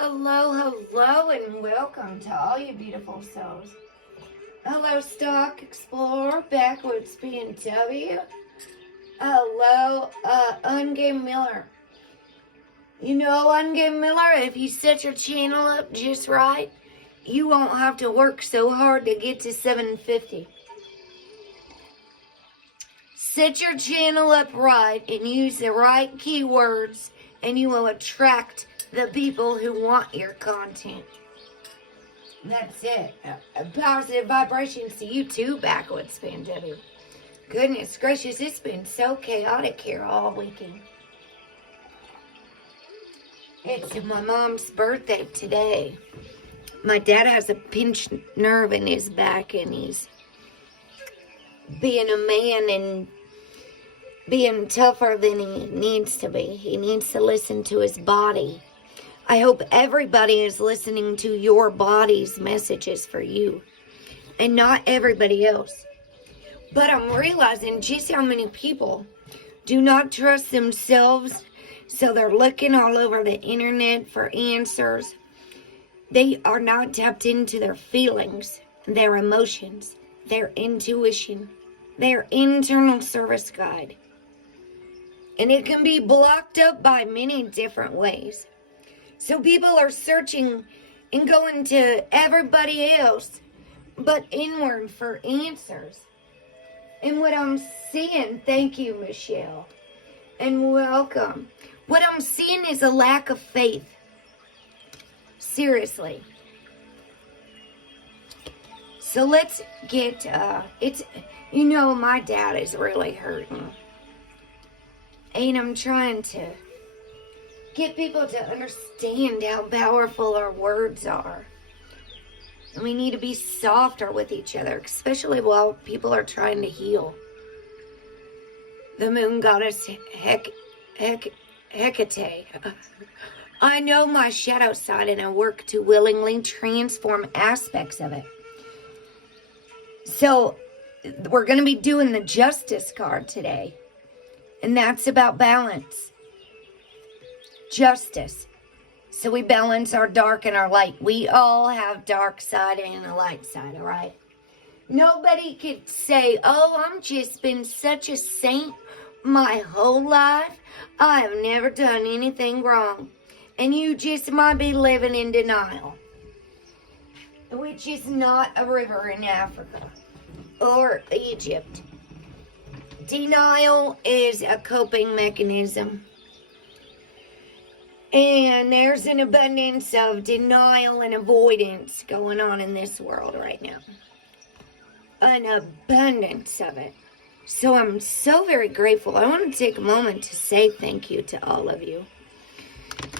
Hello, hello, and welcome to all you beautiful souls. Hello, Stock Explorer, Backwoods B&W. Hello, Ungame Miller. You know, Ungame Miller, if you set your channel up just right, you won't have to work so hard to get to 750. Set your channel up right and use the right keywords, and you will attract the people who want your content. That's it. Positive vibrations to you too, Backwoods B&W. Goodness gracious, it's been so chaotic here all weekend. It's my mom's birthday today. My dad has a pinched nerve in his back, and he's being a man and being tougher than he needs to be. He needs to listen to his body. I hope everybody is listening to your body's messages for you, and not everybody else. But I'm realizing just how many people do not trust themselves, so they're looking all over the internet for answers. They are not tapped into their feelings, their emotions, their intuition, their internal service guide. And it can be blocked up by many different ways. So people are searching and going to everybody else but inward for answers. And what I'm seeing, thank you, Michelle, and welcome. What I'm seeing is a lack of faith. Seriously. So let's get, you know, my dad is really hurting. And I'm trying to get people to understand how powerful our words are. And we need to be softer with each other, especially while people are trying to heal. The moon goddess Hecate. I know my shadow side, and I work to willingly transform aspects of it. So we're going to be doing the Justice card today. And that's about balance. Justice. So we balance our dark and our light. We all have dark side and a light side, all right? Nobody could say, oh, I'm just been such a saint my whole life. I have never done anything wrong. And you just might be living in denial. Which is not a river in Africa or Egypt. Denial is a coping mechanism. And there's an abundance of denial and avoidance going on in this world right now. An abundance of it. So I'm so very grateful. I want to take a moment to say thank you to all of you.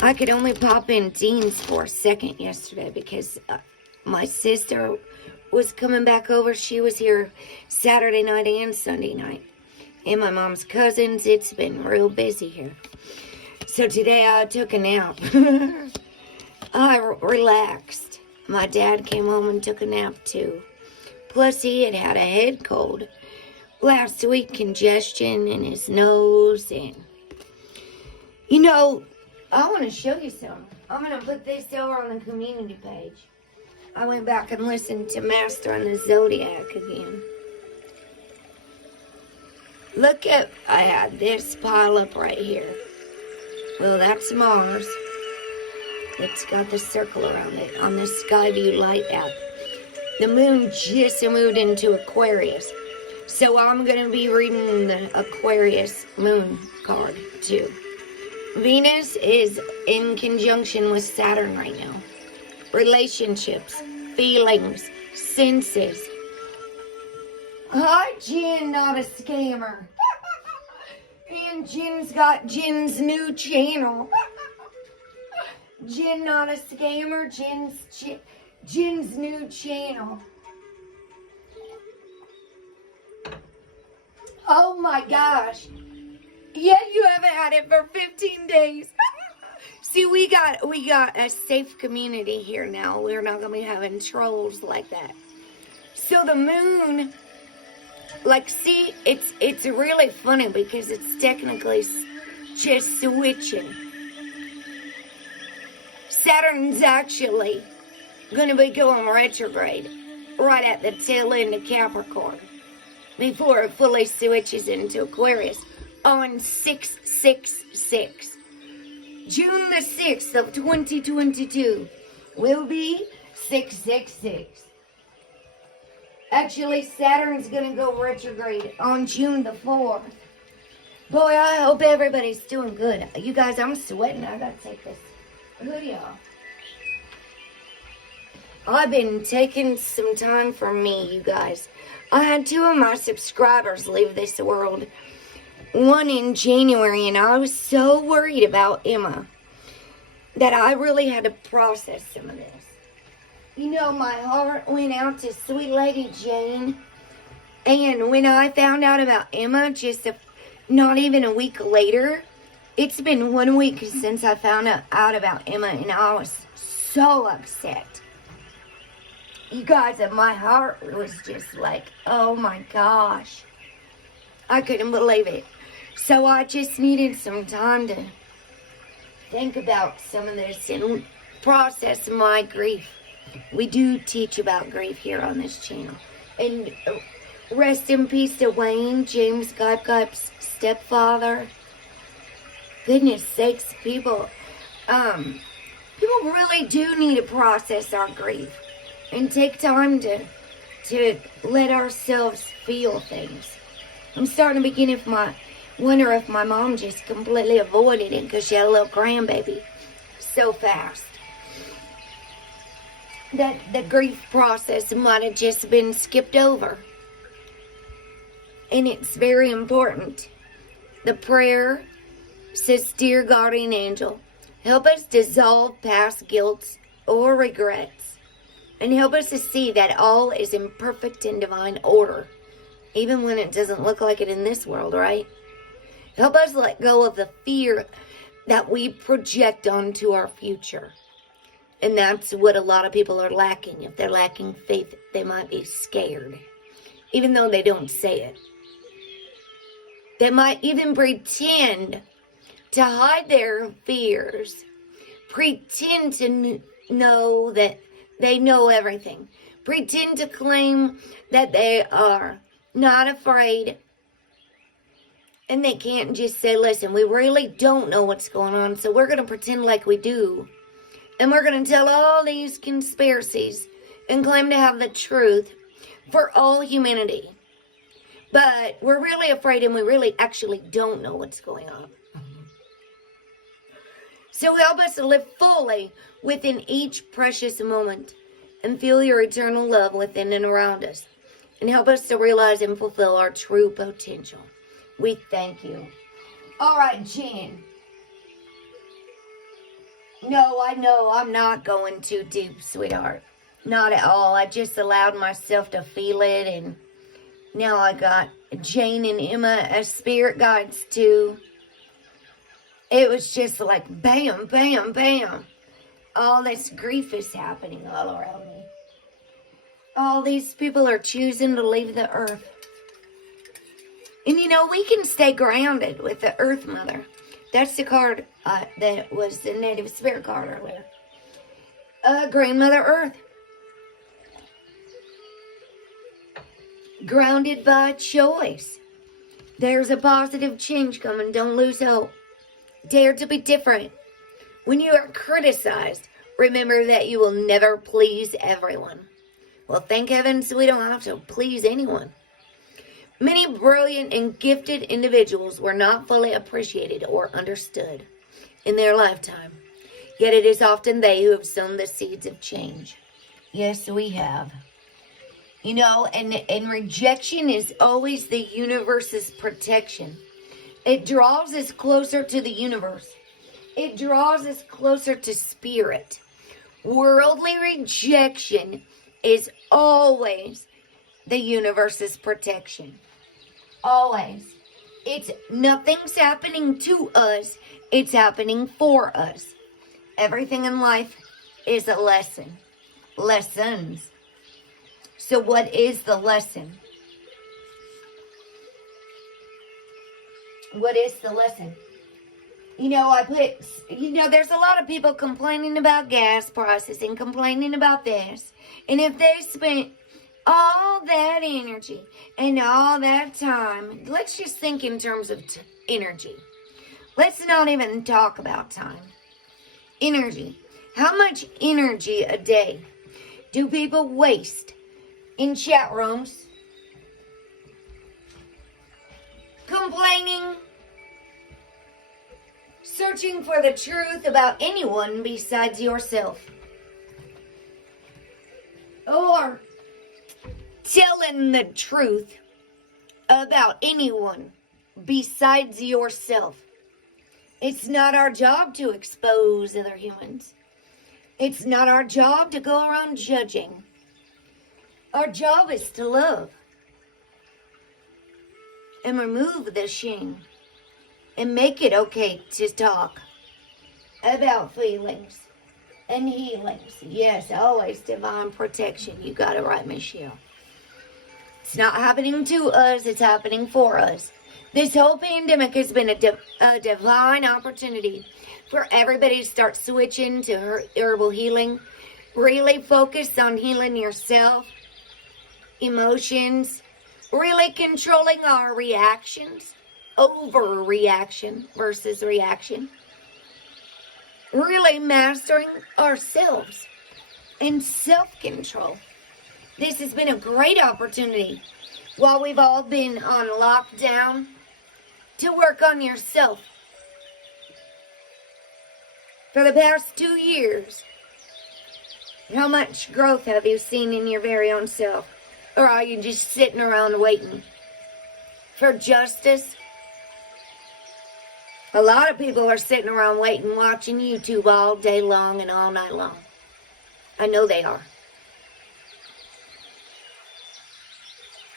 I could only pop in Dean's for a second yesterday because my sister was coming back over. She was here Saturday night and Sunday night. And my mom's cousins. It's been real busy here. So today I took a nap. I relaxed. My dad came home and took a nap too. Plus he had had a head cold last week, congestion in his nose. And, you know, I want to show you something. I'm going to put this over on the community page. I went back and listened to Master on the Zodiac again. Look at, I had this pile up right here. Well, that's Mars. It's got the circle around it on the Skyview Light app. The moon just moved into Aquarius. So I'm going to be reading the Aquarius Moon card too. Venus is in conjunction with Saturn right now. Relationships, feelings, senses. Hi, Jen, not a scammer. And Jen's got Jen's new channel. Jen, not a scammer. Jen's new channel. Oh my gosh. Yeah, you haven't had it for 15 days. See, we got a safe community here now. We're not going to be having trolls like that. So the moon, like, see, it's really funny because it's technically just switching. Saturn's actually going to be going retrograde right at the tail end of Capricorn before it fully switches into Aquarius on 666. June the 6th of 2022 will be 666. Actually, Saturn's going to go retrograde on June the 4th. Boy, I hope everybody's doing good. You guys, I'm sweating. I got to take this hoodie off. I've been taking some time for me, you guys. I had 2 of my subscribers leave this world. One in January, and I was so worried about Emma that I really had to process some of this. You know, my heart went out to sweet Lady Jane. And when I found out about Emma, not even a week later, it's been 1 week since I found out about Emma, and I was so upset. You guys, my heart was just like, oh my gosh. I couldn't believe it. So I just needed some time to think about some of this and process my grief. We do teach about grief here on this channel. And rest in peace to Wayne, James Guy's stepfather. Goodness sakes, people really do need to process our grief and take time to let ourselves feel things. I'm starting to wonder if my mom just completely avoided it because she had a little grandbaby so fast. That the grief process might have just been skipped over. And it's very important. The prayer says, Dear Guardian Angel, help us dissolve past guilt or regrets, and help us to see that all is in perfect and divine order, even when it doesn't look like it in this world, right? Help us let go of the fear that we project onto our future. And that's what a lot of people are lacking. If they're lacking faith, they might be scared, even though they don't say it. They might even pretend to hide their fears, pretend to know that they know everything, pretend to claim that they are not afraid, and they can't just say, listen, we really don't know what's going on, so we're going to pretend like we do, and we're going to tell all these conspiracies and claim to have the truth for all humanity. But we're really afraid, and we really actually don't know what's going on. So help us to live fully within each precious moment and feel your eternal love within and around us. And help us to realize and fulfill our true potential. We thank you. All right, Jen. No, I know I'm not going too deep, sweetheart. Not at all. I just allowed myself to feel it, and now I got Jane and Emma as spirit guides too. It was just like bam, bam, bam. All this grief is happening all around me. All these people are choosing to leave the earth. And you know, we can stay grounded with the Earth Mother. That's the card that was the Native Spirit card earlier. Grandmother Earth. Grounded by choice. There's a positive change coming. Don't lose hope. Dare to be different. When you are criticized, remember that you will never please everyone. Well, thank heavens we don't have to please anyone. Many brilliant and gifted individuals were not fully appreciated or understood in their lifetime. Yet it is often they who have sown the seeds of change. Yes, we have. You know, and rejection is always the universe's protection. It draws us closer to the universe. It draws us closer to spirit. Worldly rejection is always the universe's protection. Always. Nothing's happening to us. It's happening for us. Everything in life is a lesson. Lessons. So what is the lesson? What is the lesson? There's a lot of people complaining about gas prices and complaining about this. And if they spent all that energy and all that time, let's just think in terms of energy. Let's not even talk about time. Energy. How much energy a day do people waste in chat rooms, complaining, searching for the truth about anyone besides yourself, or telling the truth about anyone besides yourself? It's not our job to expose other humans. It's not our job to go around judging. Our job is to love and remove the shame and make it okay to talk about feelings and healings. Yes, always divine protection. You got it right, Michelle. It's not happening to us, it's happening for us. This whole pandemic has been a divine opportunity for everybody to start switching to herbal healing. Really focus on healing yourself, emotions, really controlling our reactions, overreaction versus reaction. Really mastering ourselves and self-control. This has been a great opportunity while we've all been on lockdown to work on yourself. For the past 2 years, how much growth have you seen in your very own self? Or are you just sitting around waiting for justice? A lot of people are sitting around waiting, watching YouTube all day long and all night long. I know they are.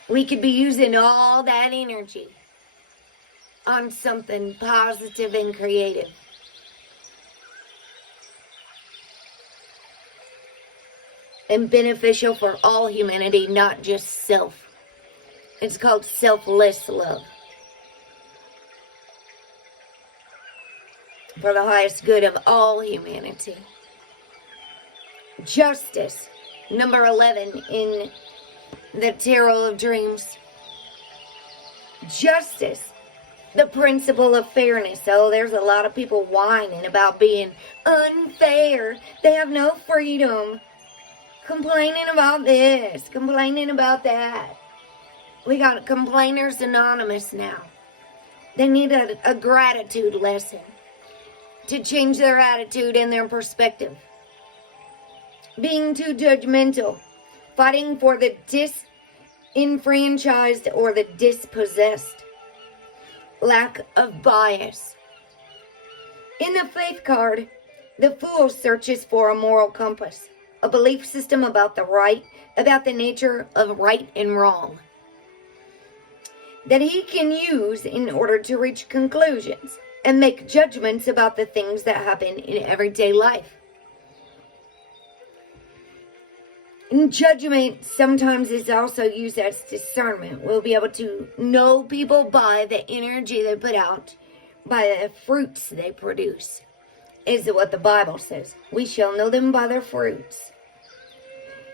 We could be using all that energy on something positive and creative. And beneficial for all humanity, not just self. It's called selfless love. For the highest good of all humanity. Justice, number 11 in the Tarot of Dreams. Justice, the principle of fairness. Oh, there's a lot of people whining about being unfair. They have no freedom. Complaining about this, complaining about that. We got Complainers Anonymous now. They need a gratitude lesson to change their attitude and their perspective. Being too judgmental, fighting for the disenfranchised or the dispossessed. Lack of bias. In the Faith card, the Fool searches for a moral compass, a belief system about the nature of right and wrong, that he can use in order to reach conclusions and make judgments about the things that happen in everyday life. And judgment sometimes is also used as discernment. We'll be able to know people by the energy they put out, by the fruits they produce, is what the Bible says. We shall know them by their fruits.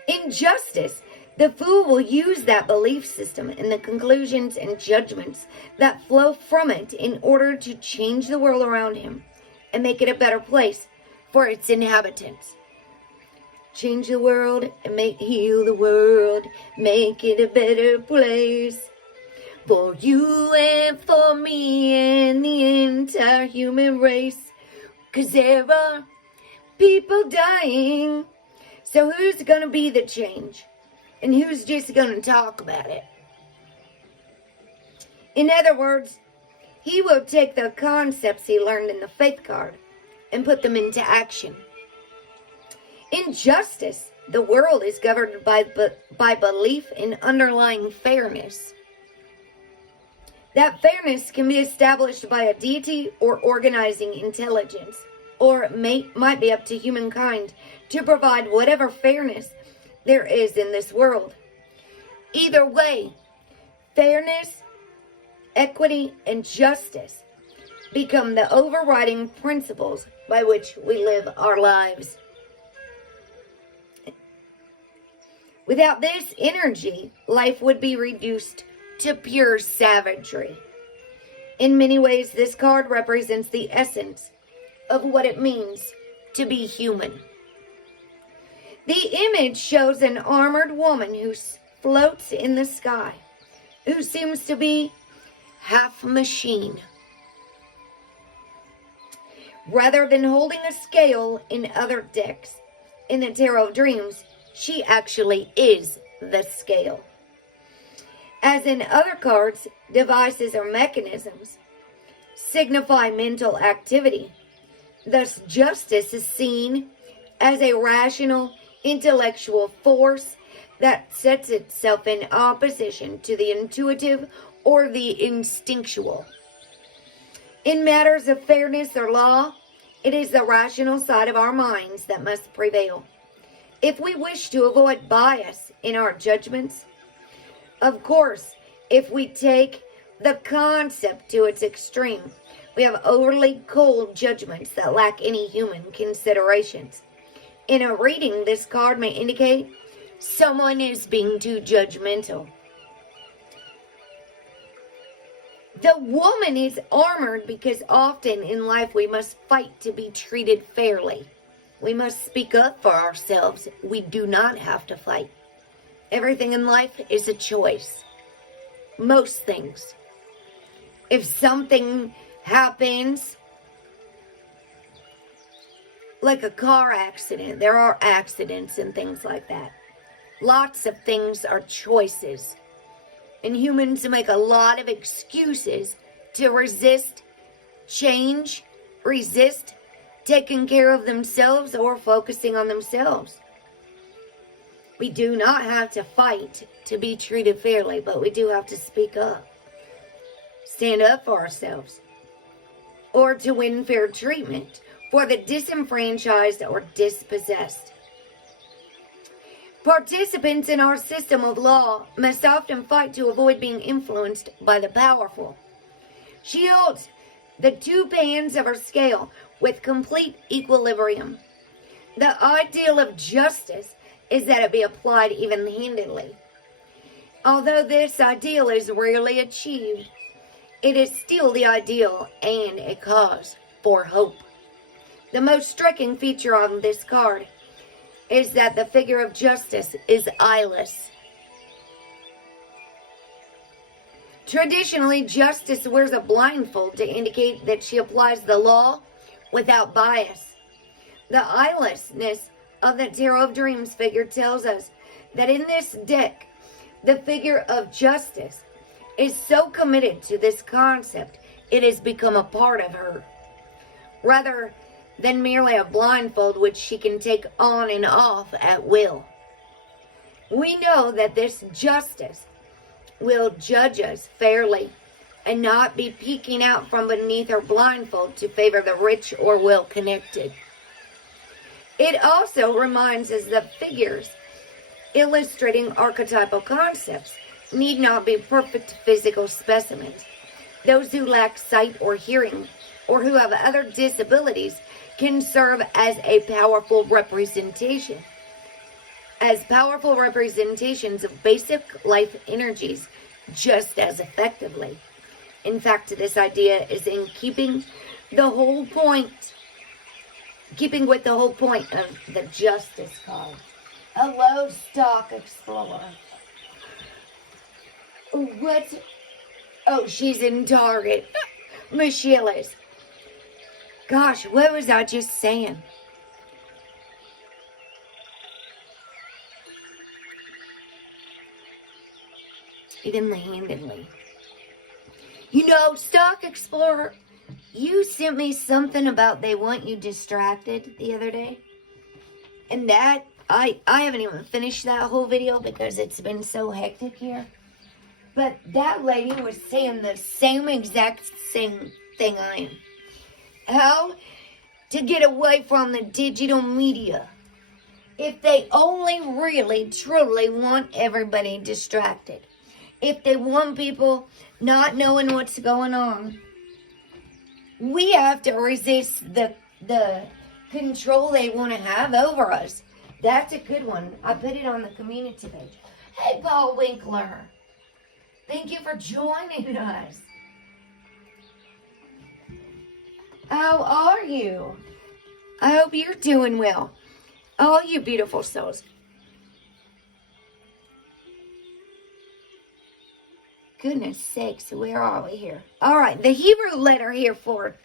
In justice, the Fool will use that belief system and the conclusions and judgments that flow from it in order to change the world around him and make it a better place for its inhabitants. Change the world and heal the world, make it a better place for you and for me and the entire human race. 'Cause there are people dying, so who's gonna be the change? And who's just going to talk about it? In other words, he will take the concepts he learned in the Faith card and put them into action. In justice, the world is governed by belief in underlying fairness. That fairness can be established by a deity or organizing intelligence, or it might be up to humankind to provide whatever fairness there is in this world. Either way, fairness, equity, and justice become the overriding principles by which we live our lives. Without this energy, life would be reduced to pure savagery. In many ways, this card represents the essence of what it means to be human. The image shows an armored woman who floats in the sky, who seems to be half machine. Rather than holding a scale in other decks in the Tarot of Dreams, she actually is the scale. As in other cards, devices or mechanisms signify mental activity. Thus, justice is seen as a rational, intellectual force that sets itself in opposition to the intuitive or the instinctual. In matters of fairness or law, it is the rational side of our minds that must prevail. If we wish to avoid bias in our judgments, of course, if we take the concept to its extreme, we have overly cold judgments that lack any human considerations. In a reading, this card may indicate someone is being too judgmental. The woman is armored because often in life we must fight to be treated fairly. We must speak up for ourselves. We do not have to fight. Everything in life is a choice. Most things. If something happens, like a car accident, there are accidents and things like that. Lots of things are choices. And humans make a lot of excuses to resist change, resist taking care of themselves or focusing on themselves. We do not have to fight to be treated fairly, but we do have to speak up. Stand up for ourselves. Or to win fair treatment for the disenfranchised or dispossessed. Participants in our system of law must often fight to avoid being influenced by the powerful. She holds the two pans of her scale with complete equilibrium. The ideal of justice is that it be applied even-handedly. Although this ideal is rarely achieved, it is still the ideal and a cause for hope. The most striking feature on this card is that the figure of justice is eyeless. Traditionally, justice wears a blindfold to indicate that she applies the law without bias. The eyelessness of the Tarot of Dreams figure tells us that in this deck, the figure of justice is so committed to this concept, it has become a part of her, rather than merely a blindfold which she can take on and off at will. We know that this justice will judge us fairly and not be peeking out from beneath her blindfold to favor the rich or well-connected. It also reminds us that figures illustrating archetypal concepts need not be perfect physical specimens. Those who lack sight or hearing or who have other disabilities can serve as a powerful representation. As powerful representations of basic life energies just as effectively. In fact, this idea is in keeping with the whole point of the Justice card. Hello, Stock Explorer. What? Oh, she's in Target. Michelle is. Gosh, what was I just saying? Even-handedly. You know, Stock Explorer, you sent me something about they want you distracted the other day. And that, I haven't even finished that whole video because it's been so hectic here. But that lady was saying the same exact same thing I am. How to get away from the digital media. If they only really, truly want everybody distracted. If they want people not knowing what's going on. We have to resist the control they want to have over us. That's a good one. I put it on the community page. Hey, Paul Winkler. Thank you for joining us. How are you? I hope you're doing well. All you beautiful souls. Goodness sakes, where are we here? All right, the Hebrew letter here for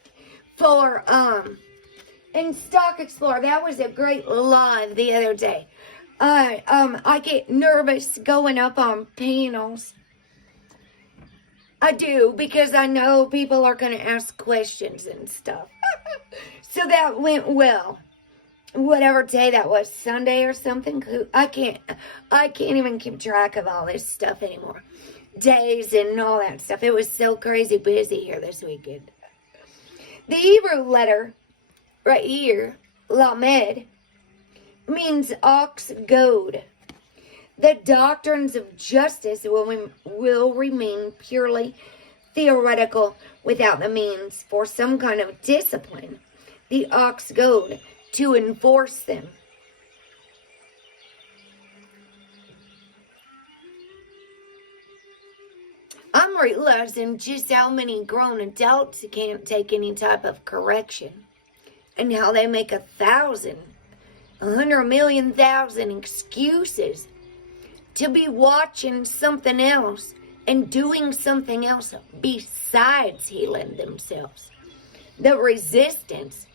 in Stock Explorer. That was a great live the other day. I get nervous going up on panels. I do, because I know people are going to ask questions and stuff. So that went well. Whatever day that was, Sunday or something. I can't even keep track of all this stuff anymore. Days and all that stuff. It was so crazy busy here this weekend. The Hebrew letter right here, Lamed, means ox goad. The doctrines of justice will remain purely theoretical without the means for some kind of discipline, the ox goad, to enforce them. I'm realizing just how many grown adults can't take any type of correction, and how they make 1,000, 100,000,000 excuses to be watching something else and doing something else besides healing themselves. The resistance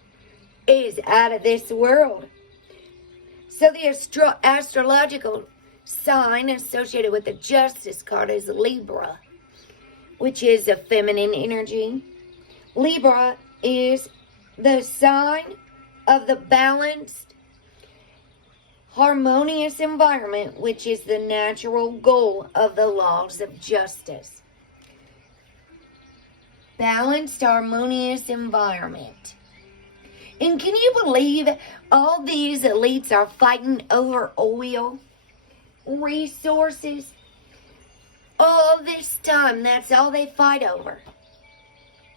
is out of this world. So the astrological sign associated with the Justice card is Libra, which is a feminine energy. Libra is the sign of the balanced, harmonious environment, which is the natural goal of the laws of justice. Balanced, harmonious environment. And can you believe all these elites are fighting over oil, resources? All this time, that's all they fight over.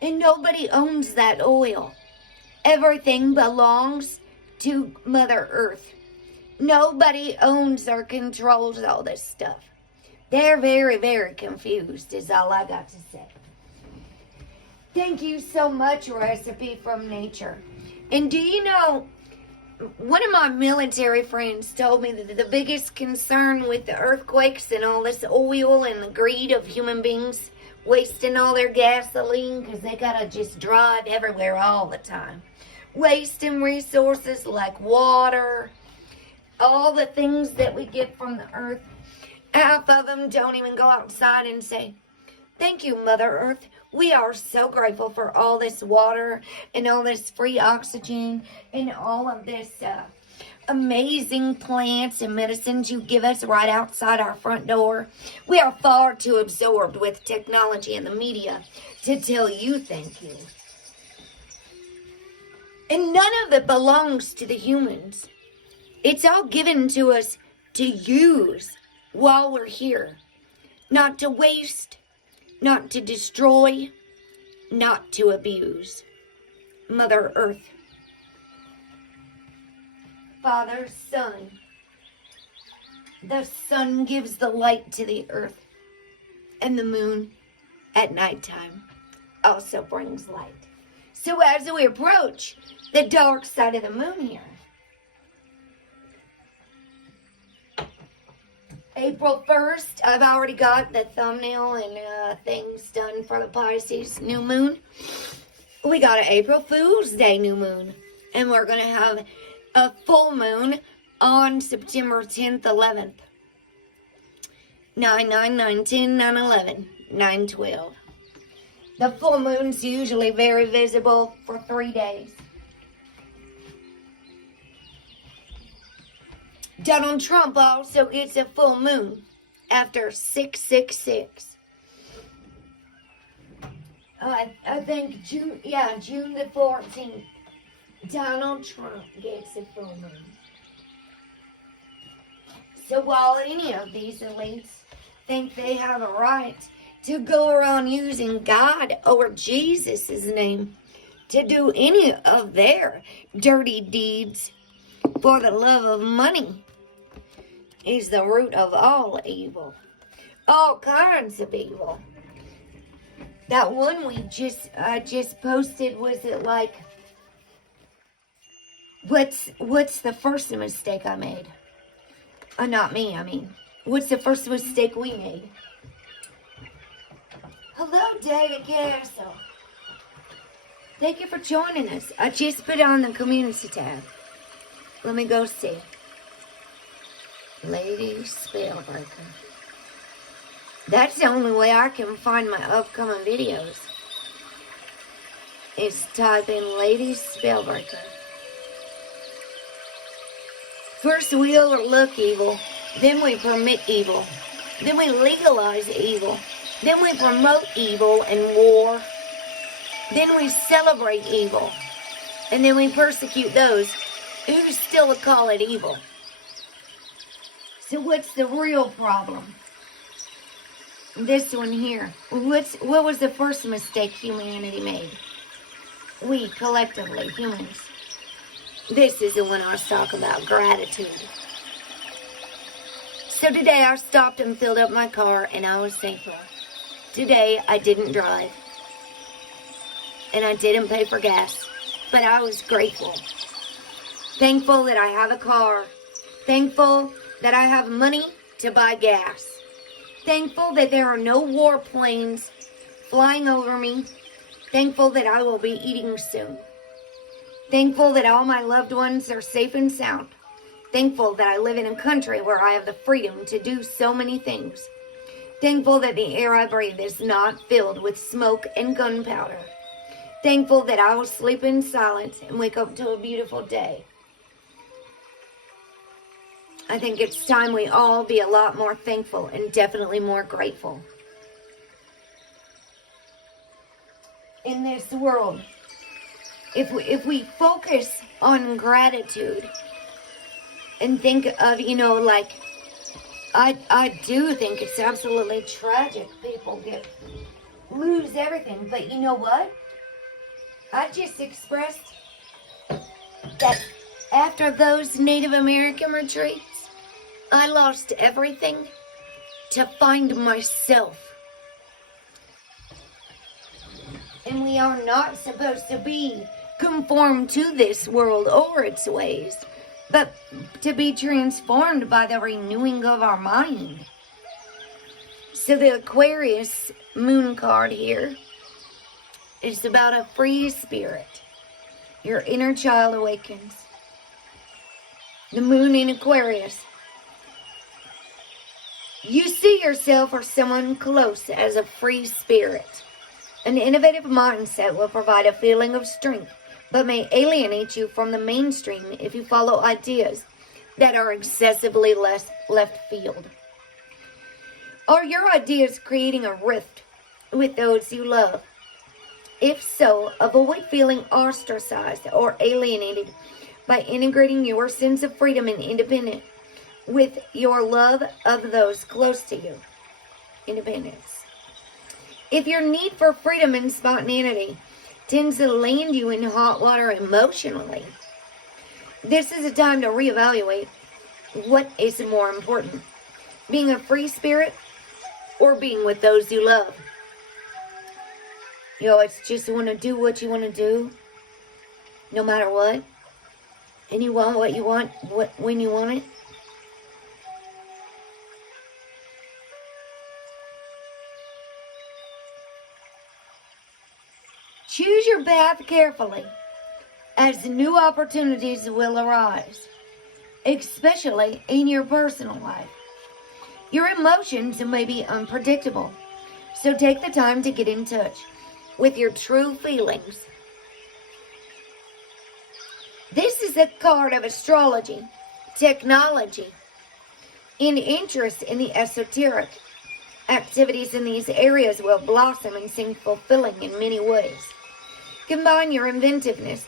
And nobody owns that oil. Everything belongs to Mother Earth. Nobody owns or controls all this stuff. They're very, very confused, is all I got to say. Thank you so much, Recipe from Nature. And do you know, one of my military friends told me that the biggest concern with the earthquakes and all this oil and the greed of human beings wasting all their gasoline because they got to just drive everywhere all the time. Wasting resources like water, all the things that we get from the earth. Half of them don't even go outside and say, "Thank you, Mother Earth. We are so grateful for all this water and all this free oxygen and all of this amazing plants and medicines you give us right outside our front door." We are far too absorbed with technology and the media to tell you thank you. And none of it belongs to the humans. It's all given to us to use while we're here. Not to waste, not to destroy, not to abuse. Mother Earth. Father, Son. The sun gives the light to the earth, and the moon at nighttime also brings light. So as we approach the dark side of the moon here, April 1st, I've already got the thumbnail and things done for the Pisces New Moon. We got an April Fool's Day New Moon, and we're going to have a full moon on September 10th, 11th. 9, 9, 9, 10, 9, 11, 9, 12. The full moon's usually very visible for 3 days. Donald Trump also gets a full moon after 666. I think June the 14th, Donald Trump gets a full moon. So while any of these elites think they have a right to go around using God or Jesus' name to do any of their dirty deeds, for the love of money is the root of all evil. All kinds of evil. That one we just posted, was it like, what's the first mistake I made? Not me, I mean. What's the first mistake we made? Hello, David Castle. Thank you for joining us. I just put on the community tab. Let me go see. Lady Spellbreaker. That's the only way I can find my upcoming videos. Is type in Lady Spellbreaker. First we overlook evil, then we permit evil, then we legalize evil, then we promote evil and war, then we celebrate evil, and then we persecute those who still call it evil. So what's the real problem? This one here. What was the first mistake humanity made? We, collectively, humans. This is the one I was talking about, gratitude. So today I stopped and filled up my car and I was thankful. Today I didn't drive. And I didn't pay for gas. But I was grateful. Thankful that I have a car. Thankful that I have money to buy gas. Thankful that there are no warplanes flying over me. Thankful that I will be eating soon. Thankful that all my loved ones are safe and sound. Thankful that I live in a country where I have the freedom to do so many things. Thankful that the air I breathe is not filled with smoke and gunpowder. Thankful that I will sleep in silence and wake up to a beautiful day. I think it's time we all be a lot more thankful and definitely more grateful. In this world, if we focus on gratitude and think of, like, I do think it's absolutely tragic people lose everything. But you know what? I just expressed that after those Native American retreats, I lost everything to find myself. And we are not supposed to be conformed to this world or its ways, but to be transformed by the renewing of our mind. So the Aquarius Moon card here is about a free spirit. Your inner child awakens. The moon in Aquarius. You see yourself or someone close as a free spirit. An innovative mindset will provide a feeling of strength, but may alienate you from the mainstream if you follow ideas that are excessively left field. Are your ideas creating a rift with those you love? If so, avoid feeling ostracized or alienated by integrating your sense of freedom and independence with your love of those close to you. Independence. If your need for freedom and spontaneity tends to land you in hot water emotionally, this is a time to reevaluate what is more important, being a free spirit or being with those you love. It's just want to do what you want to do, no matter what. And you want what you want, when you want it. Choose your path carefully, as new opportunities will arise, especially in your personal life. Your emotions may be unpredictable, so take the time to get in touch with your true feelings. This is a card of astrology, technology, and interest in the esoteric. Activities in these areas will blossom and seem fulfilling in many ways. Combine your inventiveness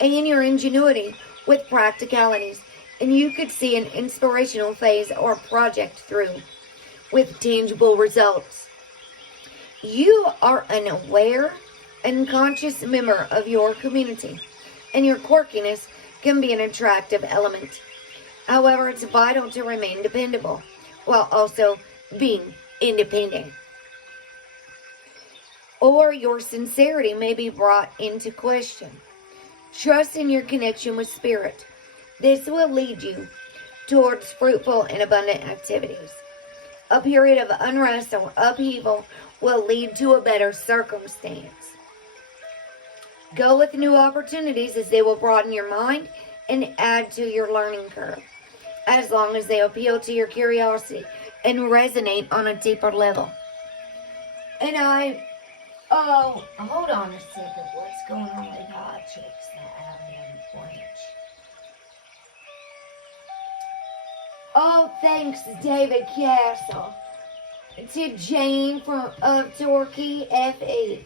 and your ingenuity with practicalities, and you could see an inspirational phase or project through with tangible results. You are unaware and conscious member of your community, and your quirkiness can be an attractive element. However, it's vital to remain dependable while also being independent, or your sincerity may be brought into question. Trust in your connection with Spirit. This will lead you towards fruitful and abundant activities. A period of unrest or upheaval will lead to a better circumstance. Go with new opportunities as they will broaden your mind and add to your learning curve, as long as they appeal to your curiosity and resonate on a deeper level. And hold on a second. What's going on with the objects that have been branch? Oh, thanks, David Castle. To Jane from Torquay FE.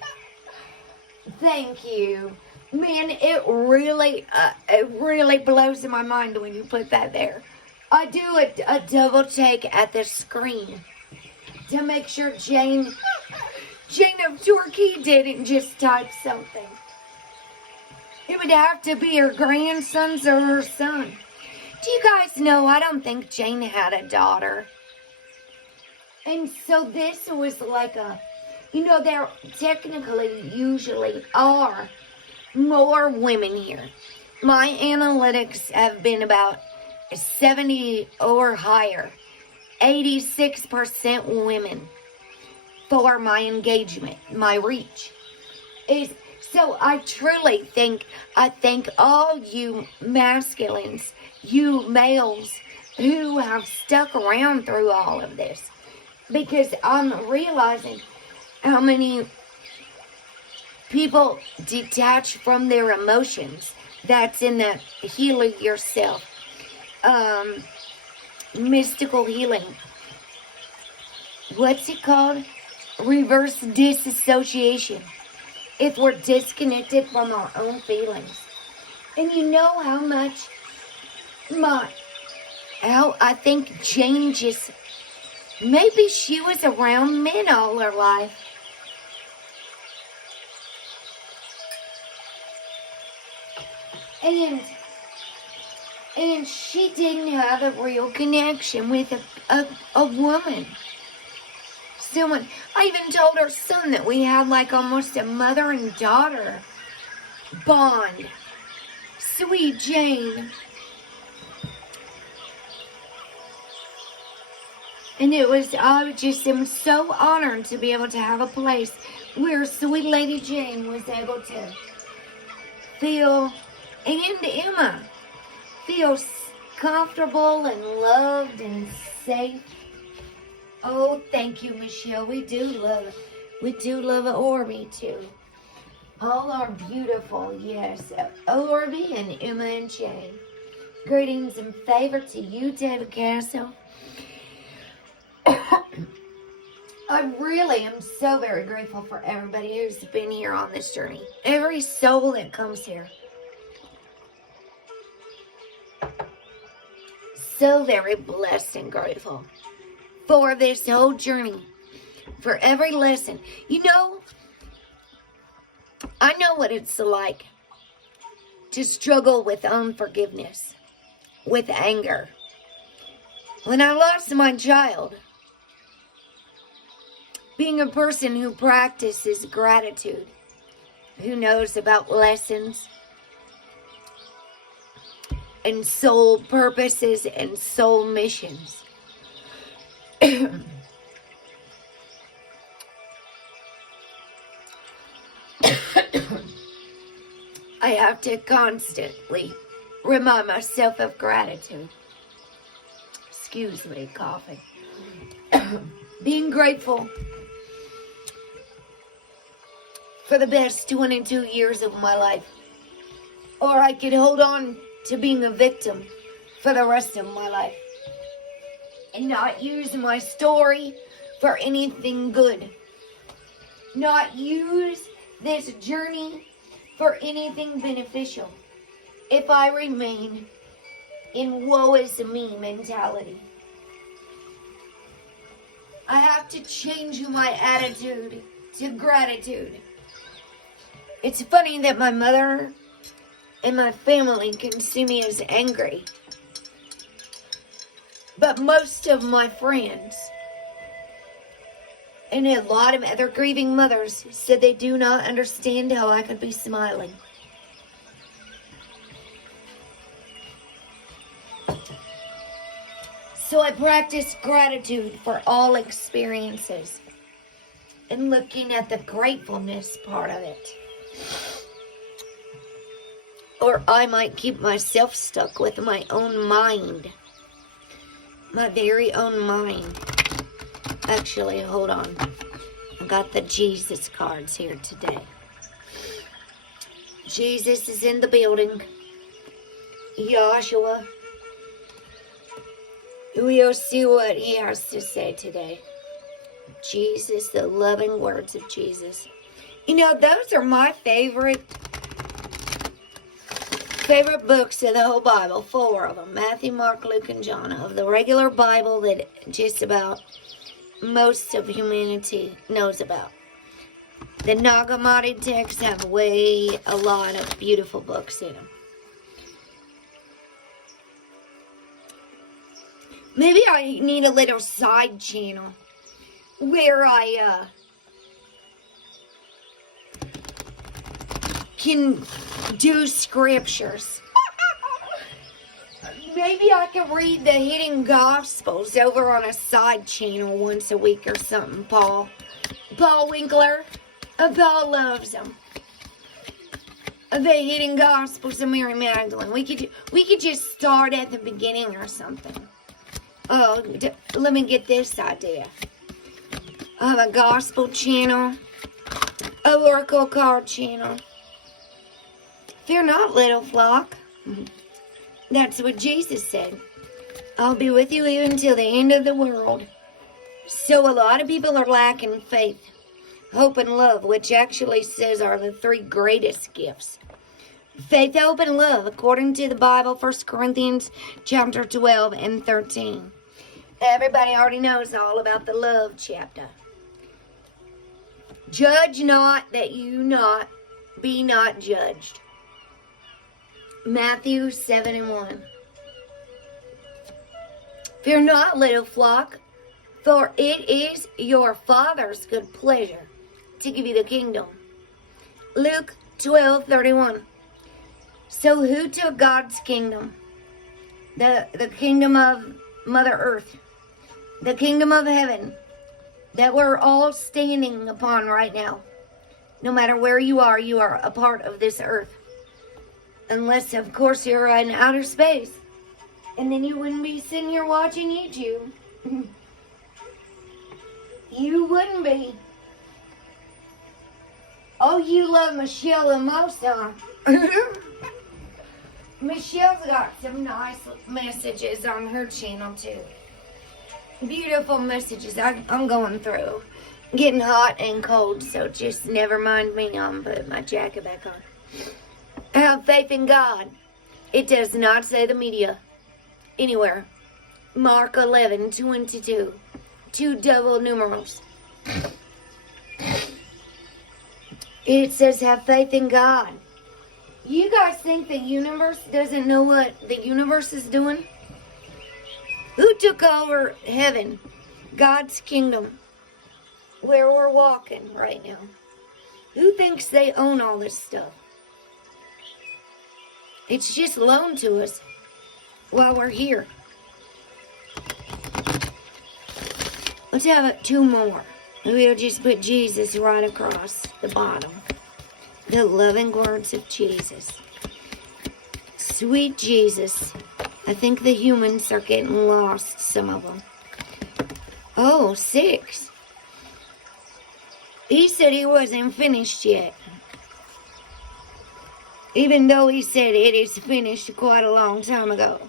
Thank you. Man, it really blows my mind when you put that there. I do a double take at the screen to make sure Jane of Torquay didn't just type something. It would have to be her grandson's or her son. Do you guys know, I don't think Jane had a daughter. And so this was like there technically usually are more women here. My analytics have been about 70 or higher, 86% women for my engagement, my reach. So I truly thank all you masculines, you males who have stuck around through all of this, because I'm realizing how many people detach from their emotions. That's in that healing yourself, mystical healing. What's it called? Reverse disassociation. If we're disconnected from our own feelings. And you know how I think Jane just, maybe she was around men all her life. And she didn't have a real connection with a woman. Someone, I even told her son that we had like almost a mother and daughter bond. Sweet Jane. And I just am so honored to be able to have a place where sweet Lady Jane was able to feel, and Emma, feel comfortable and loved and safe. Oh, thank you, Michelle. We do love it. We do love Orby, too. All are beautiful, yes. Orby and Emma and Jane. Greetings and favor to you, David Castle. I really am so very grateful for everybody who's been here on this journey. Every soul that comes here. So very blessed and grateful for this whole journey, for every lesson. You know, I know what it's like to struggle with unforgiveness, with anger. When I lost my child, being a person who practices gratitude, who knows about lessons and soul purposes and soul missions, I have to constantly remind myself of gratitude. Excuse me, coughing. Being grateful for the best 22 years of my life. Or I could hold on to being a victim for the rest of my life and not use my story for anything good. Not use this journey for anything beneficial if I remain in woe is me mentality. I have to change my attitude to gratitude. It's funny that my mother and my family can see me as angry. But most of my friends and a lot of other grieving mothers said they do not understand how I could be smiling. So I practice gratitude for all experiences and looking at the gratefulness part of it. Or I might keep myself stuck with my own mind. My very own mind. Actually, hold on. I got the Jesus cards here today. Jesus is in the building. Joshua. We'll see what he has to say today. Jesus, the loving words of Jesus. You know, those are my favorite books of the whole Bible. 4 of them. Matthew, Mark, Luke, and John. Of the regular Bible that just about most of humanity knows about. The Nag Hammadi texts have a lot of beautiful books in them. Maybe I need a little side channel where I can do scriptures. Maybe I can read the Hidden Gospels over on a side channel once a week or something, Paul. Paul Winkler. Paul loves them. The Hidden Gospels of Mary Magdalene. We could just start at the beginning or something. Oh, let me get this idea. I have a gospel channel. A oracle card channel. Fear not, little flock. That's what Jesus said. I'll be with you even till the end of the world. So a lot of people are lacking faith, hope, and love, which actually says are the 3 greatest gifts. Faith, hope, and love, according to the Bible, 1 Corinthians chapter 12 and 13. Everybody already knows all about the love chapter. Judge not that you be not judged. Matthew 7 and 1. Fear not, little flock, for it is your Father's good pleasure to give you the kingdom. Luke 12:31. So who took God's kingdom? The kingdom of Mother Earth. The kingdom of heaven that we're all standing upon right now. No matter where you are a part of this earth. Unless, of course, you're in outer space. And then you wouldn't be sitting here watching YouTube. You wouldn't be. Oh, you love Michelle the most, huh? Michelle's got some nice messages on her channel, too. Beautiful messages I'm going through. Getting hot and cold, so just never mind me. I'm putting my jacket back on. Have faith in God. It does not say the media anywhere. Mark 11:22. 2 double numerals. It says have faith in God. You guys think the universe doesn't know what the universe is doing? Who took over heaven? God's kingdom. Where we're walking right now. Who thinks they own all this stuff? It's just loaned to us while we're here. Let's have 2 more. We'll just put Jesus right across the bottom. The loving words of Jesus. Sweet Jesus. I think the humans are getting lost, some of them. Oh, 6. He said he wasn't finished yet. Even though he said it is finished quite a long time ago.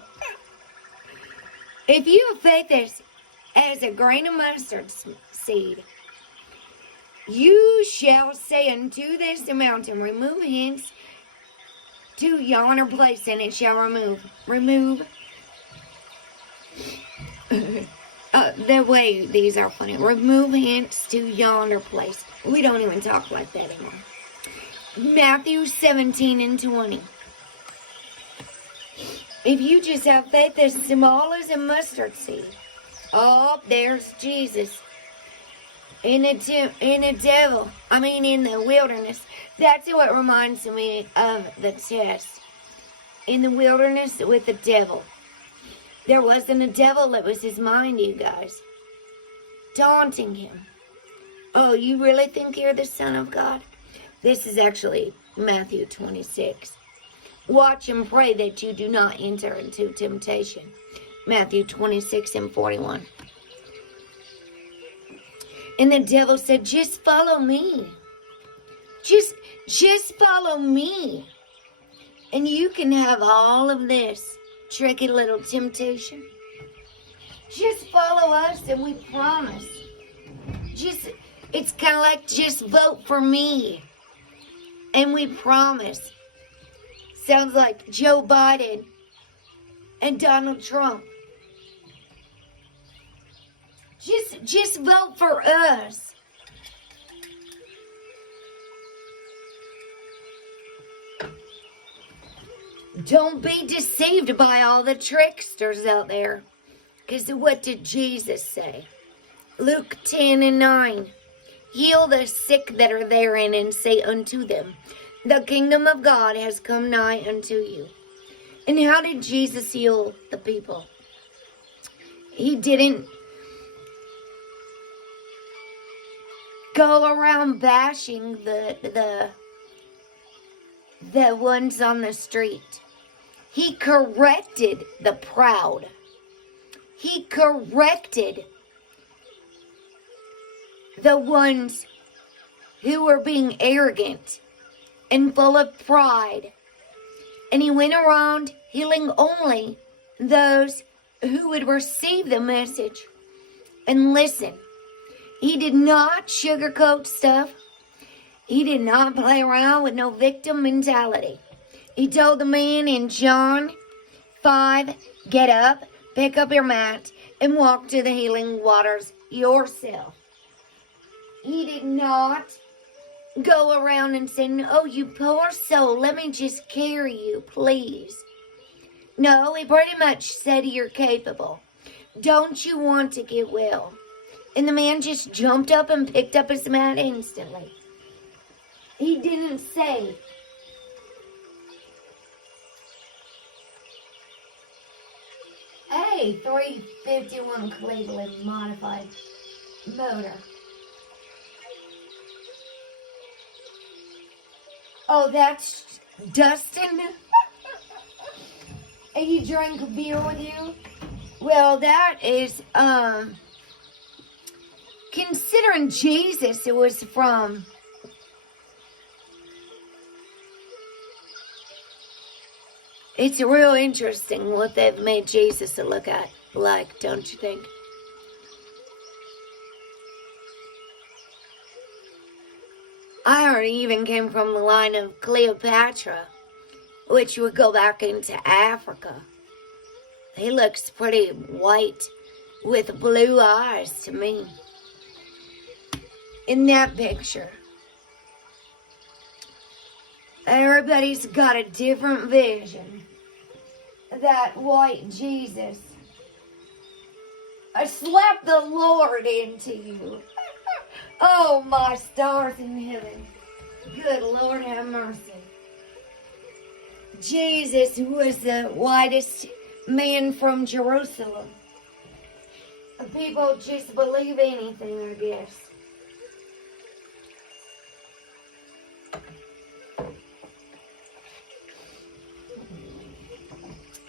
If you have faith as a grain of mustard seed, you shall say unto this mountain, remove hence to yonder place, and it shall remove. The way these are funny. Remove hence to yonder place. We don't even talk like that anymore. Matthew 17:20. If you just have faith as small as a mustard seed. Oh, there's Jesus. In the wilderness. That's what reminds me of the test. In the wilderness with the devil. There wasn't a devil, it was his mind, you guys. Taunting him. Oh, you really think you're the Son of God? This is actually Matthew 26. Watch and pray that you do not enter into temptation. Matthew 26:41. And the devil said, just follow me. Just follow me. And you can have all of this tricky little temptation. Just follow us and we promise. It's kind of like just vote for me. And we promise. Sounds like Joe Biden and Donald Trump. Just vote for us. Don't be deceived by all the tricksters out there. Because what did Jesus say? Luke 10:9. Heal the sick that are therein and say unto them, the kingdom of God has come nigh unto you. And how did Jesus heal the people? He didn't go around bashing the ones on the street. He corrected the proud. He corrected the ones who were being arrogant and full of pride. And he went around healing only those who would receive the message and listen. He did not sugarcoat stuff. He did not play around with no victim mentality. He told the man in John 5, get up, pick up your mat, and walk to the healing waters yourself. He did not go around and say, oh, you poor soul, let me just carry you, please. No, he pretty much said you're capable. Don't you want to get well? And the man just jumped up and picked up his mat instantly. He didn't say, hey, 351 Cleveland modified motor. Oh, that's Dustin? And he drank a beer with you? Well, that is, considering Jesus, it was from it's real interesting what they've made Jesus to look at like, don't you think? I heard he even came from the line of Cleopatra, which would go back into Africa. He looks pretty white with blue eyes to me. In that picture. Everybody's got a different vision. That white Jesus. I slapped the Lord into you. Oh, my stars in heaven. Good Lord have mercy. Jesus was the whitest man from Jerusalem. People just believe anything, I guess.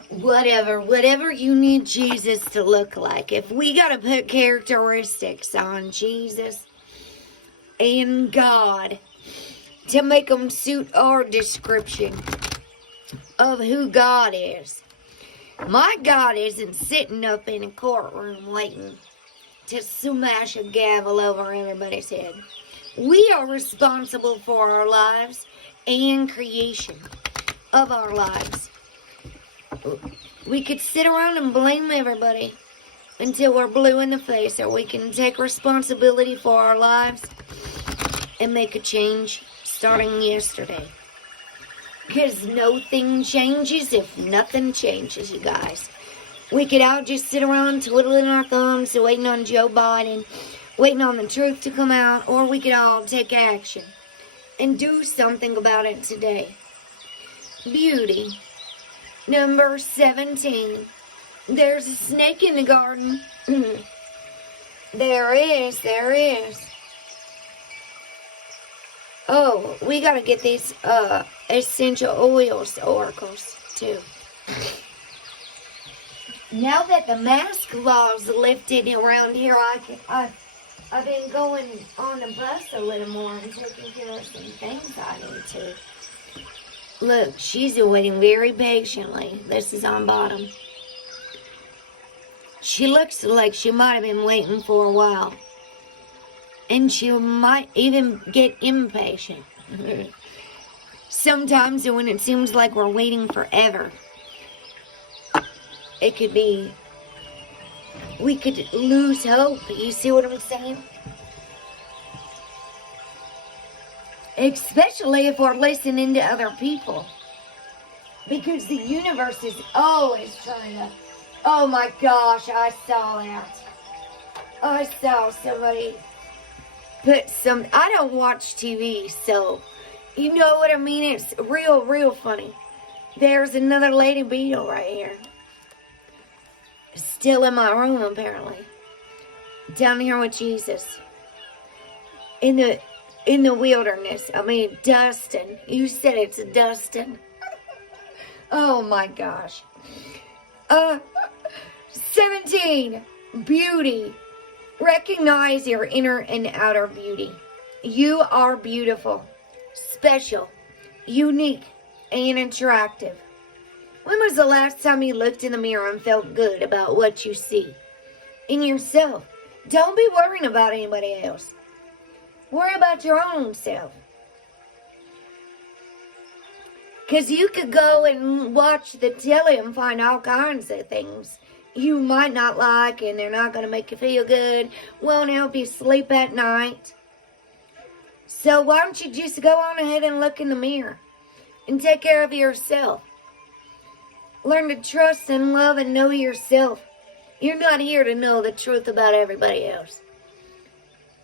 Whatever you need Jesus to look like. If we got to put characteristics on Jesus and God to make them suit our description of who God is. My God isn't sitting up in a courtroom waiting to smash a gavel over everybody's head. We are responsible for our lives and creation of our lives. We could sit around and blame everybody until we're blue in the face, or we can take responsibility for our lives and make a change starting yesterday. Because nothing changes if nothing changes, you guys. We could all just sit around twiddling our thumbs, waiting on Joe Biden, waiting on the truth to come out, or we could all take action and do something about it today. Beauty. Number 17. There's a snake in the garden. There is. Oh, we gotta get these essential oils oracles too. Now that the mask law's lifted around here, I've been going on the bus a little more and taking care of some things I need to. Look, she's waiting very patiently. This is on bottom. She looks like she might have been waiting for a while. And she might even get impatient. Sometimes when it seems like we're waiting forever, it could be, we could lose hope. You see what I'm saying? Especially if we're listening to other people. Because the universe is always trying to, oh my gosh, I saw that. I saw somebody put some, I don't watch TV, so you know what I mean? It's real funny. There's another lady beetle right here. Still in my room, apparently. Down here with Jesus. In the wilderness. I mean, Dustin. You said it's Dustin. Oh my gosh. 17. Beauty. Recognize your inner and outer beauty. You are beautiful, special, unique, and attractive. When was the last time you looked in the mirror and felt good about what you see in yourself? Don't be worrying about anybody else. Worry about your own self. Because you could go and watch the telly and find all kinds of things you might not like, and they're not going to make you feel good, won't help you sleep at night. So why don't you just go on ahead and look in the mirror and take care of yourself? Learn to trust and love and know yourself. You're not here to know the truth about everybody else.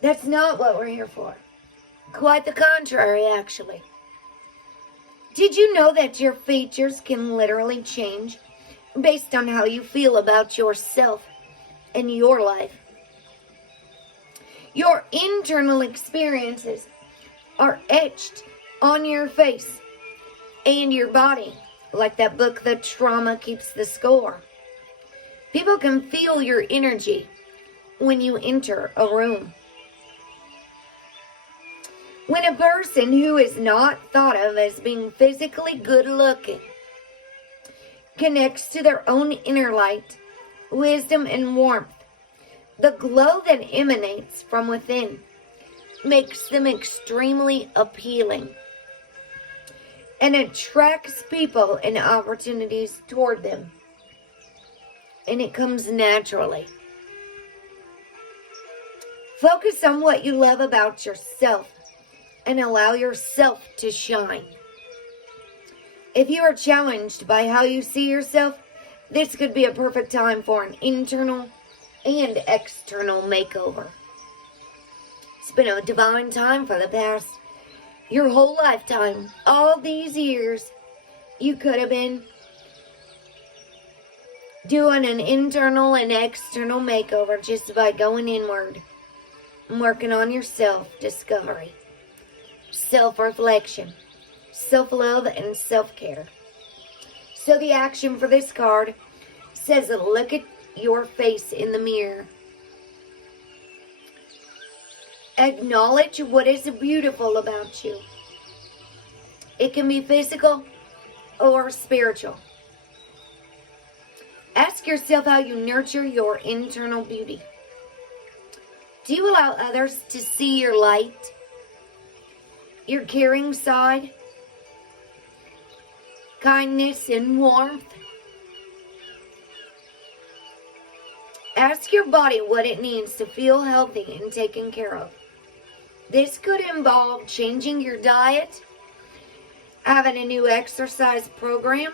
That's not what we're here for. Quite the contrary, actually. Did you know that your features can literally change based on how you feel about yourself and your life? Your internal experiences are etched on your face and your body, like that book, The Trauma Keeps the Score. People can feel your energy when you enter a room. When a person who is not thought of as being physically good looking connects to their own inner light, wisdom, and warmth, the glow that emanates from within makes them extremely appealing and attracts people and opportunities toward them. And it comes naturally. Focus on what you love about yourself and allow yourself to shine. If you are challenged by how you see yourself, this could be a perfect time for an internal and external makeover. It's been a divine time for the past, your whole lifetime. All these years, you could have been doing an internal and external makeover just by going inward and working on your self-discovery, self-reflection, self-love, and self-care. So the action for this card says, look at your face in the mirror. Acknowledge what is beautiful about you. It can be physical or spiritual. Ask yourself how you nurture your internal beauty. Do you allow others to see your light, your caring side, kindness and warmth? Ask your body what it needs to feel healthy and taken care of. This could involve changing your diet, having a new exercise program,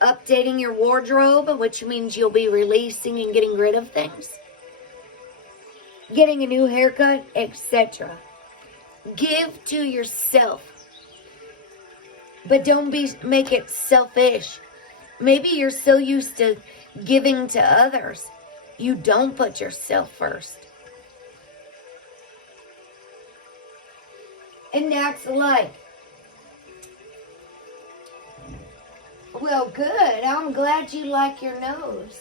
updating your wardrobe, which means you'll be releasing and getting rid of things, getting a new haircut, etc. Give to yourself, but don't make it selfish. Maybe you're so used to giving to others, you don't put yourself first. And that's like, well, good. I'm glad you like your nose.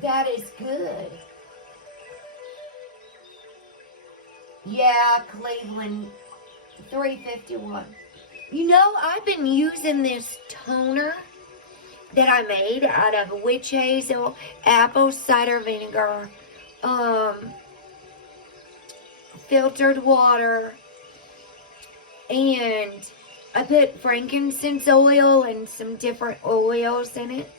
That is good. Yeah, Cleveland, 351. You know, I've been using this toner that I made out of witch hazel, apple cider vinegar, filtered water, and I put frankincense oil and some different oils in it.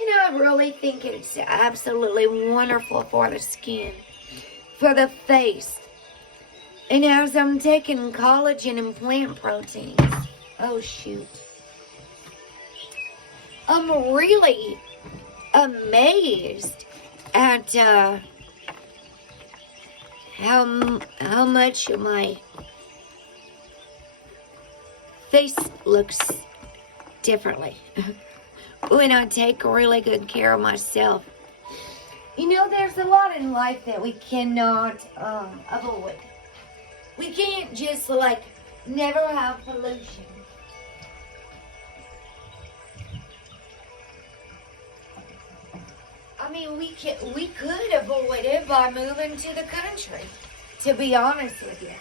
And I really think it's absolutely wonderful for the skin, for the face. And as I'm taking collagen and plant proteins, oh shoot, I'm really amazed at how much my face looks differently when I take really good care of myself. You know, there's a lot in life that we cannot avoid. We can't just, like, never have pollution. I mean, we could avoid it by moving to the country, to be honest with you.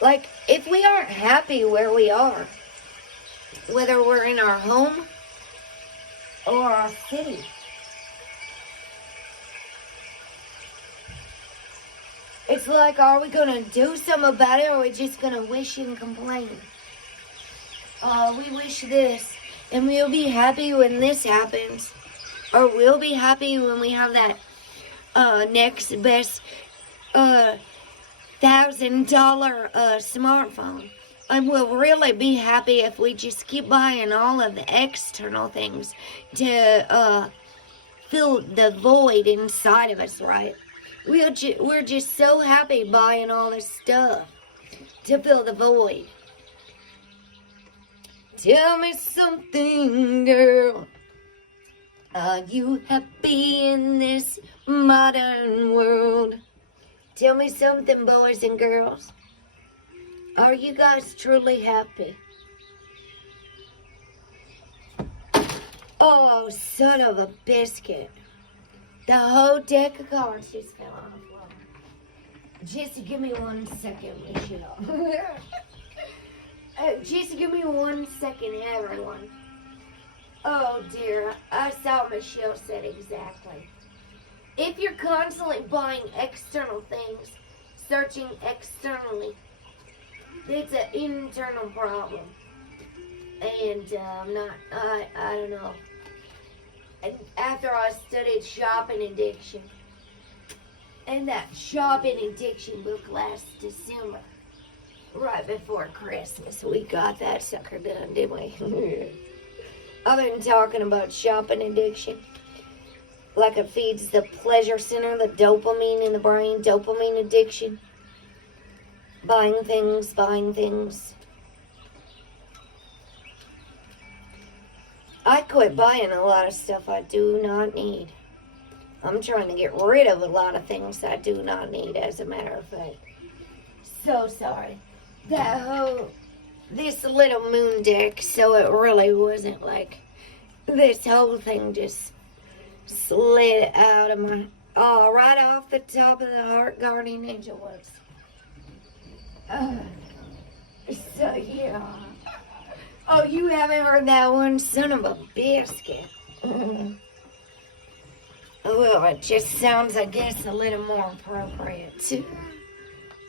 Like, if we aren't happy where we are, whether we're in our home or our city, it's like, are we going to do something about it, or are we just going to wish and complain? We wish this, and we'll be happy when this happens. Or we'll be happy when we have that next best $1,000 smartphone. And we'll really be happy if we just keep buying all of the external things to fill the void inside of us, right? We're just so happy buying all this stuff to fill the void. Tell me something, girl. Are you happy in this modern world? Tell me something, boys and girls. Are you guys truly happy? Oh, son of a biscuit. The whole deck of cards just fell on the floor. Just give me 1 second, Michelle. Just give me 1 second, everyone. Oh, dear. I saw Michelle said exactly. If you're constantly buying external things, searching externally, it's an internal problem. And I don't know. And after I studied shopping addiction, and that shopping addiction book last December, right before Christmas, we got that sucker done, didn't we? I've been talking about shopping addiction. Like it feeds the pleasure center, the dopamine in the brain, dopamine addiction. Buying things. I quit buying a lot of stuff I do not need. I'm trying to get rid of a lot of things I do not need, as a matter of fact. So sorry. This little moon deck, so it really wasn't like, this whole thing just slid out of my, right off the top of the heart guardian angel was. So yeah. Oh, you haven't heard that one? Son of a biscuit. Well, it just sounds, I guess, a little more appropriate.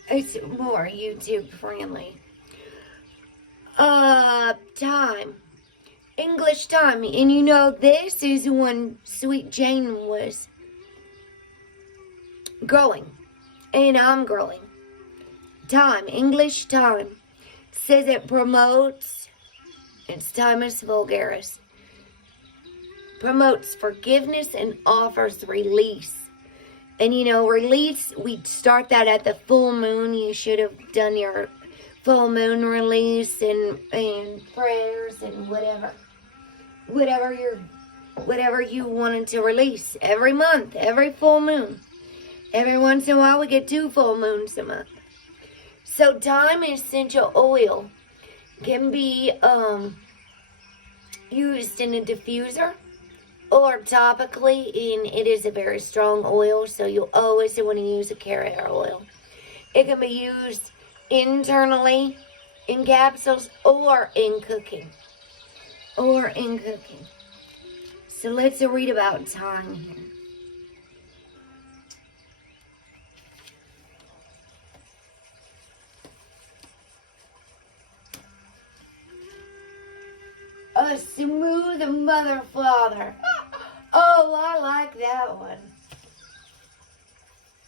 It's more YouTube friendly. Thyme. English thyme. And you know, this is when Sweet Jane was growing. And I'm growing. Thyme. English thyme. Says it promotes, it's Thymus vulgaris. Promotes forgiveness and offers release. And you know, release, we start that at the full moon. You should have done your full moon release and prayers and whatever you wanted to release every month, every full moon. Every once in a while we get 2 full moons a month. So thyme essential oil can be used in a diffuser or topically, and it is a very strong oil, so you'll always want to use a carrier oil. It can be used internally in capsules or in cooking. So let's read about thyme here. A smooth mother father. Oh, I like that one.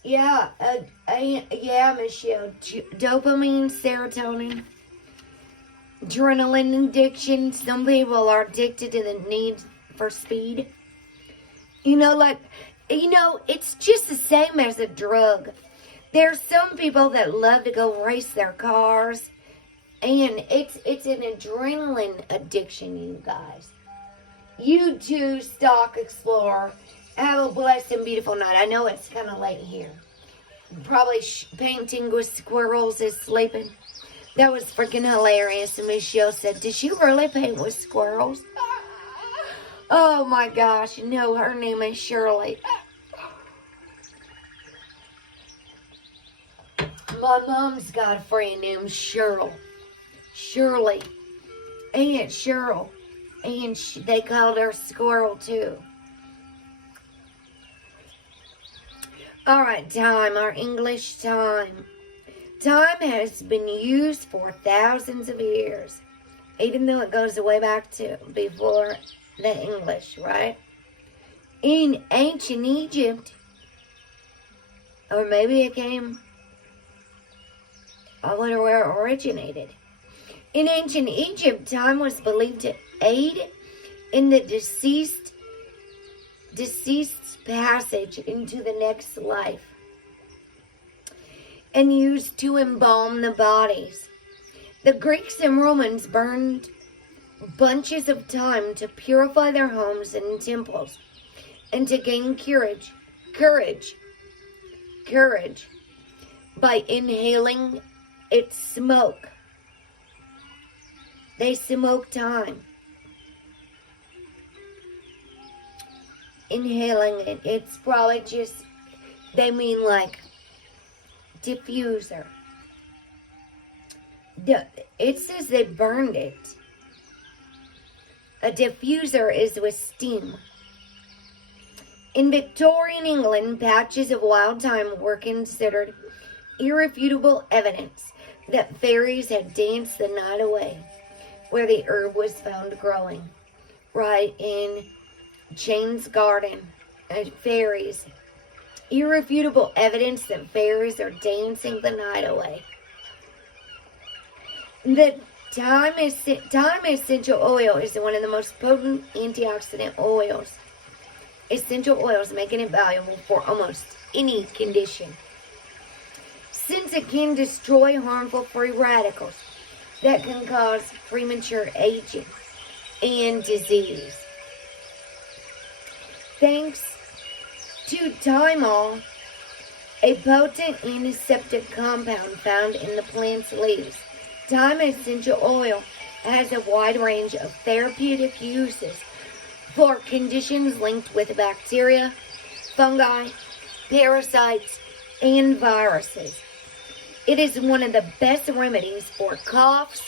Yeah, Michelle. Dopamine, serotonin, adrenaline addiction. Some people are addicted to the need for speed. It's just the same as a drug. There's some people that love to go race their cars. And it's an adrenaline addiction, you guys. You too, Stock Explorer. Have a blessed and beautiful night. I know it's kind of late here. Probably painting with squirrels is sleeping. That was freaking hilarious. And Michelle said, did she really paint with squirrels? Oh my gosh. No, her name is Shirley. My mom's got a friend named Shirley. Aunt Cheryl, and they called her Squirrel too. All right, thyme, our English thyme. Thyme has been used for thousands of years, even though it goes way back to before the English, right? In ancient Egypt, or maybe it came, I wonder where it originated. In ancient Egypt, thyme was believed to aid in the deceased's passage into the next life and used to embalm the bodies. The Greeks and Romans burned bunches of thyme to purify their homes and temples and to gain courage by inhaling its smoke. They smoke thyme. Inhaling it. It's probably just, they mean like diffuser. It says they burned it. A diffuser is with steam. In Victorian England, patches of wild thyme were considered irrefutable evidence that fairies had danced the night away, where the herb was found growing, right in Jane's garden. Fairies. Irrefutable evidence that fairies are dancing the night away. The thyme essential oil is one of the most potent antioxidant oils. Essential oils making it valuable for almost any condition, since it can destroy harmful free radicals that can cause premature aging and disease. Thanks to thymol, a potent antiseptic compound found in the plant's leaves, thyme essential oil has a wide range of therapeutic uses for conditions linked with bacteria, fungi, parasites, and viruses. It is one of the best remedies for coughs,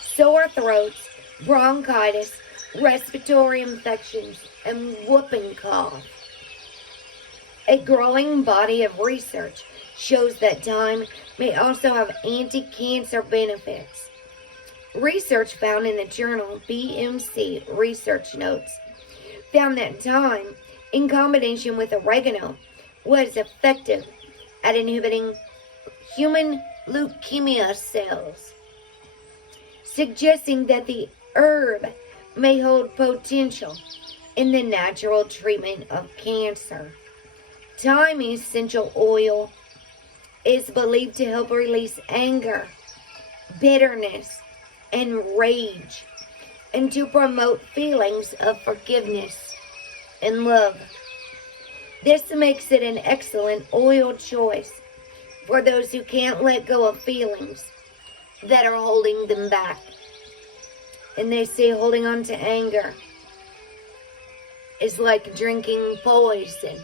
sore throats, bronchitis, respiratory infections, and whooping cough. A growing body of research shows that thyme may also have anti-cancer benefits. Research found in the journal BMC Research Notes found that thyme, in combination with oregano, was effective at inhibiting human leukemia cells, suggesting that the herb may hold potential in the natural treatment of cancer. Thyme essential oil is believed to help release anger, bitterness, and rage, and to promote feelings of forgiveness and love. This makes it an excellent oil choice for those who can't let go of feelings that are holding them back. And they say holding on to anger is like drinking poison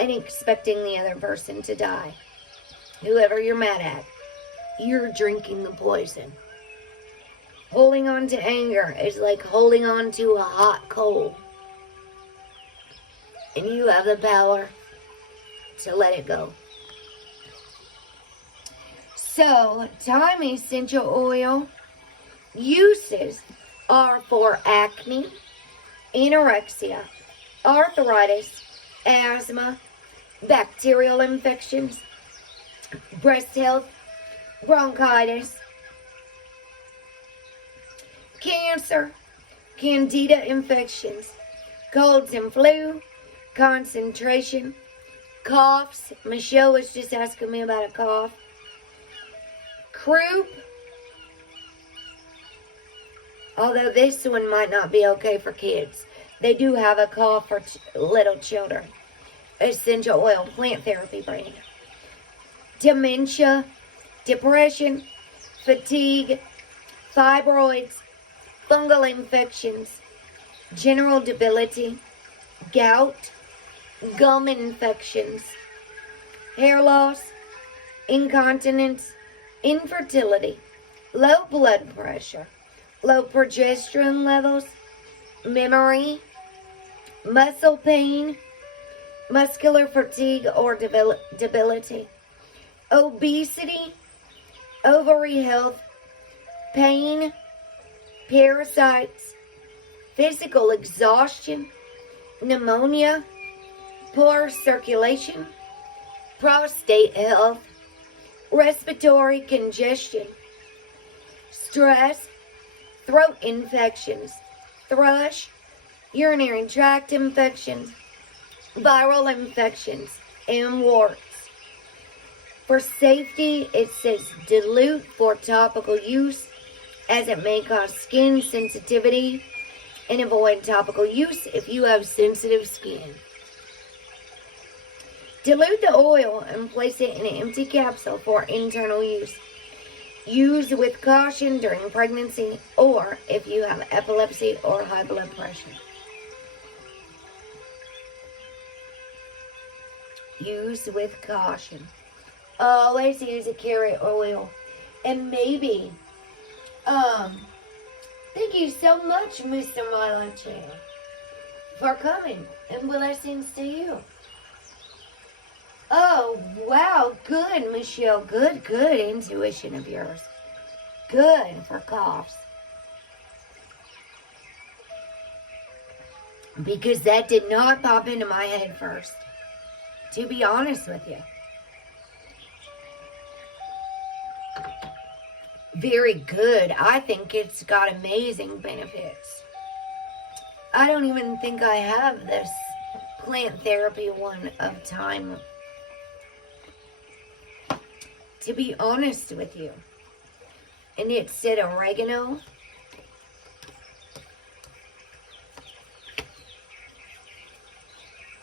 and expecting the other person to die. Whoever you're mad at, you're drinking the poison. Holding on to anger is like holding on to a hot coal. And you have the power to let it go. So, thyme essential oil uses are for acne, anorexia, arthritis, asthma, bacterial infections, breast health, bronchitis, cancer, candida infections, colds and flu, concentration, coughs. Michelle was just asking me about a cough. Croup, although this one might not be okay for kids. They do have a cough for little children. Essential oil, plant therapy brand. Dementia, depression, fatigue, fibroids, fungal infections, general debility, gout, gum infections, hair loss, incontinence, infertility, low blood pressure, low progesterone levels, memory, muscle pain, muscular fatigue or debility, obesity, ovary health, pain, parasites, physical exhaustion, pneumonia, poor circulation, prostate health, respiratory congestion, stress, throat infections, thrush, urinary tract infections, viral infections, and warts. For safety, it says dilute for topical use, as it may cause skin sensitivity, and avoid topical use if you have sensitive skin. Dilute the oil and place it in an empty capsule for internal use. Use with caution during pregnancy or if you have epilepsy or high blood pressure. Use with caution. Always use a carrot oil. And maybe, thank you so much, Mr. Milache, for coming, and blessings to you. Oh, wow, good, Michelle, good intuition of yours. Good for coughs. Because that did not pop into my head first, to be honest with you. Very good. I think it's got amazing benefits. I don't even think I have this plant therapy one of thyme, to be honest with you. And it said oregano.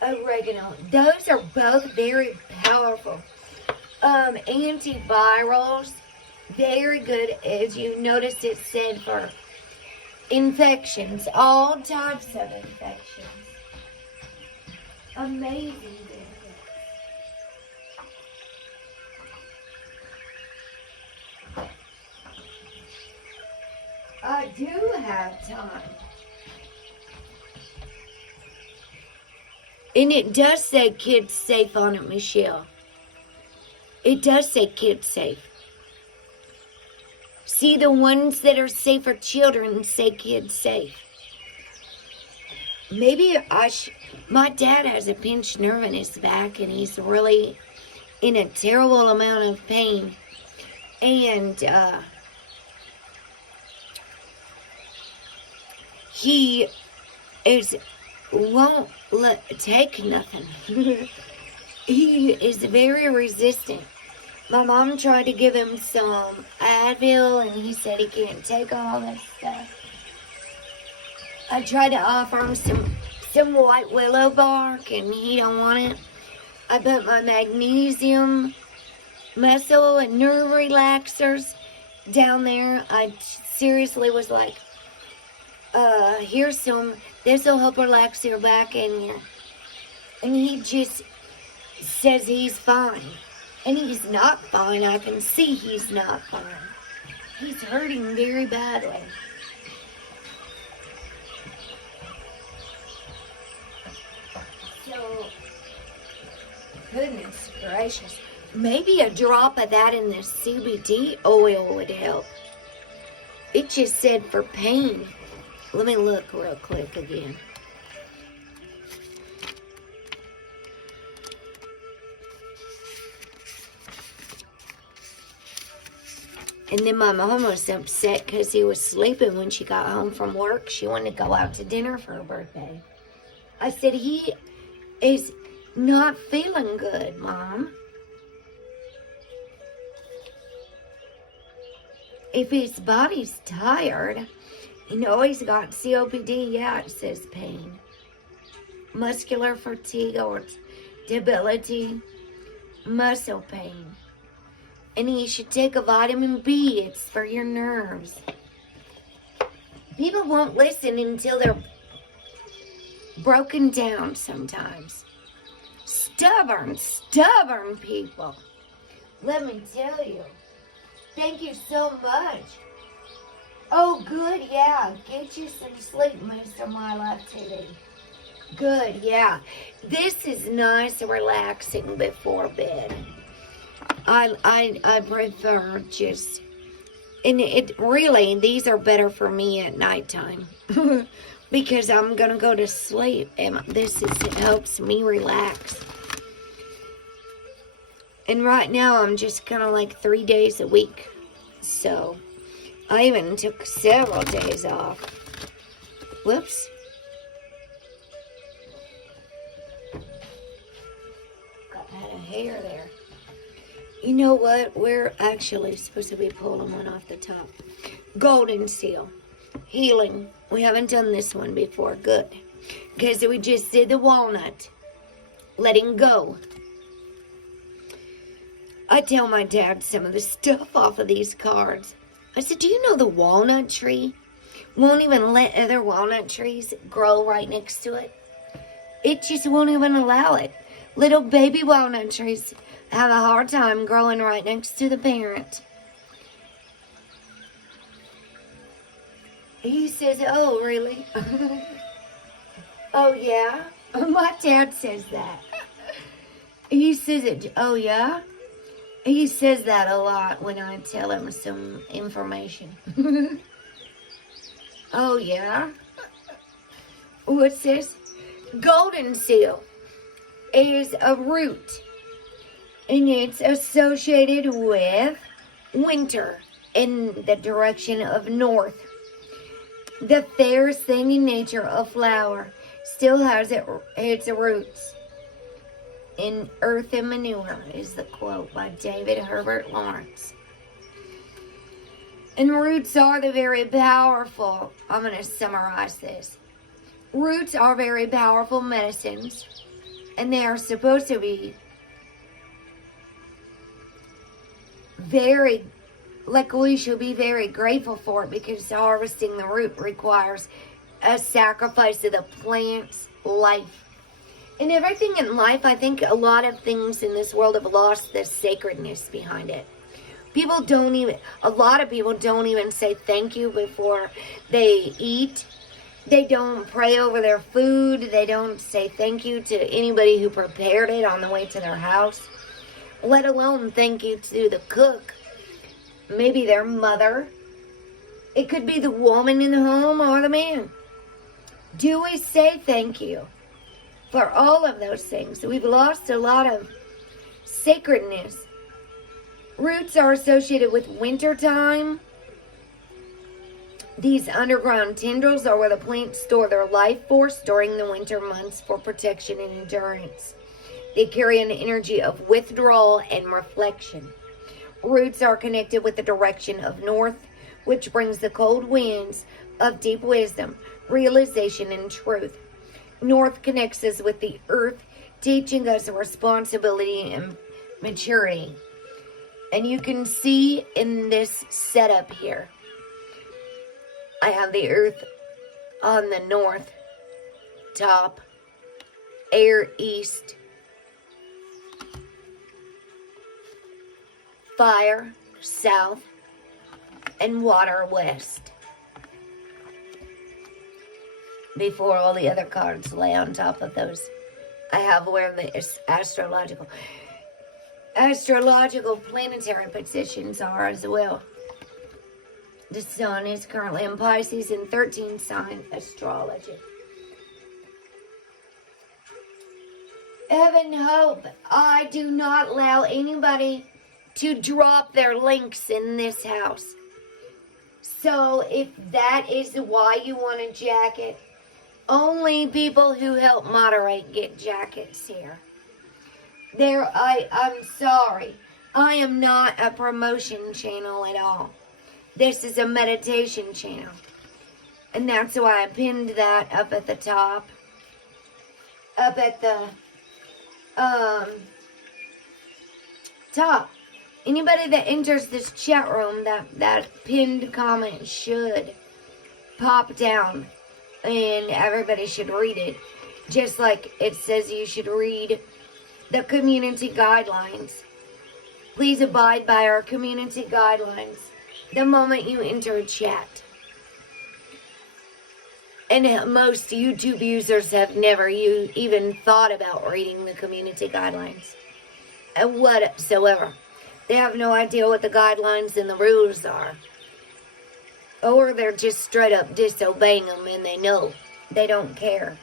Oregano. Those are both very powerful. Antivirals. Very good. As you noticed, it said for infections. All types of infections. Amazing benefits. I do have time. And it does say kids safe on it, Michelle. It does say kids safe. See, the ones that are safe for children say kids safe. Maybe my dad has a pinched nerve in his back, and he's really in a terrible amount of pain. And he won't take nothing. He is very resistant. My mom tried to give him some Advil, and he said he can't take all that stuff. I tried to offer him some white willow bark, and he don't want it. I put my magnesium, muscle, and nerve relaxers down there. I seriously was like, here's some, this'll help relax your back in here. And he just says he's fine. And he's not fine. I can see he's not fine. He's hurting very badly. So, goodness gracious. Maybe a drop of that in the CBD oil would help. It just said for pain. Let me look real quick again. And then my mom was upset because he was sleeping when she got home from work. She wanted to go out to dinner for her birthday. I said, he is not feeling good, Mom. If his body's tired, you know he's got COPD, yeah, it says pain. Muscular fatigue or debility, muscle pain. And he should take a vitamin B. It's for your nerves. People won't listen until they're broken down sometimes. Stubborn people. Let me tell you. Thank you so much. Oh, good, yeah. Get you some sleep, Mr. My Life TV. Good, yeah. This is nice and relaxing before bed. I prefer just, and it really, these are better for me at nighttime because I'm going to go to sleep, and it helps me relax. And right now I'm just kind of like 3 days a week, so I even took several days off. Whoops. Got out of hair there. You know what? We're actually supposed to be pulling one off the top. Golden seal. Healing. We haven't done this one before. Good. Because we just did the walnut. Letting go. I tell my dad some of the stuff off of these cards. I said, do you know the walnut tree won't even let other walnut trees grow right next to it? It just won't even allow it. Little baby walnut trees have a hard time growing right next to the parent. He says, oh, really? Oh, yeah? My dad says that. He says it, oh, yeah? He says that a lot when I tell him some information. Oh, yeah? What's this? Golden seal is a root. And it's associated with winter in the direction of north. The fairest thing in nature, a flower, still has its roots in earth and manure, is the quote by David Herbert Lawrence. And roots are the very powerful, I'm going to summarize this. Roots are very powerful medicines, and they are supposed to be we should be very grateful for it, because harvesting the root requires a sacrifice of the plant's life. And everything in life, I think a lot of things in this world have lost the sacredness behind it. A lot of people don't even say thank you before they eat. They don't pray over their food. They don't say thank you to anybody who prepared it on the way to their house. Let alone thank you to the cook, maybe their mother, It could be the woman in the home or the man. Do we say thank you for all of those things? We've lost a lot of sacredness. Roots are associated with winter time. These underground tendrils are where the plants store their life force during the winter months for protection and endurance. They carry an energy of withdrawal and reflection. Roots are connected with the direction of north, which brings the cold winds of deep wisdom, realization, and truth. North connects us with the earth, teaching us responsibility and maturity. And you can see in this setup here, I have the earth on the north top, air east, fire south, and water west. Before all the other cards lay on top of those, I have where the astrological planetary positions are as well. The sun is currently in Pisces in 13 sign astrology. Heaven hope, I do not allow anybody to drop their links in this house. So if that is why you want a jacket, only people who help moderate get jackets here. I'm sorry. I am not a promotion channel at all. This is a meditation channel. And that's why I pinned that up at the top. Up at the top. Anybody that enters this chat room, that pinned comment should pop down. And everybody should read it. Just like it says you should read the community guidelines. Please abide by our community guidelines the moment you enter a chat. And most YouTube users have never even thought about reading the community guidelines whatsoever. They have no idea what the guidelines and the rules are. Or they're just straight up disobeying them and they know. They don't care.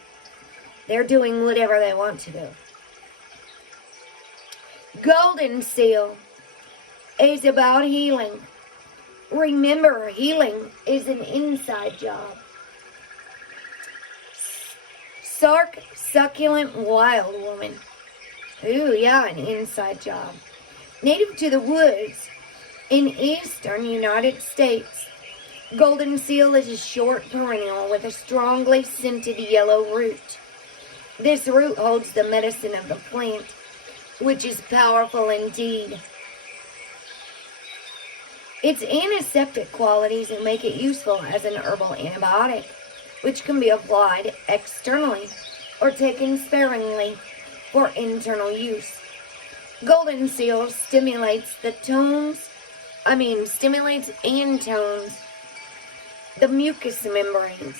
They're doing whatever they want to do. Golden Seal is about healing. Remember, healing is an inside job. Succulent wild woman. Ooh, yeah, an inside job. Native to the woods in eastern United States, golden seal is a short perennial with a strongly scented yellow root. This root holds the medicine of the plant, which is powerful indeed. Its antiseptic qualities make it useful as an herbal antibiotic, which can be applied externally or taken sparingly for internal use. Golden seal stimulates and tones the mucous membranes,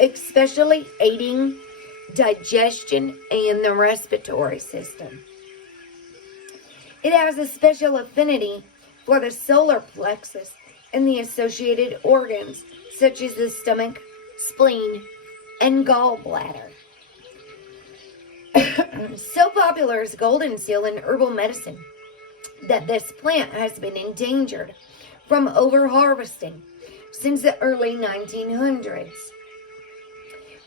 especially aiding digestion and the respiratory system. It has a special affinity for the solar plexus and the associated organs, such as the stomach, spleen, and gallbladder. So popular is golden seal in herbal medicine that this plant has been endangered from over-harvesting since the early 1900s.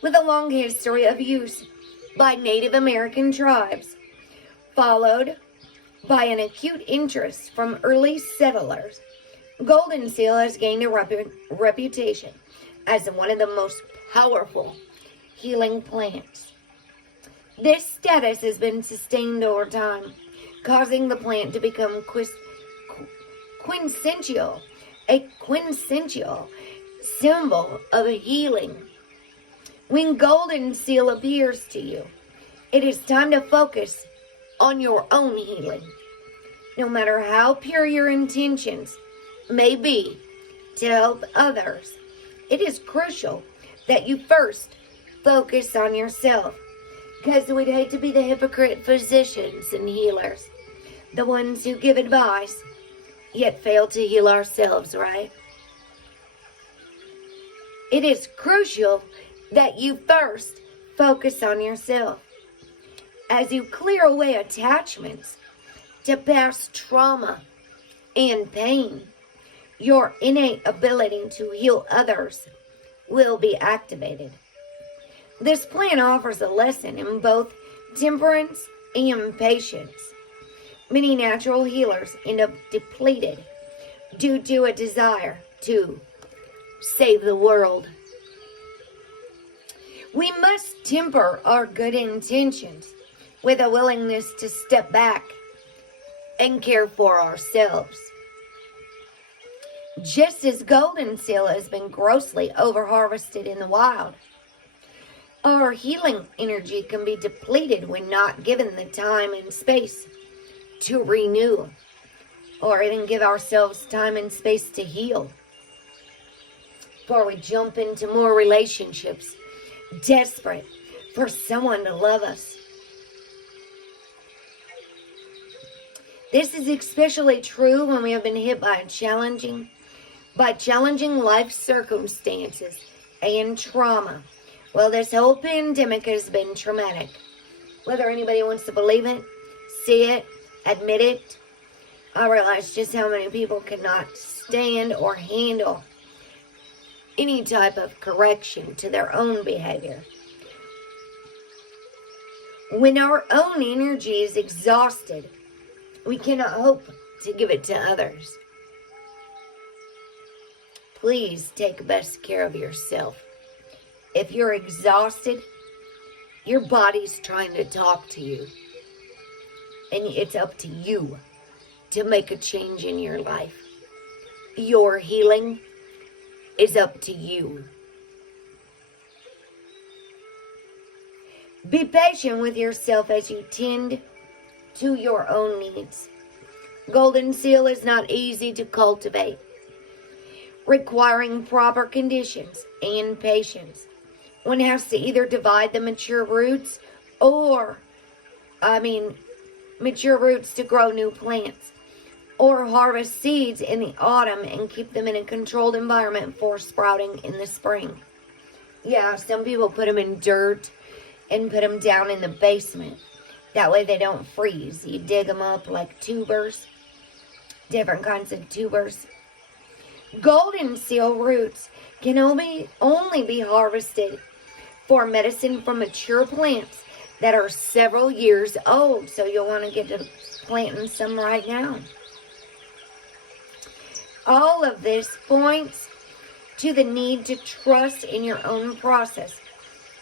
With a long history of use by Native American tribes, followed by an acute interest from early settlers, golden seal has gained a reputation as one of the most powerful healing plants. This status has been sustained over time, causing the plant to become a quintessential symbol of healing. When golden seal appears to you, it is time to focus on your own healing. No matter how pure your intentions may be to help others, it is crucial that you first focus on yourself, because we'd hate to be the hypocrite physicians and healers, the ones who give advice yet fail to heal ourselves, right? it is crucial that you first focus on yourself. As you clear away attachments to past trauma and pain, your innate ability to heal others will be activated. This plan offers a lesson in both temperance and patience. Many natural healers end up depleted due to a desire to save the world. We must temper our good intentions with a willingness to step back and care for ourselves. Just as golden seal has been grossly overharvested in the wild, our healing energy can be depleted when not given the time and space to renew, or even give ourselves time and space to heal, before we jump into more relationships, desperate for someone to love us. This is especially true when we have been hit by challenging life circumstances and trauma. Well, this whole pandemic has been traumatic. Whether anybody wants to believe it, see it, admit it, I realize just how many people cannot stand or handle any type of correction to their own behavior. When our own energy is exhausted, we cannot hope to give it to others. Please take best care of yourself. If you're exhausted, your body's trying to talk to you. And it's up to you to make a change in your life. Your healing is up to you. Be patient with yourself as you tend to your own needs. Golden seal is not easy to cultivate, requiring proper conditions and patience. One has to either divide the mature roots to grow new plants, or harvest seeds in the autumn and keep them in a controlled environment for sprouting in the spring. Yeah, some people put them in dirt and put them down in the basement. That way they don't freeze. You dig them up like tubers, different kinds of tubers. Golden seal roots can only be harvested for medicine from mature plants that are several years old. So you'll want to get to planting some right now. All of this points to the need to trust in your own process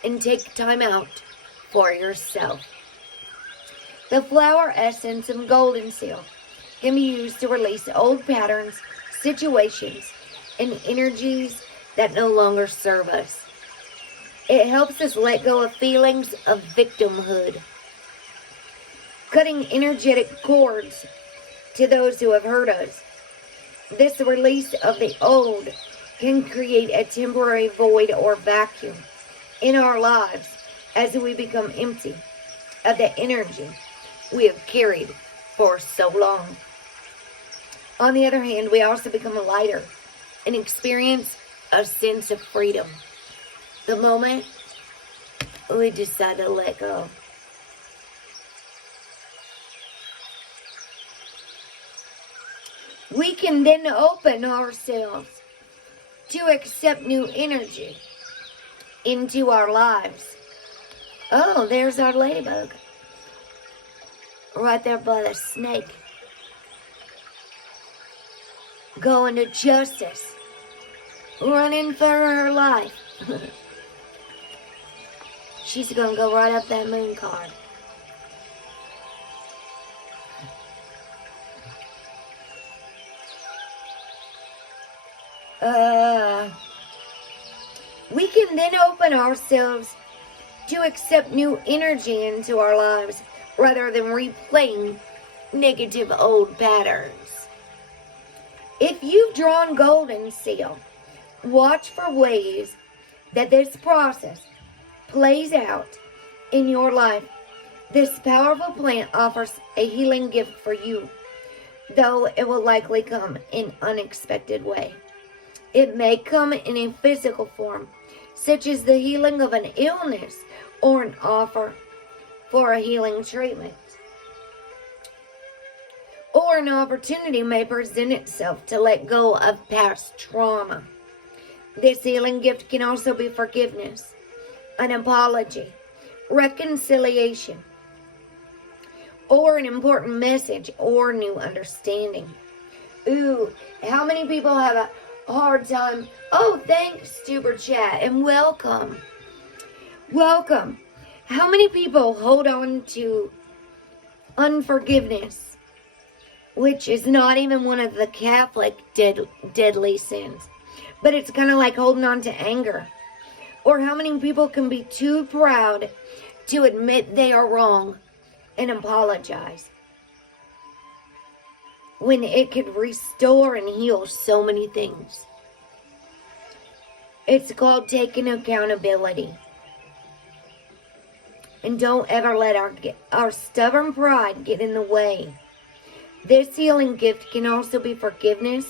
and take time out for yourself. The flower essence of golden seal can be used to release old patterns, situations, and energies that no longer serve us. It helps us let go of feelings of victimhood, cutting energetic cords to those who have hurt us. This release of the old can create a temporary void or vacuum in our lives as we become empty of the energy we have carried for so long. On the other hand, we also become lighter and experience a sense of freedom the moment we decide to let go. We can then open ourselves to accept new energy into our lives. Oh, there's our ladybug. Right there by the snake. Going to justice. Running for her life. She's going to go right up that moon card. We can then open ourselves to accept new energy into our lives rather than replaying negative old patterns. If you've drawn golden seal, watch for ways that this process plays out in your life. This powerful plant offers a healing gift for you, though it will likely come in an unexpected way. It may come in a physical form, such as the healing of an illness or an offer for a healing treatment. Or an opportunity may present itself to let go of past trauma. This healing gift can also be forgiveness, an apology, reconciliation, or an important message or new understanding. Ooh, how many people have a hard time? Oh, thanks, Super Chat, and welcome. Welcome. How many people hold on to unforgiveness, which is not even one of the Catholic deadly sins, but it's kind of like holding on to anger? Or how many people can be too proud to admit they are wrong and apologize, when it could restore and heal so many things? It's called taking accountability. And don't ever let our stubborn pride get in the way. This healing gift can also be forgiveness,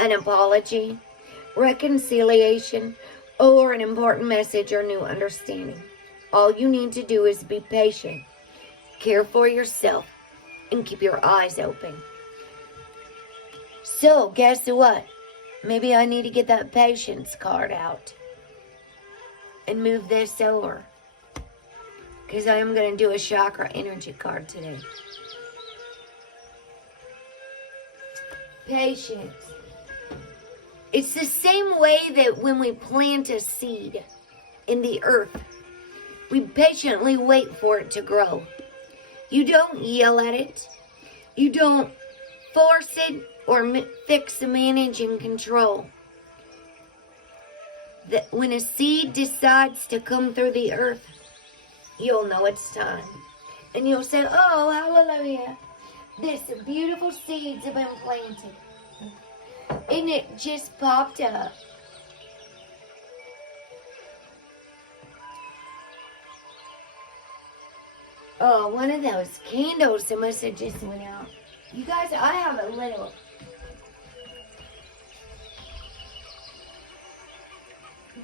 an apology, reconciliation, or an important message or new understanding. All you need to do is be patient, care for yourself, and keep your eyes open. So, guess what? Maybe I need to get that patience card out and move this over, because I am going to do a chakra energy card today. Patience. It's the same way that when we plant a seed in the earth, we patiently wait for it to grow. You don't yell at it. You don't force it or fix, manage, and control. That when a seed decides to come through the earth, you'll know it's time. And you'll say, oh, hallelujah. This beautiful seeds have been planted. And it just popped up. Oh, one of those candles that must have just went out. You guys, I have a little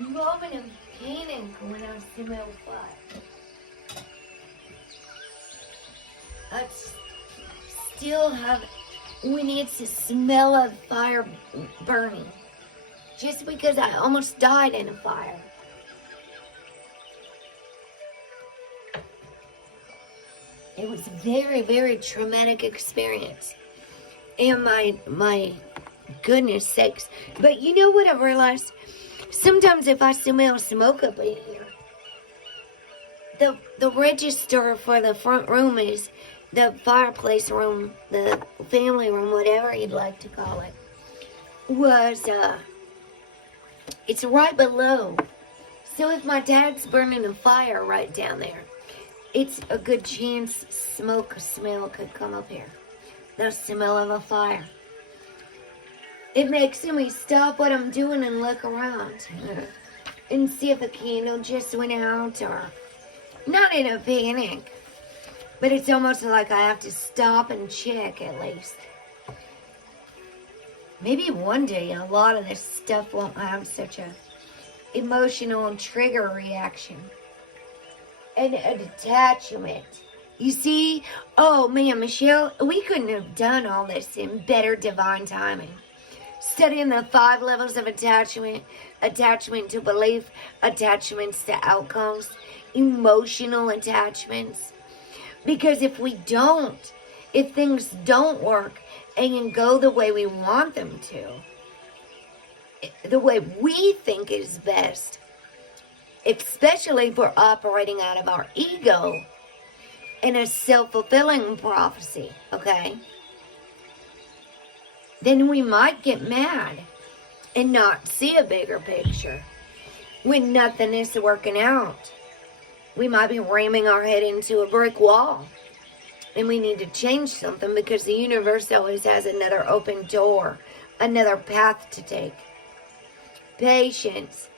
moment of panic when I smell fire. I still have, when it's the smell of fire burning. Just because I almost died in a fire. It was a very, very traumatic experience. And my goodness sakes. But you know what I realized? Sometimes if I smell smoke up in here, the register for the front room is the fireplace room, the family room, whatever you'd like to call it, was, it's right below. So if my dad's burning a fire right down there, it's a good chance smell could come up here. The smell of a fire. It makes me stop what I'm doing and look around and see if a candle just went out, or not in a panic, but it's almost like I have to stop and check at least. Maybe one day a lot of this stuff won't have such a emotional trigger reaction and a detachment. You see? Oh man, Michelle, we couldn't have done all this in better divine timing. Studying the 5 levels of attachment, attachment to belief, attachments to outcomes, emotional attachments. Because if things don't work and go the way we want them to, the way we think is best, especially if we're operating out of our ego in a self-fulfilling prophecy, okay? Then we might get mad and not see a bigger picture. When nothing is working out, we might be ramming our head into a brick wall. And we need to change something because the universe always has another open door, another path to take. Patience.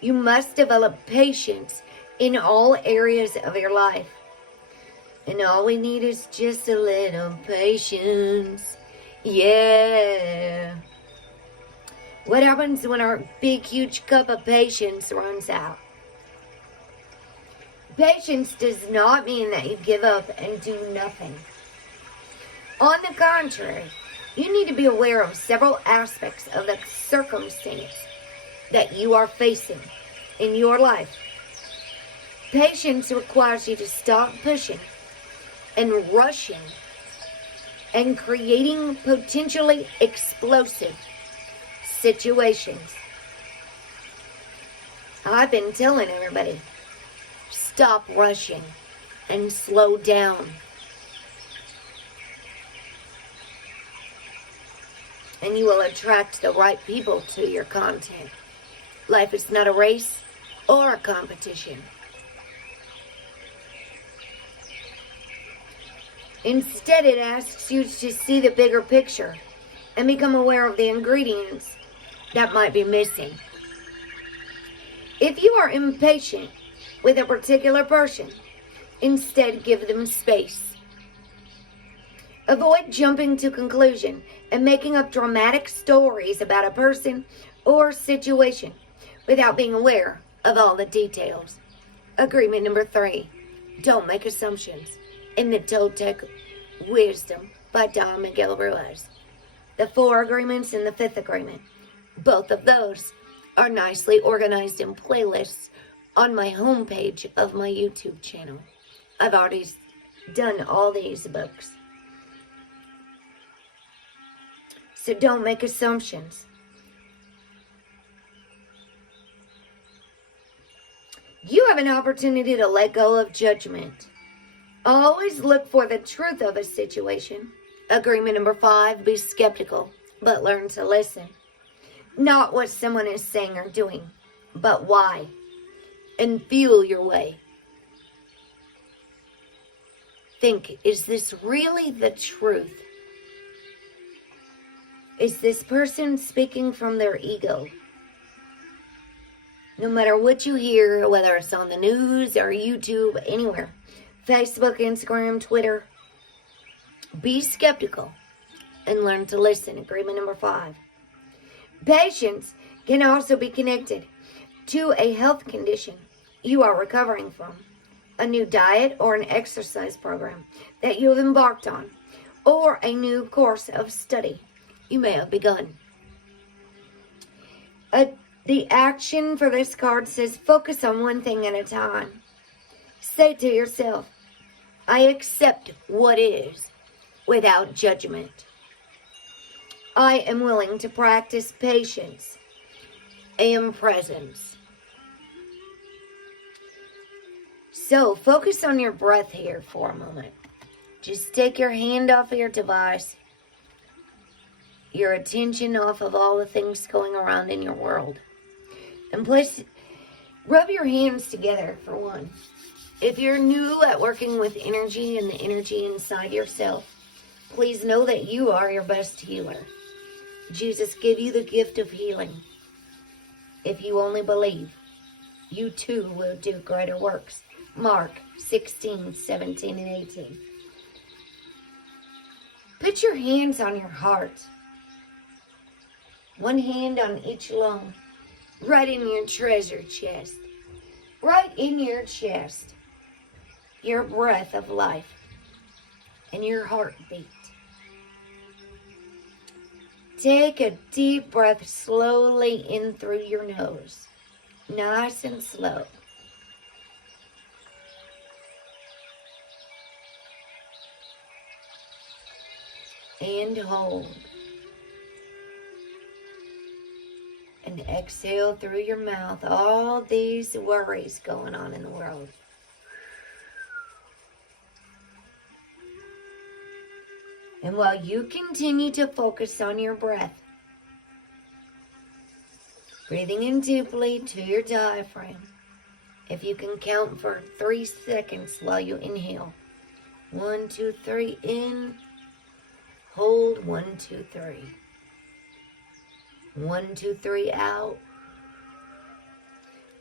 You must develop patience in all areas of your life. And all we need is just a little patience. Yeah. What happens when our big, huge cup of patience runs out? Patience does not mean that you give up and do nothing. On the contrary, you need to be aware of several aspects of the circumstance that you are facing in your life. Patience requires you to stop pushing and rushing and creating potentially explosive situations. I've been telling everybody, stop rushing and slow down. And you will attract the right people to your content. Life is not a race or a competition. Instead, it asks you to see the bigger picture and become aware of the ingredients that might be missing. If you are impatient with a particular person, instead give them space. Avoid jumping to conclusion and making up dramatic stories about a person or situation without being aware of all the details. Agreement number 3, don't make assumptions. In the Toltec Wisdom by Don Miguel Ruiz. The 4 agreements and the 5th agreement. Both of those are nicely organized in playlists on my homepage of my YouTube channel. I've already done all these books. So don't make assumptions. You have an opportunity to let go of judgment. Always look for the truth of a situation. Agreement number 5, be skeptical, but learn to listen. Not what someone is saying or doing, but why. And feel your way. Think, is this really the truth? Is this person speaking from their ego? No matter what you hear, whether it's on the news or YouTube, anywhere, Facebook, Instagram, Twitter, be skeptical and learn to listen. Agreement number 5. Patience can also be connected to a health condition you are recovering from, a new diet or an exercise program that you have embarked on, or a new course of study you may have begun. The action for this card says, focus on one thing at a time. Say to yourself, I accept what is without judgment. I am willing to practice patience and presence. So focus on your breath here for a moment. Just take your hand off of your device, your attention off of all the things going around in your world. And rub your hands together for one. If you're new at working with energy and the energy inside yourself, please know that you are your best healer. Jesus gave you the gift of healing. If you only believe, you too will do greater works. Mark 16, 17, and 18. Put your hands on your heart. One hand on each lung. Right in your treasure chest. Right in your chest. Your breath of life and your heartbeat. Take a deep breath slowly in through your nose. Nice and slow. And hold. And exhale through your mouth all these worries going on in the world. And while you continue to focus on your breath, breathing in deeply to your diaphragm, if you can count for 3 seconds while you inhale. 1, 2, 3, in. Hold, 1, 2, 3. 1, 2, 3, out.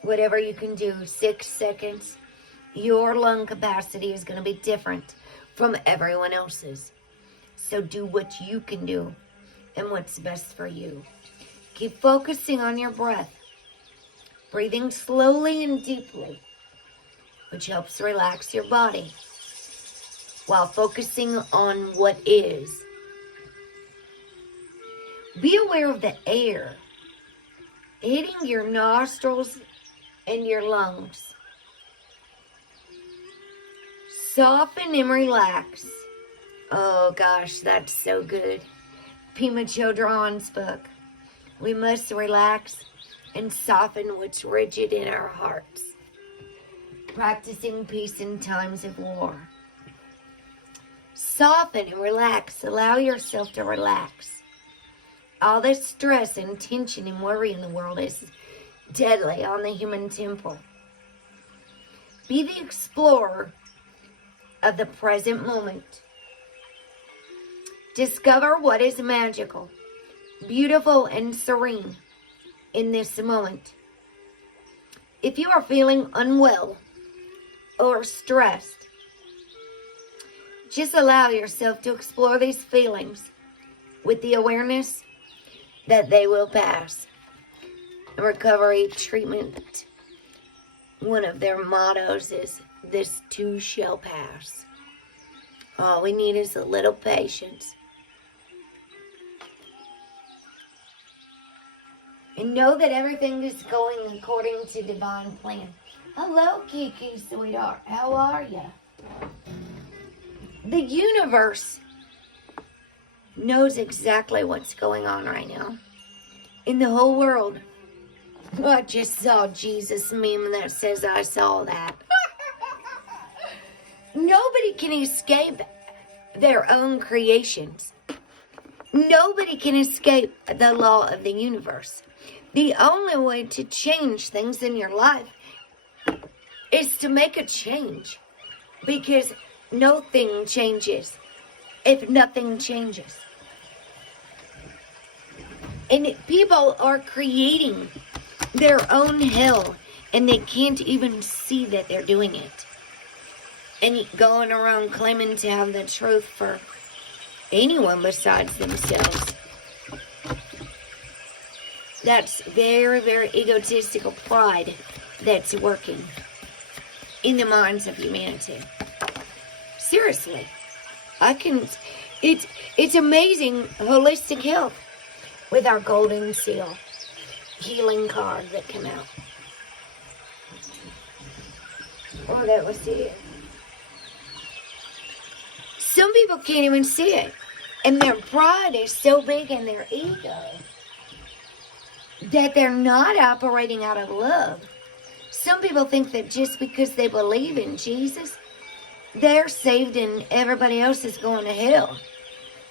Whatever you can do, 6 seconds. Your lung capacity is going to be different from everyone else's. So do what you can do and what's best for you. Keep focusing on your breath, breathing slowly and deeply, which helps relax your body, while focusing on what is. Be aware of the air hitting your nostrils and your lungs. Soften and relax. Oh gosh, that's so good. Pema Chodron's book. We must relax and soften what's rigid in our hearts. Practicing peace in times of war. Soften and relax. Allow yourself to relax. All the stress and tension and worry in the world is deadly on the human temple. Be the explorer of the present moment. Discover what is magical, beautiful, and serene in this moment. If you are feeling unwell or stressed, just allow yourself to explore these feelings with the awareness that they will pass. In recovery treatment, one of their mottos is, "This too shall pass." All we need is a little patience. And know that everything is going according to divine plan. Hello, Kiki, sweetheart. How are you? The universe knows exactly what's going on right now in the whole world. I just saw Jesus meme that says I saw that. Nobody can escape their own creations. Nobody can escape the law of the universe. The only way to change things in your life is to make a change, because nothing changes if nothing changes. And people are creating their own hell, and they can't even see that they're doing it. And going around claiming to have the truth for anyone besides themselves. That's very, very egotistical pride that's working in the minds of humanity. Seriously. It's amazing holistic health with our golden seal healing card that came out. Oh, that was it. Some people can't even see it. And their pride is so big in their ego that they're not operating out of love. Some people think that just because they believe in Jesus, they're saved and everybody else is going to hell.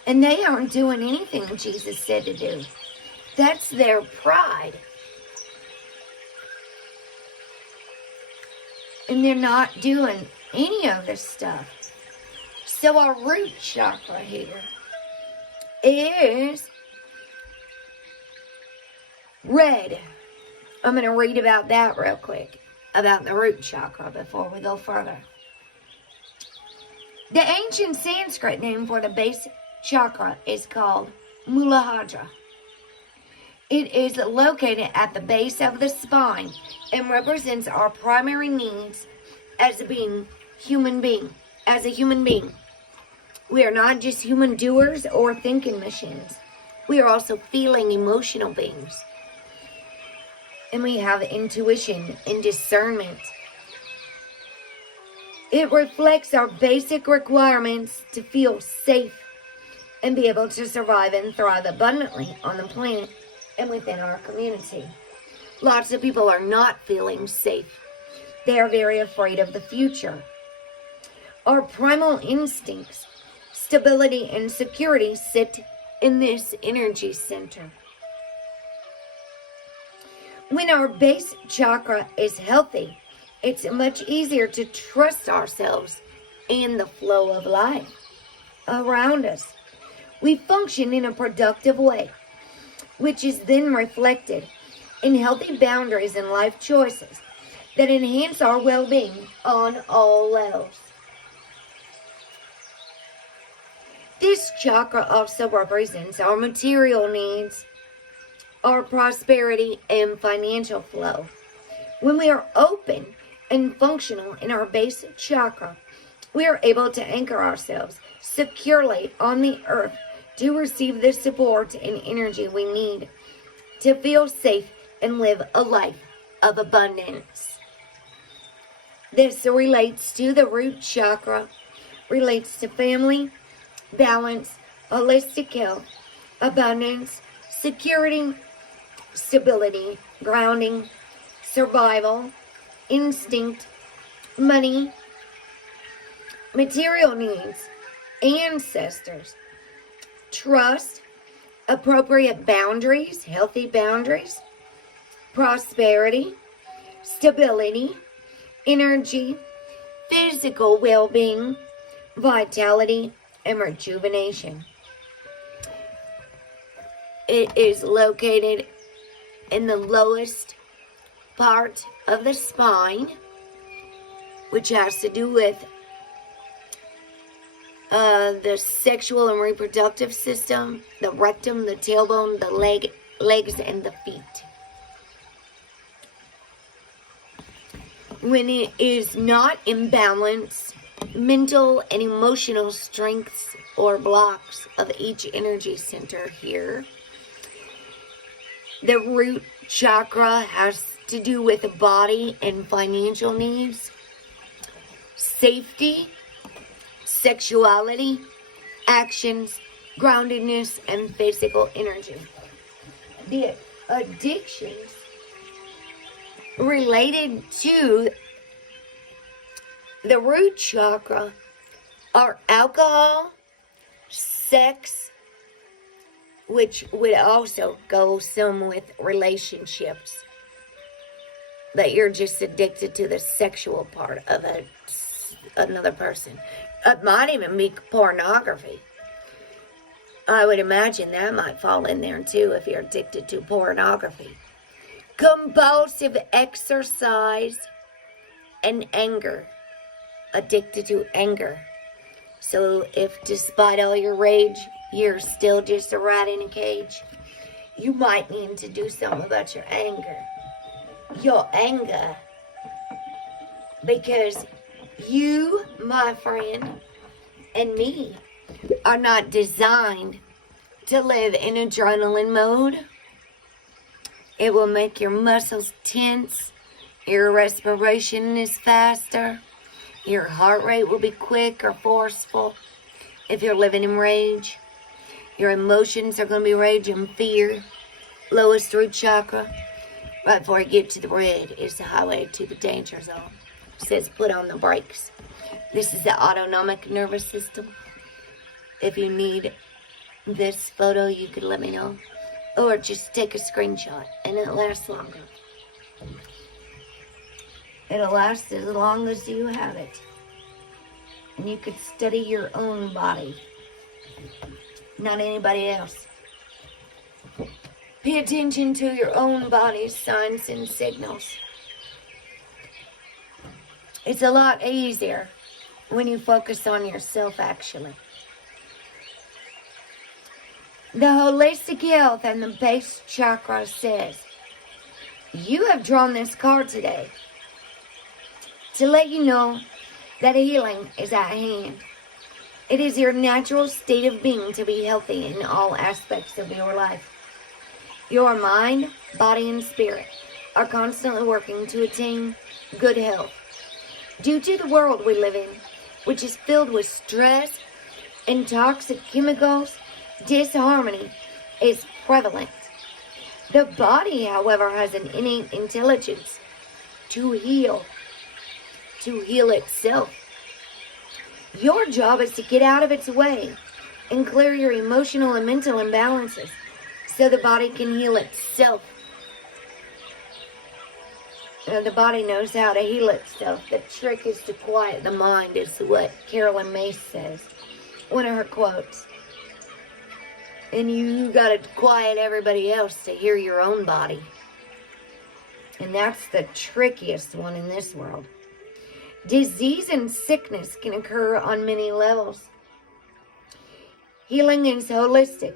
And they aren't doing anything Jesus said to do. That's their pride. And they're not doing any of this stuff. So our root chakra here is red. I'm going to read about that real quick, about the root chakra before we go further. The ancient Sanskrit name for the base chakra is called Muladhara. It is located at the base of the spine and represents our primary needs as a human being. We are not just human doers or thinking machines. We are also feeling emotional beings. And we have intuition and discernment. It reflects our basic requirements to feel safe and be able to survive and thrive abundantly on the planet and within our community. Lots of people are not feeling safe. They are very afraid of the future. Our primal instincts, stability, and security sit in this energy center. When our base chakra is healthy, it's much easier to trust ourselves and the flow of life around us. We function in a productive way, which is then reflected in healthy boundaries and life choices that enhance our well-being on all levels. This chakra also represents our material needs. our prosperity and financial flow. When we are open and functional in our base chakra, we are able to anchor ourselves securely on the earth to receive the support and energy we need to feel safe and live a life of abundance. This relates to the root chakra, relates to family, balance, holistic health, abundance, security, stability, grounding, survival, instinct, money, material needs, ancestors, trust, appropriate boundaries, healthy boundaries, prosperity, stability, energy, physical well-being, vitality, and rejuvenation. It is located in the lowest part of the spine, which has to do with the sexual and reproductive system, the rectum, the tailbone, the legs, and the feet. When it is not in balance, mental and emotional strengths or blocks of each energy center here. The root chakra has to do with the body and financial needs, safety, sexuality, actions, groundedness, and physical energy. The addictions related to the root chakra are alcohol, sex, which would also go some with relationships, that you're just addicted to the sexual part of another person. It might even be pornography. I would imagine that might fall in there too if you're addicted to pornography. Compulsive exercise and anger. Addicted to anger. So if despite all your rage, you're still just a rat in a cage, you might need to do something about your anger. Your anger. Because you, my friend, and me are not designed to live in adrenaline mode. It will make your muscles tense. Your respiration is faster. Your heart rate will be quick or forceful if you're living in rage. Your emotions are going to be rage and fear. Lowest root chakra. Right before you get to the red is the highway to the danger zone. It says put on the brakes. This is the autonomic nervous system. If you need this photo, you could let me know. Or just take a screenshot and it lasts longer. It'll last as long as you have it. And you could study your own body. Not anybody else. Pay attention to your own body's signs and signals. It's a lot easier when you focus on yourself, actually. The holistic health and the base chakra says, you have drawn this card today to let you know that healing is at hand. It is your natural state of being to be healthy in all aspects of your life. Your mind, body, and spirit are constantly working to attain good health. Due to the world we live in, which is filled with stress and toxic chemicals, disharmony is prevalent. The body, however, has an innate intelligence to heal itself. Your job is to get out of its way and clear your emotional and mental imbalances so the body can heal itself. The body knows how to heal itself. The trick is to quiet the mind, is what Carolyn Mace says. One of her quotes. And you got to quiet everybody else to hear your own body. And that's the trickiest one in this world. Disease and sickness can occur on many levels. Healing is holistic.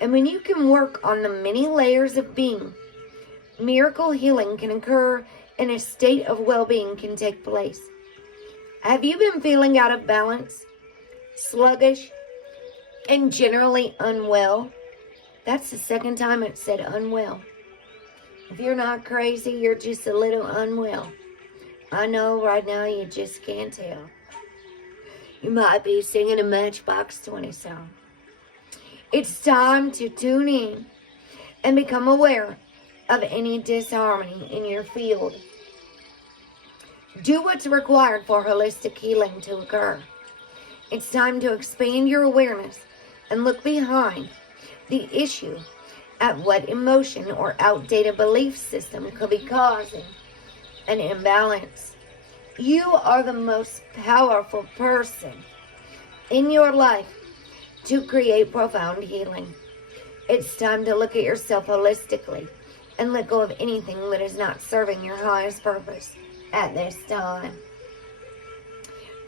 And when you can work on the many layers of being, miracle healing can occur and a state of well-being can take place. Have you been feeling out of balance, sluggish, and generally unwell? That's the second time it said unwell. If you're not crazy, you're just a little unwell. I know right now you just can't tell. You might be singing a Matchbox 20 song. It's time to tune in and become aware of any disharmony in your field. Do what's required for holistic healing to occur. It's time to expand your awareness and look behind the issue at what emotion or outdated belief system could be causing an imbalance. You are the most powerful person in your life to create profound healing. It's time to look at yourself holistically and let go of anything that is not serving your highest purpose at this time.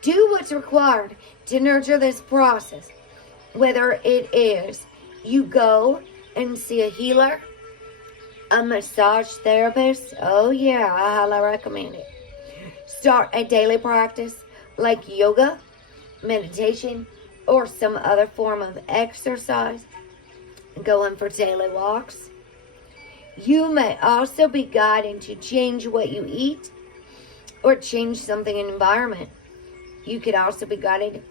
Do what's required to nurture this process, whether it is you go and see a healer, a massage therapist. Oh yeah, I highly recommend it. Start a daily practice like yoga, meditation, or some other form of exercise. Going for daily walks. You may also be guided to change what you eat or change something in the environment. You could also be guided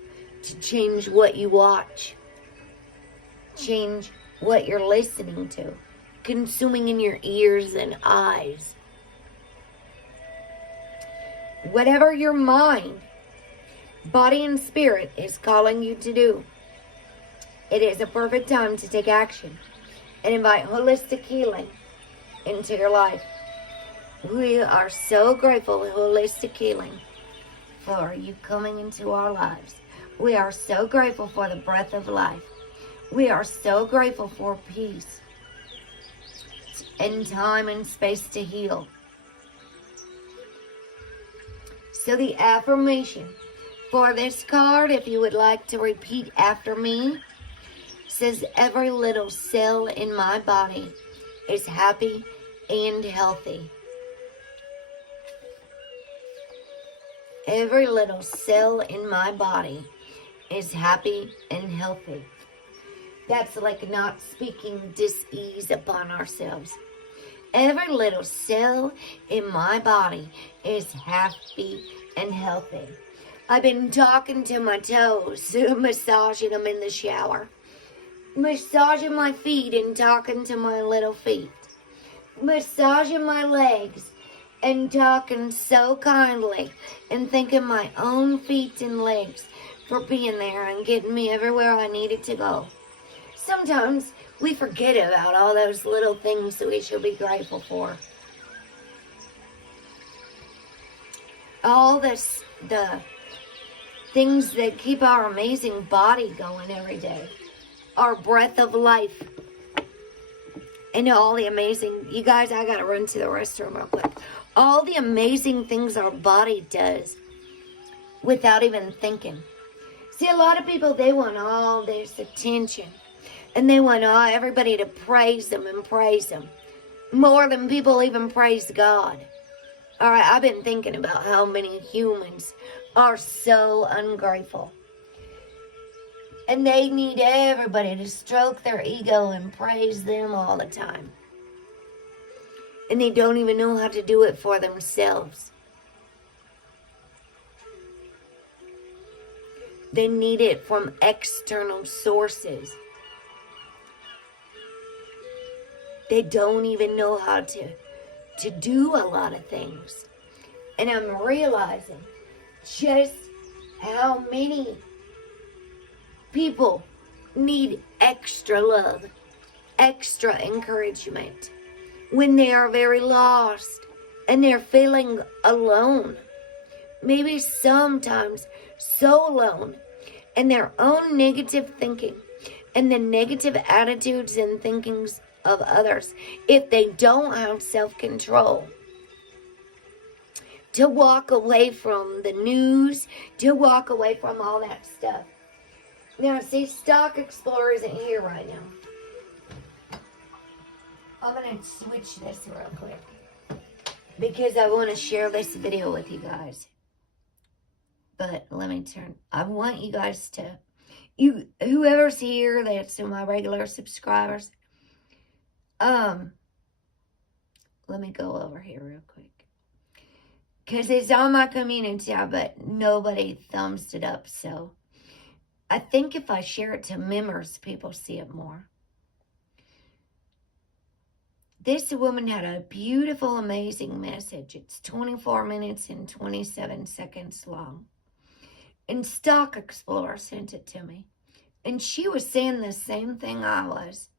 to change what you watch. Change what you're listening to, consuming in your ears and eyes. Whatever your mind, body, and spirit is calling you to do, it is a perfect time to take action and invite holistic healing into your life. We are so grateful with holistic healing for you coming into our lives. We are so grateful for the breath of life. We are so grateful for peace and time and space to heal. So the affirmation for this card, if you would like to repeat after me, says, every little cell in my body is happy and healthy. Every little cell in my body is happy and healthy. That's like not speaking dis-ease upon ourselves. Every little cell in my body is happy and healthy. I've been talking to my toes, massaging them in the shower. Massaging my feet and talking to my little feet. Massaging my legs and talking so kindly and thanking my own feet and legs for being there and getting me everywhere I needed to go. Sometimes we forget about all those little things that we should be grateful for. All the things that keep our amazing body going every day. Our breath of life. And all the amazing, you guys, I gotta run to the restroom real quick. All the amazing things our body does without even thinking. See, a lot of people, they want all this attention. And they want everybody to praise them and praise them. More than people even praise God. Alright, I've been thinking about how many humans are so ungrateful. And they need everybody to stroke their ego and praise them all the time. And they don't even know how to do it for themselves. They need it from external sources. They don't even know how to do a lot of things. And I'm realizing just how many people need extra love, extra encouragement when they are very lost and they're feeling alone. Maybe sometimes so alone in their own negative thinking and the negative attitudes and thinkings of others, if they don't have self-control to walk away from the news, to walk away from all that stuff. Now, see, Stock Explorer isn't here right now. I'm going to switch this real quick because I want to share this video with you guys. But let me turn. I want you guys to, whoever's here that's my regular subscribers, let me go over here real quick. Because it's on my community tab, but nobody thumbs it up. So I think if I share it to members, people see it more. This woman had a beautiful, amazing message. It's 24 minutes and 27 seconds long. And Stock Explorer sent it to me. And she was saying the same thing I was.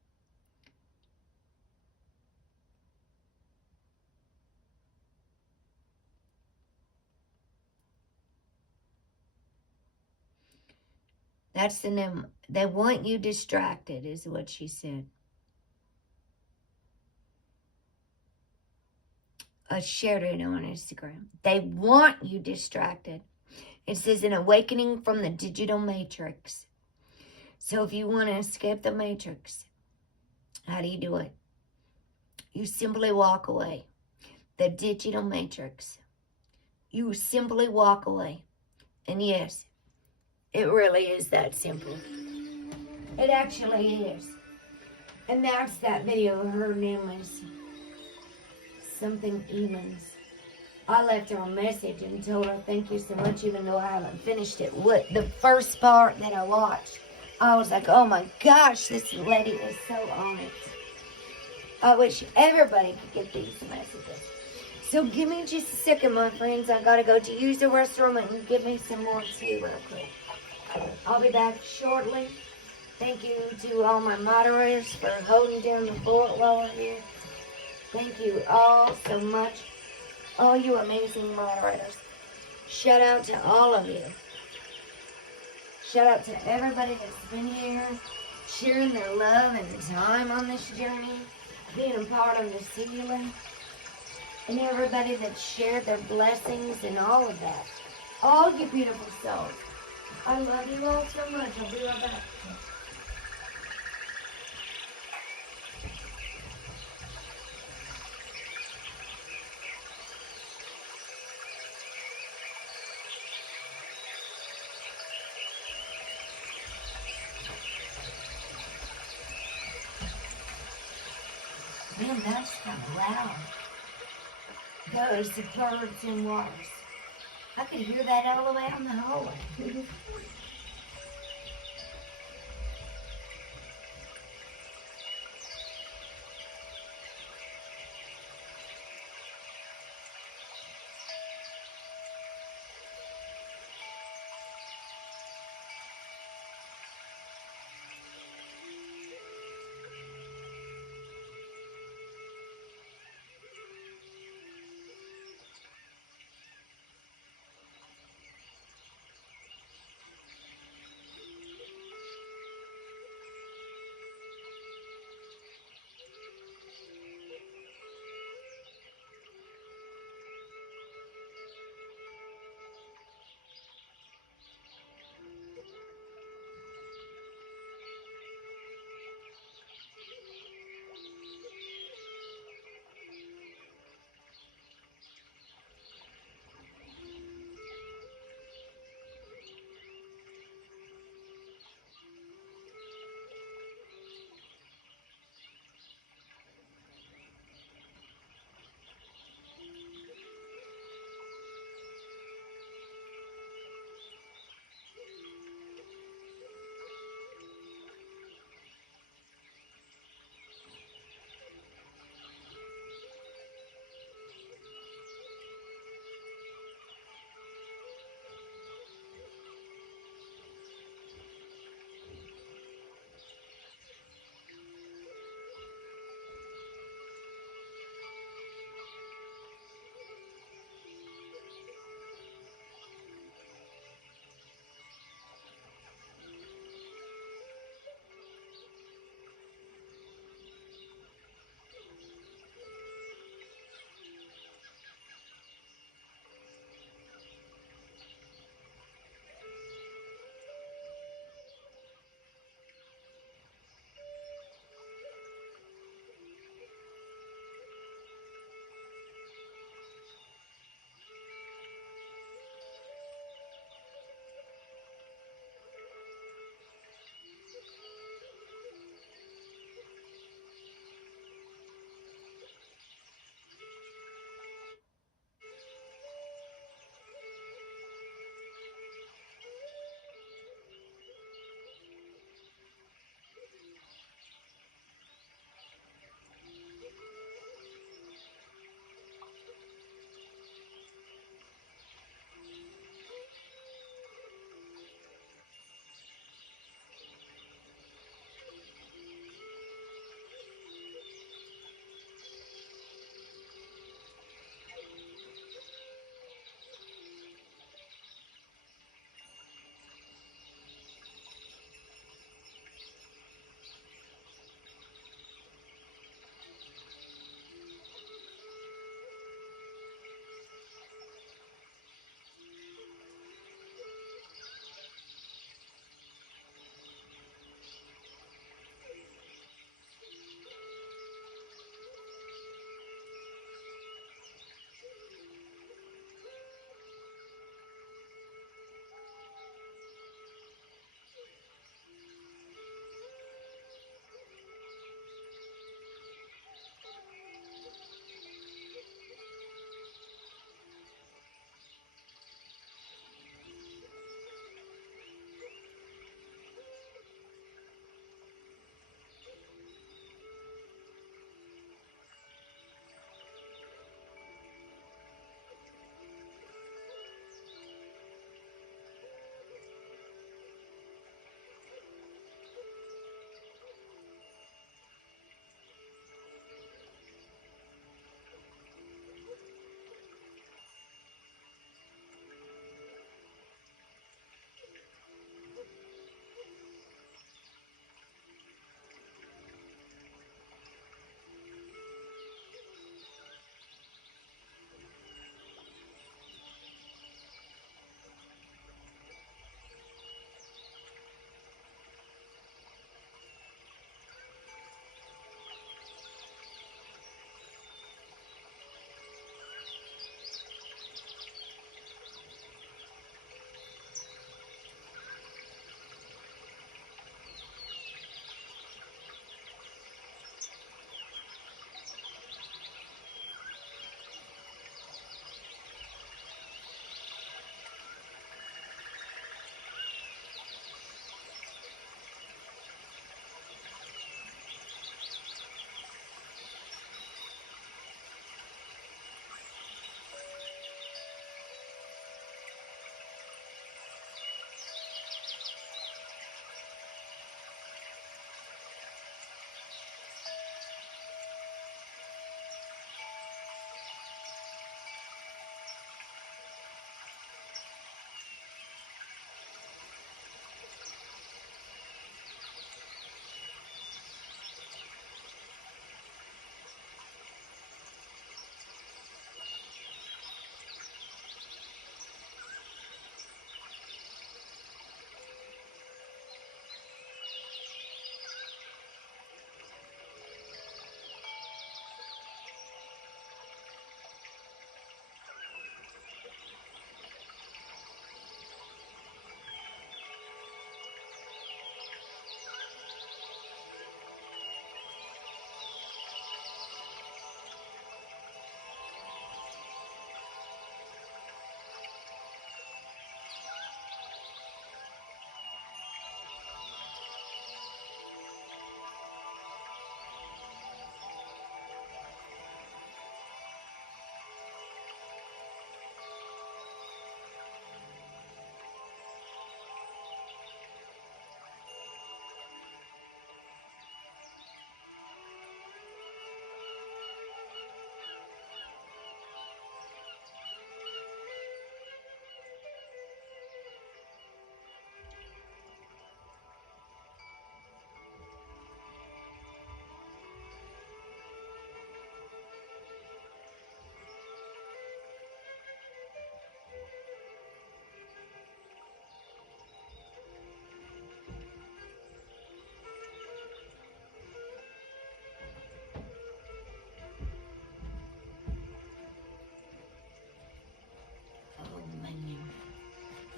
That's the name. They want you distracted, is what she said. I shared it on Instagram. They want you distracted. It says an awakening from the digital matrix. So if you want to escape the matrix, how do you do it? You simply walk away. The digital matrix. You simply walk away. And yes, it really is that simple. It actually is. And that's that video. Her name is something Evans. I left her a message and told her thank you so much, even though I haven't finished it. What the first part that I watched, I was like, oh my gosh, this lady is so on it. I wish everybody could get these messages. So give me just a second, my friends. I gotta go to use the restroom and get me some more tea real quick. I'll be back shortly. Thank you to all my moderators for holding down the fort while I'm here. Thank you all so much. All you amazing moderators. Shout out to all of you. Shout out to everybody that's been here, sharing their love and time on this journey, being a part of this healing, and everybody that shared their blessings and all of that. All you beautiful souls. I love you all so much. I'll be right back. Man, that's kind of loud. Those the birds and waters. I could hear that all the way out in the hallway.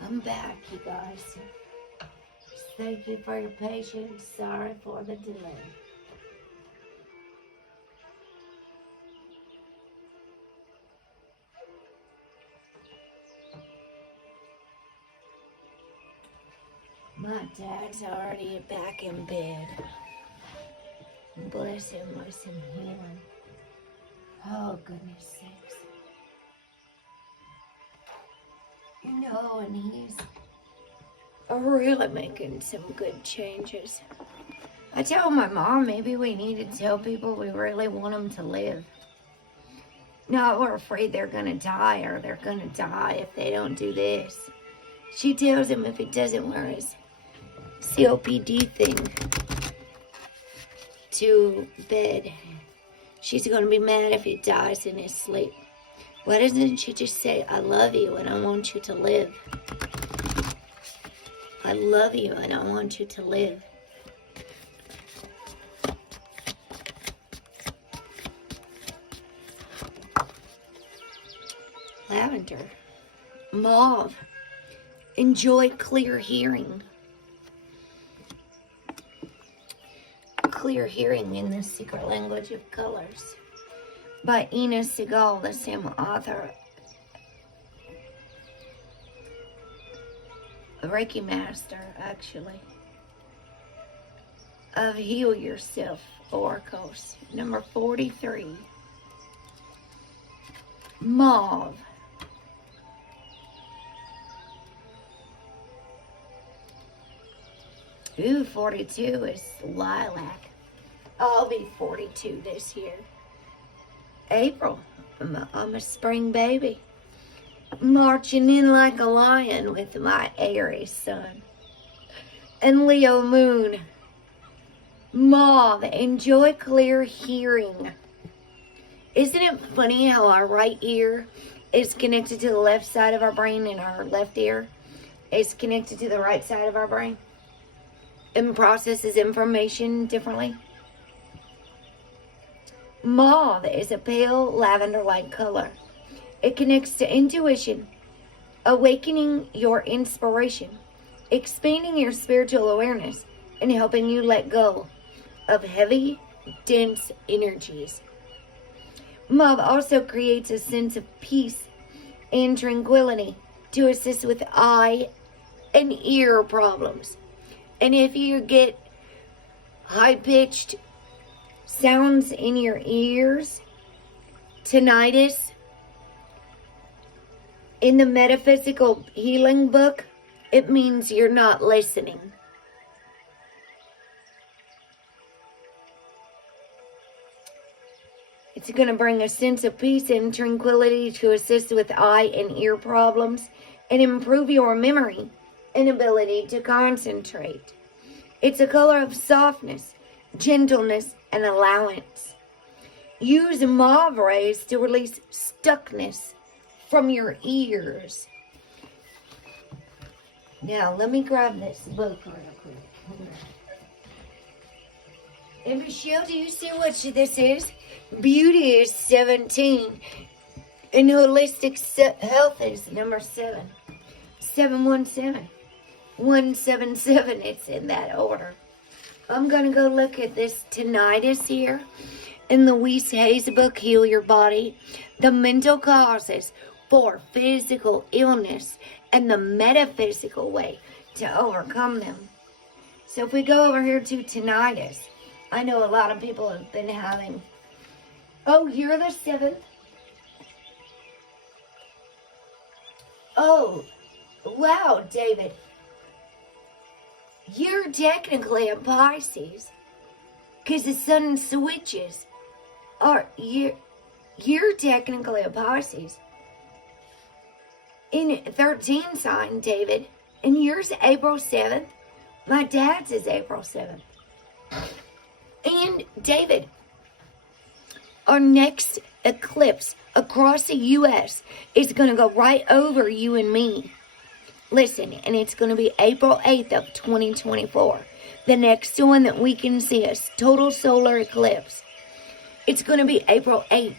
I'm back, you guys. Thank you for your patience. Sorry for the delay. My dad's already back in bed. Bless him with some healing. Oh, goodness sakes. You know, and he's really making some good changes. I told my mom maybe we need to tell people we really want them to live. No, we're afraid they're going to die, or they're going to die if they don't do this. She tells him if he doesn't wear his COPD thing to bed, she's going to be mad if he dies in his sleep. Why doesn't she just say, I love you and I want you to live? I love you and I want you to live. Lavender. Mauve. Enjoy clear hearing. Clear Hearing in the Secret Language of Colors by Ina Segal, the same author. A Reiki master, actually, of Heal Yourself Oracles, number 43. Mauve. Ooh, 42 is lilac. I'll be 42 this year. April. I'm a spring baby. Marching in like a lion with my Aries sun. And Leo moon. Mauve. Enjoy clear hearing. Isn't it funny how our right ear is connected to the left side of our brain and our left ear is connected to the right side of our brain? And processes information differently. Mauve is a pale lavender-like color. It connects to intuition, awakening your inspiration, expanding your spiritual awareness, and helping you let go of heavy, dense energies. Mauve also creates a sense of peace and tranquility to assist with eye and ear problems. And if you get high-pitched sounds in your ears, tinnitus, in the metaphysical healing book, it means you're not listening. It's going to bring a sense of peace and tranquility to assist with eye and ear problems and improve your memory and ability to concentrate. It's a color of softness, gentleness, and allowance. Use mauve rays to release stuckness from your ears. Now, let me grab this book real quick. And Michelle, do you see what this is? Beauty is 17. And holistic health is number 7. 717. 177. It's in that order. I'm going to go look at this tinnitus here in the Weiss Hayes book, Heal Your Body. The mental causes for physical illness and the metaphysical way to overcome them. So if we go over here to tinnitus, I know a lot of people have been having... Oh, you're the 7th? Oh, wow, David. You're technically a Pisces, because the sun switches. Or you're technically a Pisces. In 13 sign, David, and yours April 7th. My dad's is April 7th. And David, our next eclipse across the U.S. is going to go right over you and me. Listen, and it's going to be April 8th of 2024. The next one that we can see is total solar eclipse. It's going to be April 8th.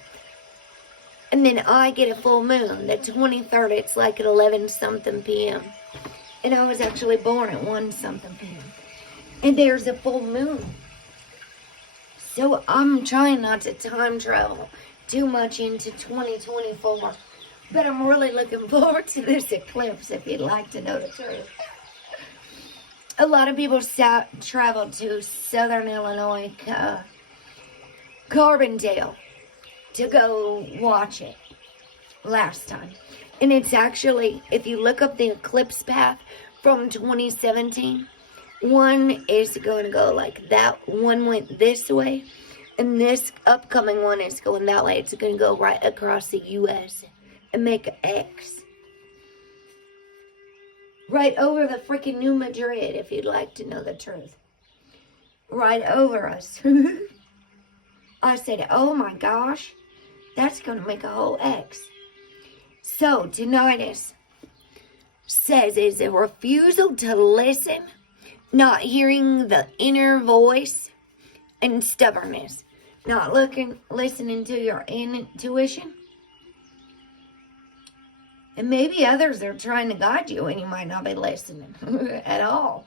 And then I get a full moon. The 23rd, it's like at 11 something p.m. And I was actually born at 1 something p.m. And there's a full moon. So I'm trying not to time travel too much into 2024. But I'm really looking forward to this eclipse, if you'd like to know the truth. A lot of people traveled to Southern Illinois, Carbondale, to go watch it last time. And it's actually, if you look up the eclipse path from 2017, one is going to go like that. One went this way, and this upcoming one is going that way. It's going to go right across the U.S. and make an X. Right over the freaking New Madrid, if you'd like to know the truth. Right over us. I said, oh my gosh, that's going to make a whole X. So, tinnitus says is a refusal to listen, not hearing the inner voice, and stubbornness. Not listening to your intuition. And maybe others are trying to guide you and you might not be listening at all.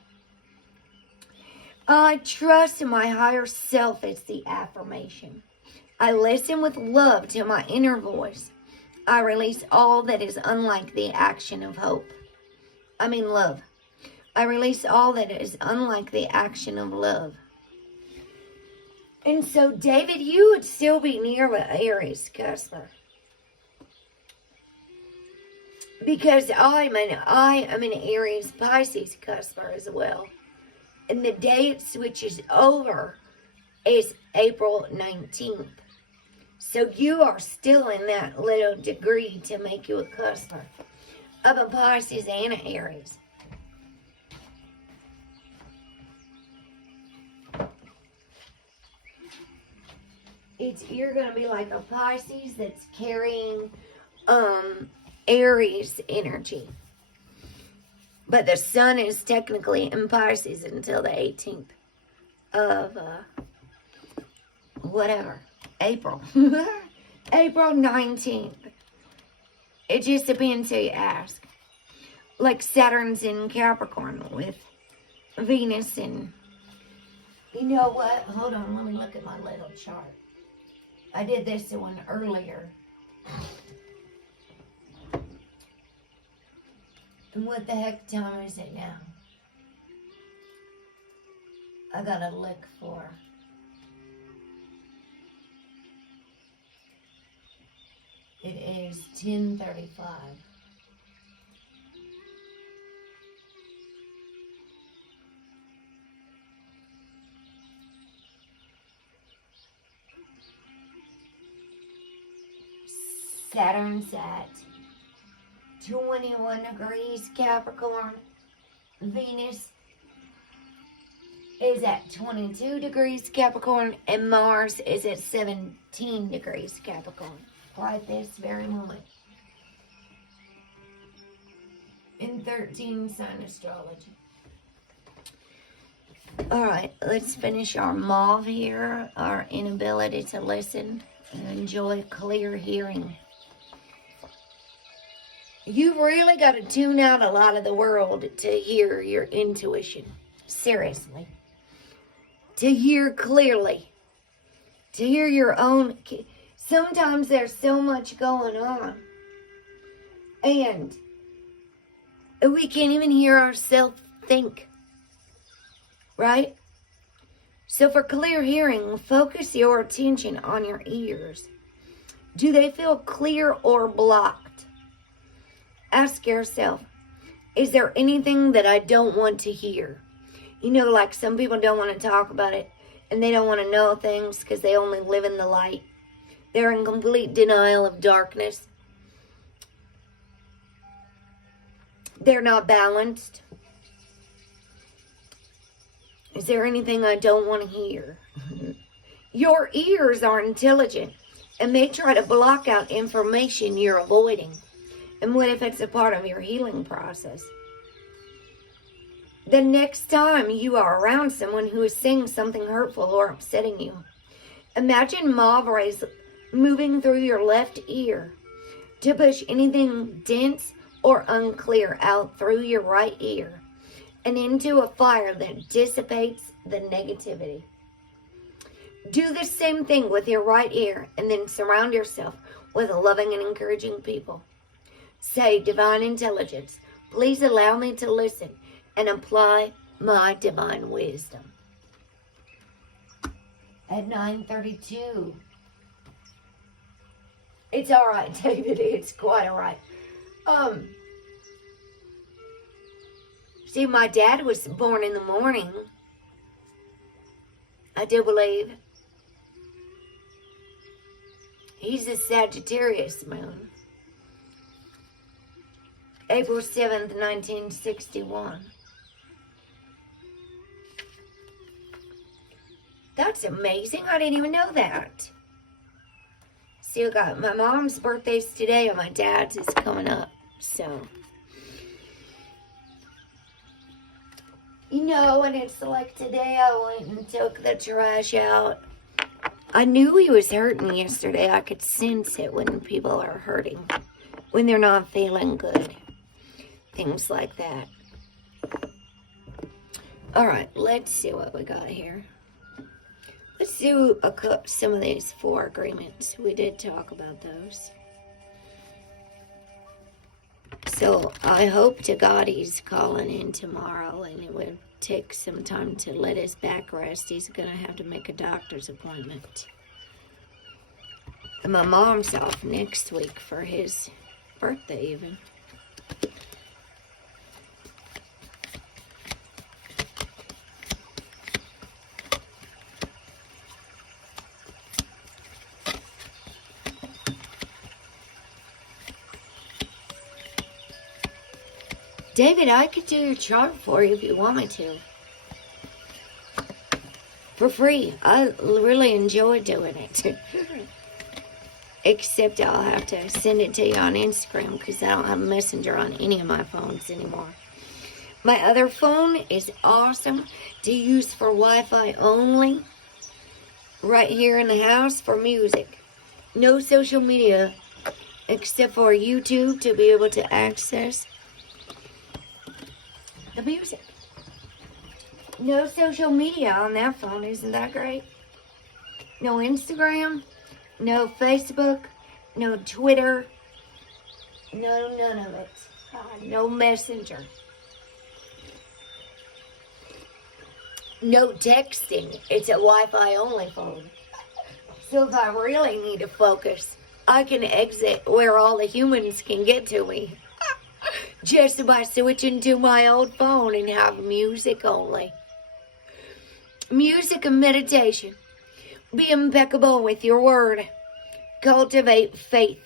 I trust in my higher self is the affirmation. I listen with love to my inner voice. I release all that is unlike the action of hope. Love. I release all that is unlike the action of love. And so, David, you would still be near the Aries cusper. Because I am an Aries Pisces cusper as well. And the day it switches over is April 19th. So you are still in that little degree to make you a cusper of a Pisces and an Aries. You're going to be like a Pisces that's carrying Aries energy. But the sun is technically in Pisces until the 18th of April. April 19th. It just depends who you ask. Like Saturn's in Capricorn with Venus and... You know what? Hold on, let me look at my little chart. I did this one earlier. And what the heck time is it now? I gotta look for... It is 10:35. Saturn's at 21 degrees Capricorn. Venus is at 22 degrees Capricorn. And Mars is at 17 degrees Capricorn. Right this very moment. In 13 sign astrology. Alright, let's finish our mauve here. Our inability to listen and enjoy clear hearing. You've really got to tune out a lot of the world to hear your intuition. Seriously. To hear clearly. To hear your own... Sometimes there's so much going on. And we can't even hear ourselves think. Right? So for clear hearing, focus your attention on your ears. Do they feel clear or blocked? Ask yourself, is there anything that I don't want to hear? You know, like some people don't want to talk about it and they don't want to know things because they only live in the light. They're in complete denial of darkness. They're not balanced. Is there anything I don't want to hear? Your ears are intelligent and they try to block out information you're avoiding. And what if it's a part of your healing process? The next time you are around someone who is saying something hurtful or upsetting you, imagine mauve rays moving through your left ear to push anything dense or unclear out through your right ear and into a fire that dissipates the negativity. Do the same thing with your right ear and then surround yourself with loving and encouraging people. Say, Divine Intelligence, please allow me to listen and apply my divine wisdom. At 9:32. It's all right, David. It's quite all right. See, my dad was born in the morning. I do believe. He's a Sagittarius moon. April 7th, 1961. That's amazing. I didn't even know that. See, I got my mom's birthday's today and my dad's is coming up. So, you know, and it's like today I went and took the trash out. I knew he was hurting yesterday. I could sense it when people are hurting, when they're not feeling good. Things like that. All right, let's see what we got here. Let's do some of these 4 agreements. We did talk about those. So I hope to God he's calling in tomorrow and it would take some time to let his back rest. He's going to have to make a doctor's appointment. And my mom's off next week for his birthday even. David, I could do your chart for you if you want me to. For free. I really enjoy doing it. Except I'll have to send it to you on Instagram because I don't have Messenger on any of my phones anymore. My other phone is awesome to use for Wi-Fi only. Right here in the house for music. No social media except for YouTube to be able to access the music. No social media on that phone. Isn't that great? No Instagram, no Facebook, no Twitter, none of it. No Messenger. No texting. It's a Wi-Fi only phone. So if I really need to focus, I can exit where all the humans can get to me. Just by switching to my old phone and have music only. Music and meditation. Be impeccable with your word. Cultivate faith.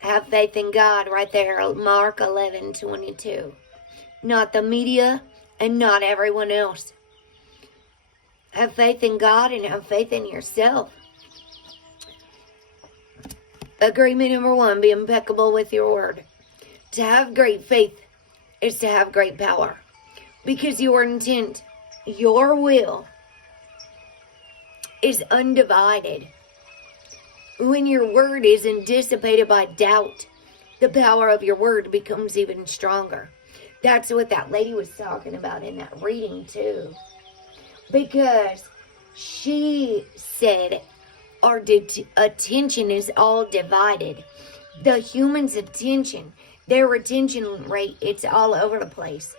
Have faith in God right there. Mark 11:22. Not the media and not everyone else. Have faith in God and have faith in yourself. Agreement number 1, be impeccable with your word. To have great faith is to have great power. Because your intent, your will, is undivided. When your word isn't dissipated by doubt, the power of your word becomes even stronger. That's what that lady was talking about in that reading too. Because she said our attention is all divided. The human's attention, their retention rate, it's all over the place.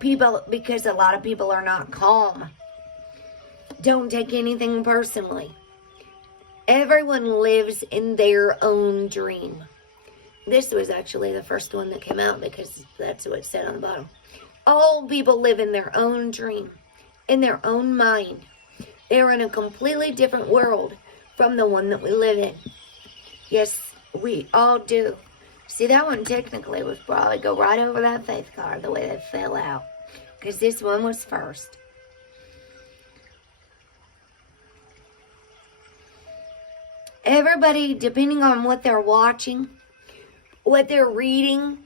People, because a lot of people are not calm. Don't take anything personally. Everyone lives in their own dream. This was actually the first one that came out because that's what it said on the bottom. All people live in their own dream, in their own mind. They're in a completely different world from the one that we live in. Yes, we all do. See, that one technically would probably go right over that faith card the way they fell out. Because this one was first. Everybody, depending on what they're watching, what they're reading,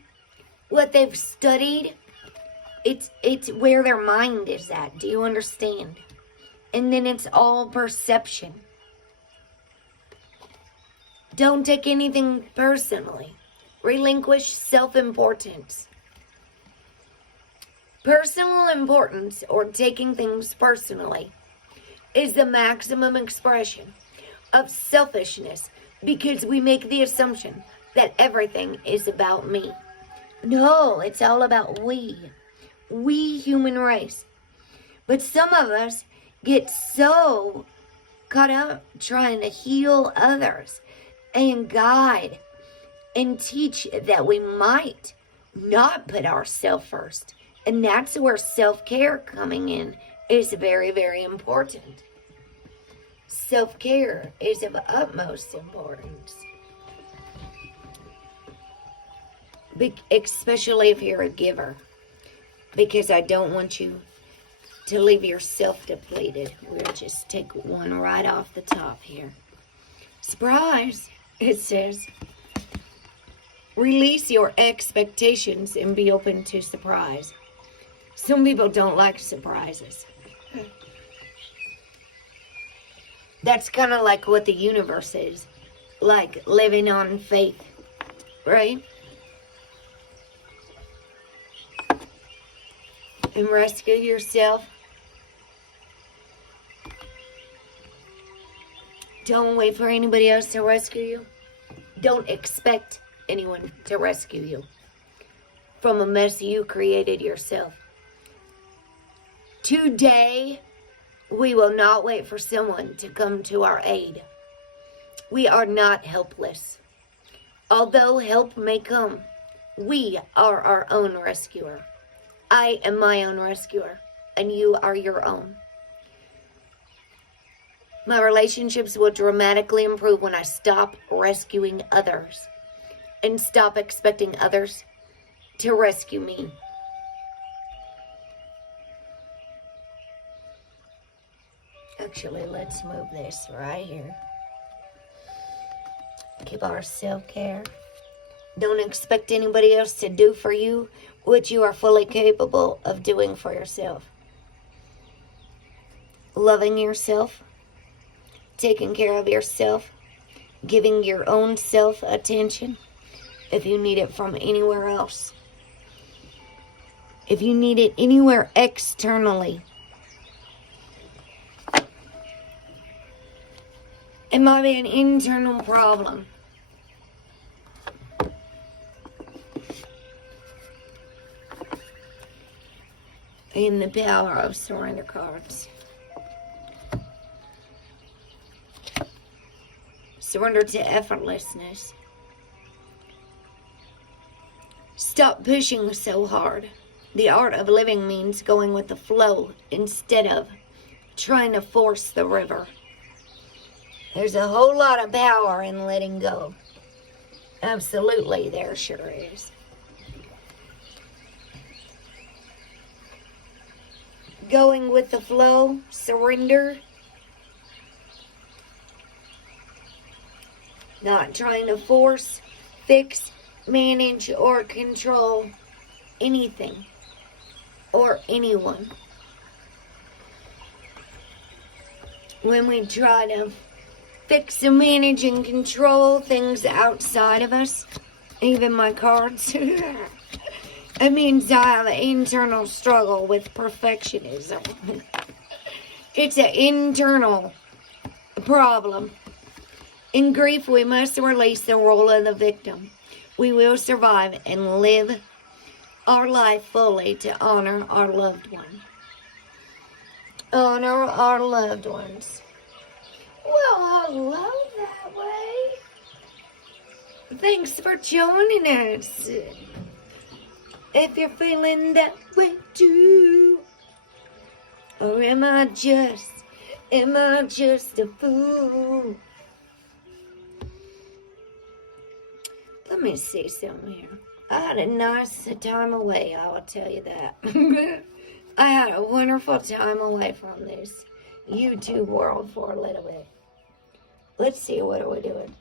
what they've studied, it's where their mind is at. Do you understand? And then it's all perception. Don't take anything personally. Relinquish self-importance. Personal importance, or taking things personally, is the maximum expression of selfishness because we make the assumption that everything is about me. No, it's all about we human race. But some of us get so caught up trying to heal others and guide and teach that we might not put ourselves first. And that's where self-care coming in is very, very important. Self-care is of utmost importance. Especially if you're a giver. Because I don't want you to leave yourself depleted. We'll just take one right off the top here. Surprise, it says. Release your expectations and be open to surprise. Some people don't like surprises. That's kind of like what the universe is. Like living on faith, right? And rescue yourself. Don't wait for anybody else to rescue you. Don't expect anyone to rescue you from a mess you created yourself. Today, we will not wait for someone to come to our aid. We are not helpless. Although help may come, we are our own rescuer. I am my own rescuer, and you are your own. My relationships will dramatically improve when I stop rescuing others and stop expecting others to rescue me. Actually, let's move this right here. Keep our self-care. Don't expect anybody else to do for you what you are fully capable of doing for yourself. Loving yourself, taking care of yourself, giving your own self attention if you need it from anywhere else. If you need it anywhere externally, it might be an internal problem. In the power of surrender cards. Surrender to effortlessness. Stop pushing so hard. The art of living means going with the flow instead of trying to force the river. There's a whole lot of power in letting go. Absolutely, there sure is. Going with the flow, surrender. Not trying to force, fix, manage, or control anything or anyone. When we try to fix and manage and control things outside of us, even my cards, it means I have an internal struggle with perfectionism. It's an internal problem. In grief, we must release the role of the victim. We will survive and live our life fully to honor our loved one. Honor our loved ones. Well, hello that way. Thanks for joining us. If you're feeling that way too. Or am I just a fool? Let me see something here. I had a nice time away, I will tell you that. I had a wonderful time away from this YouTube world for a little bit. Let's see, what are we doing?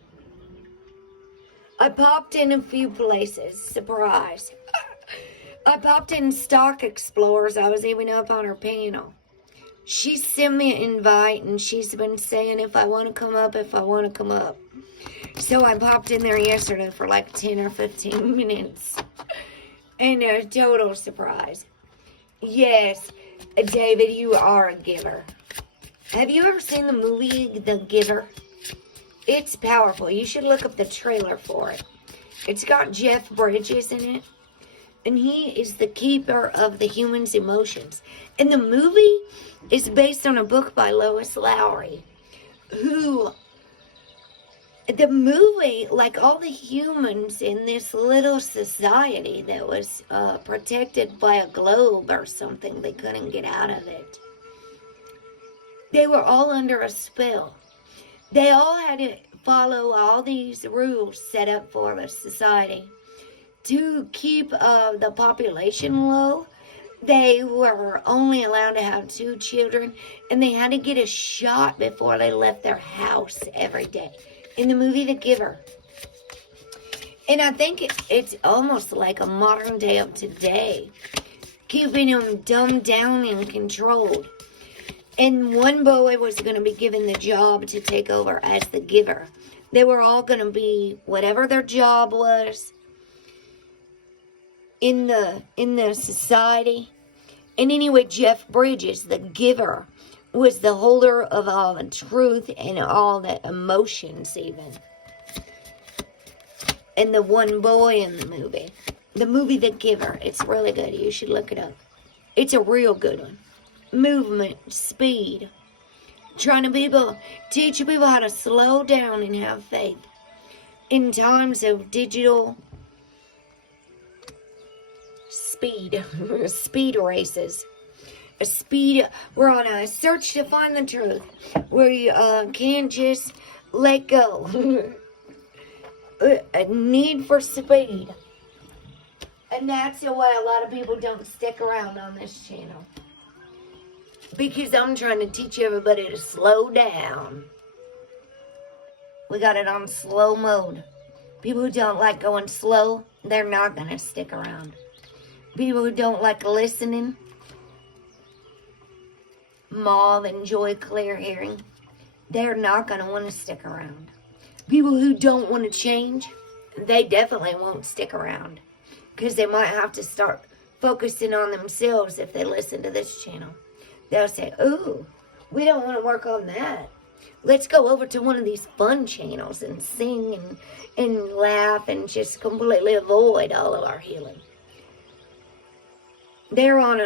I popped in a few places. Surprise. I popped in Stock Explorers. I was even up on her panel. She sent me an invite, and she's been saying if I want to come up, So I popped in there yesterday for like 10 or 15 minutes. And a total surprise. Yes, David, you are a giver. Have you ever seen the movie The Giver? It's powerful. You should look up the trailer for it. It's got Jeff Bridges in it. And he is the keeper of the human's emotions. And the movie is based on a book by Lois Lowry. The movie, like all the humans in this little society that was protected by a globe or something, they couldn't get out of it. They were all under a spell. They all had to follow all these rules set up for the society. To keep the population low, they were only allowed to have 2 children, and they had to get a shot before they left their house every day. In the movie The Giver. And I think it's almost like a modern day of today, keeping them dumbed down and controlled. And one boy was going to be given the job to take over as the giver. They were all going to be whatever their job was in the society. And anyway, Jeff Bridges, the giver, was the holder of all the truth and all the emotions even. And the one boy in the movie The Giver, it's really good. You should look it up. It's a real good one. Movement, speed. Trying to teach people how to slow down and have faith. In times of digital speed races. We're on a search to find the truth, where you can't just let go. A need for speed. And that's why a lot of people don't stick around on this channel. Because I'm trying to teach everybody to slow down. We got it on slow mode. People who don't like going slow, they're not going to stick around. People who don't like listening, mauve and joy clear hearing, they're not going to want to stick around. People who don't want to change, they definitely won't stick around. Because they might have to start focusing on themselves if they listen to this channel. They'll say, ooh, we don't want to work on that. Let's go over to one of these fun channels and sing and laugh and just completely avoid all of our healing. They're on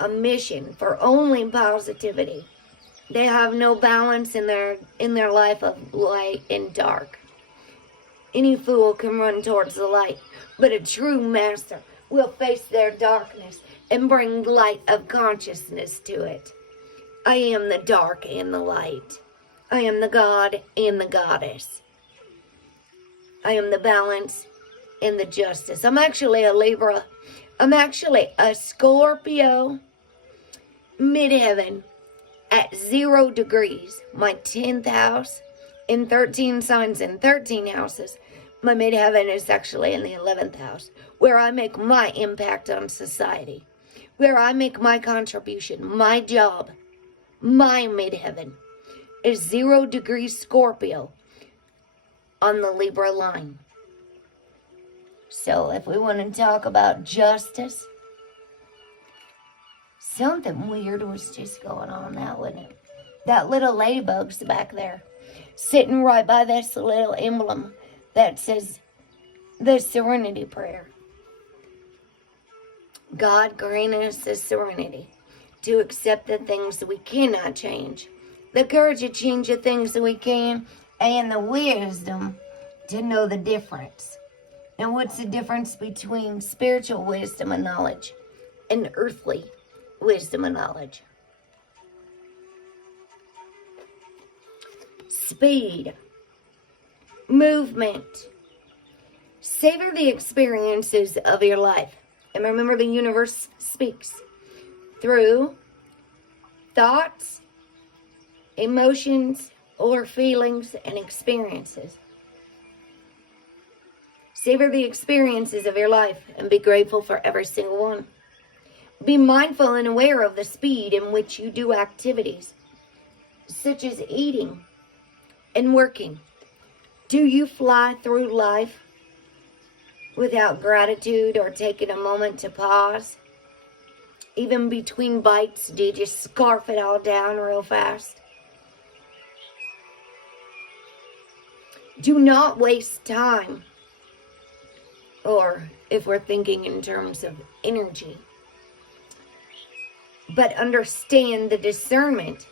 a mission for only positivity. They have no balance in their life of light and dark. Any fool can run towards the light, but a true master will face their darkness and bring light of consciousness to it. I am the dark and the light. I am the God and the goddess. I am the balance and the justice. I'm actually a Libra. I'm actually a Scorpio midheaven at 0 degrees. My 10th house in 13 signs and 13 houses. My midheaven is actually in the 11th house, where I make my impact on society, where I make my contribution, my job. My midheaven is 0 degrees Scorpio on the Libra line. So if we want to talk about justice, something weird was just going on that, wasn't it? That little ladybug's back there, sitting right by this little emblem that says the Serenity Prayer. God grant us the serenity to accept the things that we cannot change, the courage to change the things that we can, and the wisdom to know the difference. And what's the difference between spiritual wisdom and knowledge and earthly wisdom and knowledge? Speed, movement. Savor the experiences of your life. And remember, the universe speaks through thoughts, emotions, or feelings and experiences. Savor the experiences of your life and be grateful for every single one. Be mindful and aware of the speed in which you do activities, such as eating and working. Do you fly through life without gratitude or taking a moment to pause? Even between bites, do you just scarf it all down real fast? Do not waste time. Or if we're thinking in terms of energy, but understand the discernment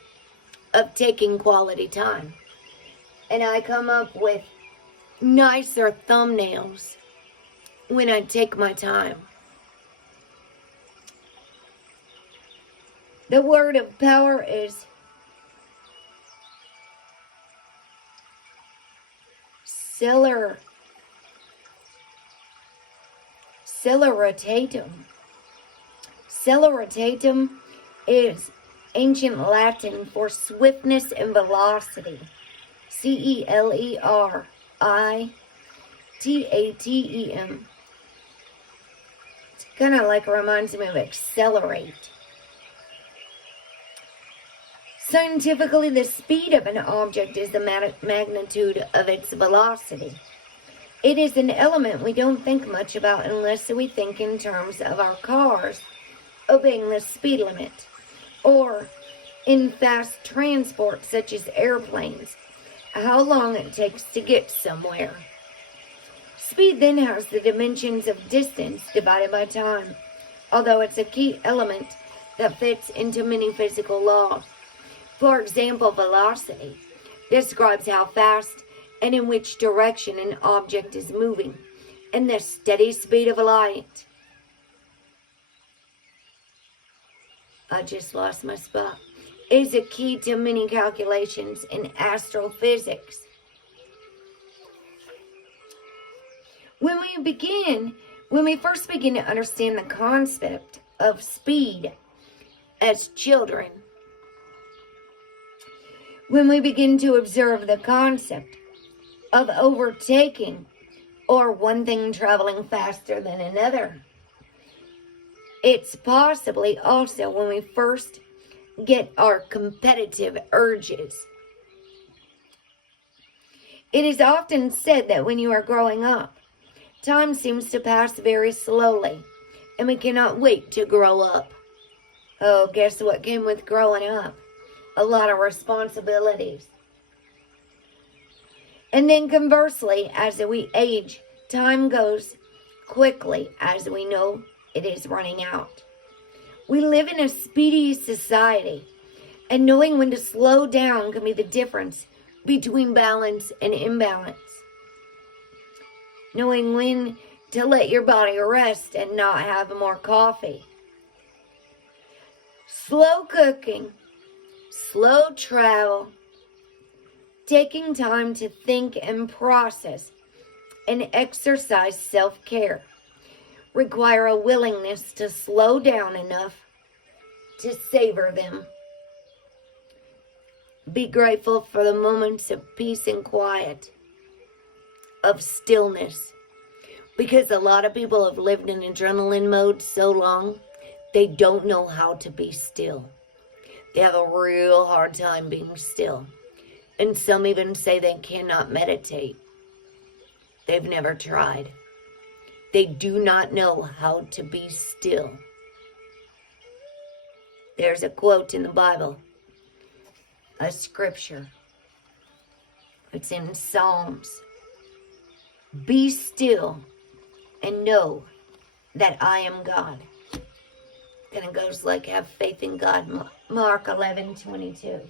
of taking quality time. And I come up with nicer thumbnails when I take my time. The word of power is celeritatum. Celeritatum is ancient Latin for swiftness and velocity. Celeritatem. It's kind of like, reminds me of accelerate. Scientifically, the speed of an object is the magnitude of its velocity. It is an element we don't think much about unless we think in terms of our cars obeying the speed limit, or in fast transport such as airplanes, how long it takes to get somewhere. Speed then has the dimensions of distance divided by time, although it's a key element that fits into many physical laws. For example, velocity describes how fast and in which direction an object is moving, and the steady speed of light. I just lost my spot. Is a key to many calculations in astrophysics. When we first begin to understand the concept of speed as children, when we begin to observe the concept of overtaking or one thing traveling faster than another, it's possibly also when we first get our competitive urges. It is often said that when you are growing up, time seems to pass very slowly, and we cannot wait to grow up. Oh, guess what came with growing up? A lot of responsibilities. And then conversely, as we age, time goes quickly as we know it is running out. We live in a speedy society, and knowing when to slow down can be the difference between balance and imbalance. Knowing when to let your body rest and not have more coffee. Slow cooking, slow travel, taking time to think and process and exercise self-care require a willingness to slow down enough to savor them. Be grateful for the moments of peace and quiet, of stillness, because a lot of people have lived in adrenaline mode so long, they don't know how to be still. They have a real hard time being still. And some even say they cannot meditate. They've never tried. They do not know how to be still. There's a quote in the Bible, a scripture. It's in Psalms. Be still and know that I am God. And it goes like, have faith in God. Mark 11:22.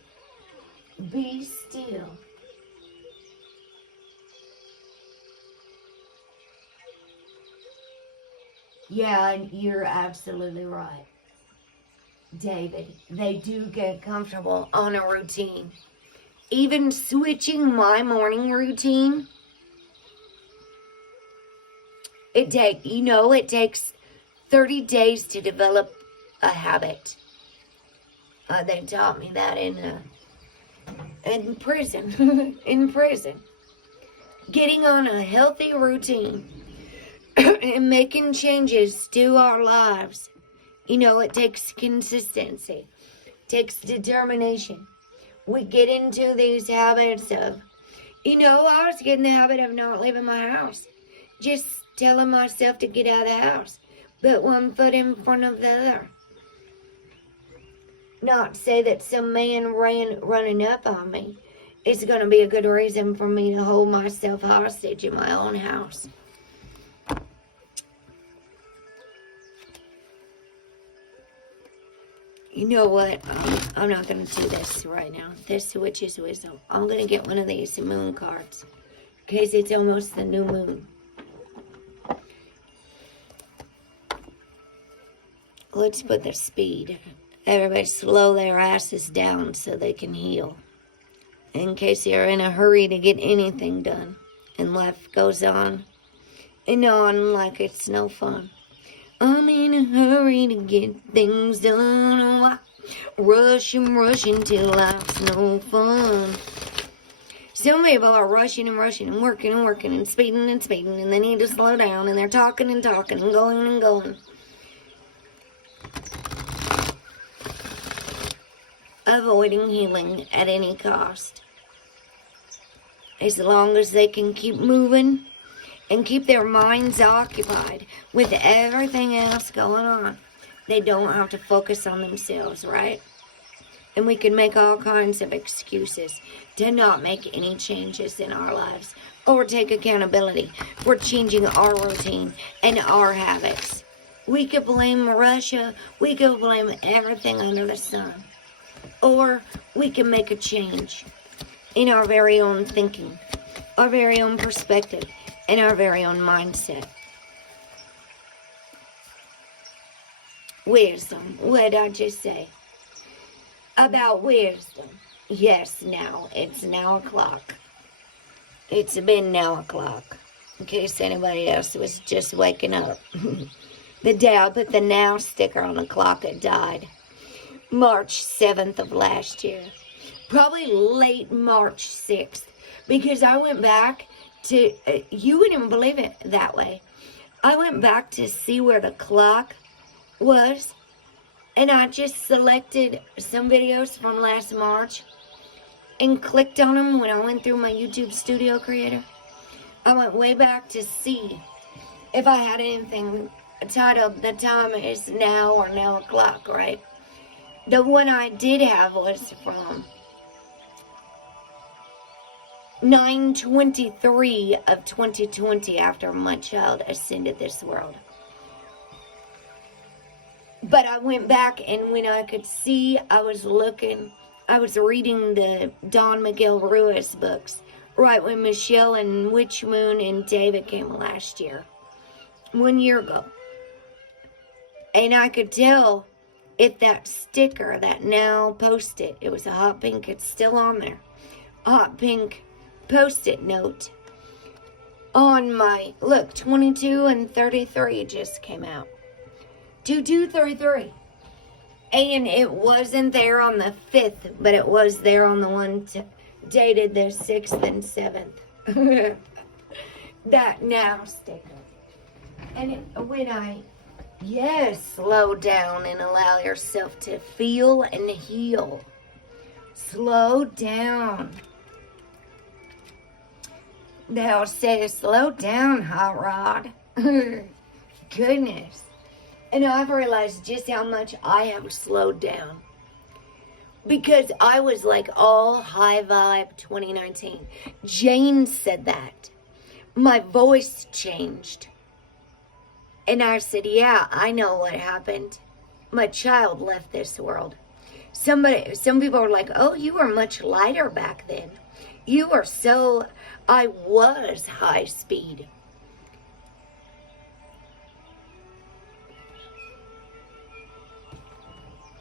Be still. Yeah, you're absolutely right, David. They do get comfortable on a routine. Even switching my morning routine, it takes 30 days to develop a habit. They taught me that in prison. In prison. Getting on a healthy routine and making changes to our lives. It takes consistency. It takes determination. We get into these habits of You know, I was getting the habit of not leaving my house. Just telling myself to get out of the house. Put one foot in front of the other. Not say that some man running up on me is going to be a good reason for me to hold myself hostage in my own house. You know what? I'm not going to do this right now. This witch's wisdom. I'm going to get one of these moon cards. Because it's almost the new moon. Let's put the speed. Everybody slow their asses down so they can heal. In case you're in a hurry to get anything done. And life goes on and on like it's no fun. I'm in a hurry to get things done. Oh, I rush till life's no fun. Some people are rushing and working and speeding, and they need to slow down, and they're talking and going and going. Avoiding healing at any cost. As long as they can keep moving and keep their minds occupied with everything else going on, they don't have to focus on themselves, right? And we can make all kinds of excuses to not make any changes in our lives or take accountability for changing our routine and our habits. We could blame Russia. We could blame everything under the sun. Or we can make a change in our very own thinking, our very own perspective, and our very own mindset. Wisdom. What did I just say? About wisdom. Yes, now. It's now o'clock. It's been now o'clock. In case anybody else was just waking up. The day I put the now sticker on the clock, it died. March 7th of last year. Probably late March 6th. Because I went back to, you wouldn't believe it that way. I went back to see where the clock was. And I just selected some videos from last March. And clicked on them when I went through my YouTube Studio Creator. I went way back to see if I had anything titled The Time Is Now or Now O'Clock, right? The one I did have was from 9/23 of 2020 after my child ascended this world. But I went back, and when I could see, I was reading the Don Miguel Ruiz books right when Michelle and Witch Moon and David came last year, 1 year ago. And I could tell if that sticker, that now post-it, it was a hot pink, it's still on there, hot pink post-it note on my, look, 22 and 33 just came out. 2233. And it wasn't there on the 5th, but it was there on the one dated the 6th and 7th. That now sticker. And slow down and allow yourself to feel and heal. Slow down. They'll say, slow down, hot rod. Goodness. And I've realized just how much I have slowed down. Because I was like all high vibe 2019. Jane said that. My voice changed. And I said, yeah, I know what happened. My child left this world. Some people were like, oh, you were much lighter back then. You were so, I was high speed.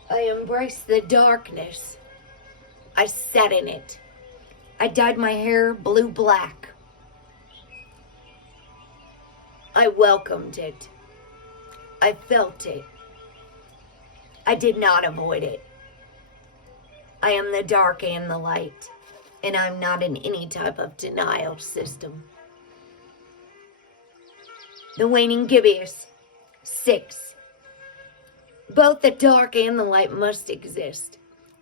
I embraced the darkness. I sat in it. I dyed my hair blue-black. I welcomed it. I felt it. I did not avoid it. I am the dark and the light, and I'm not in any type of denial system. The waning gibbous. 6. Both the dark and the light must exist.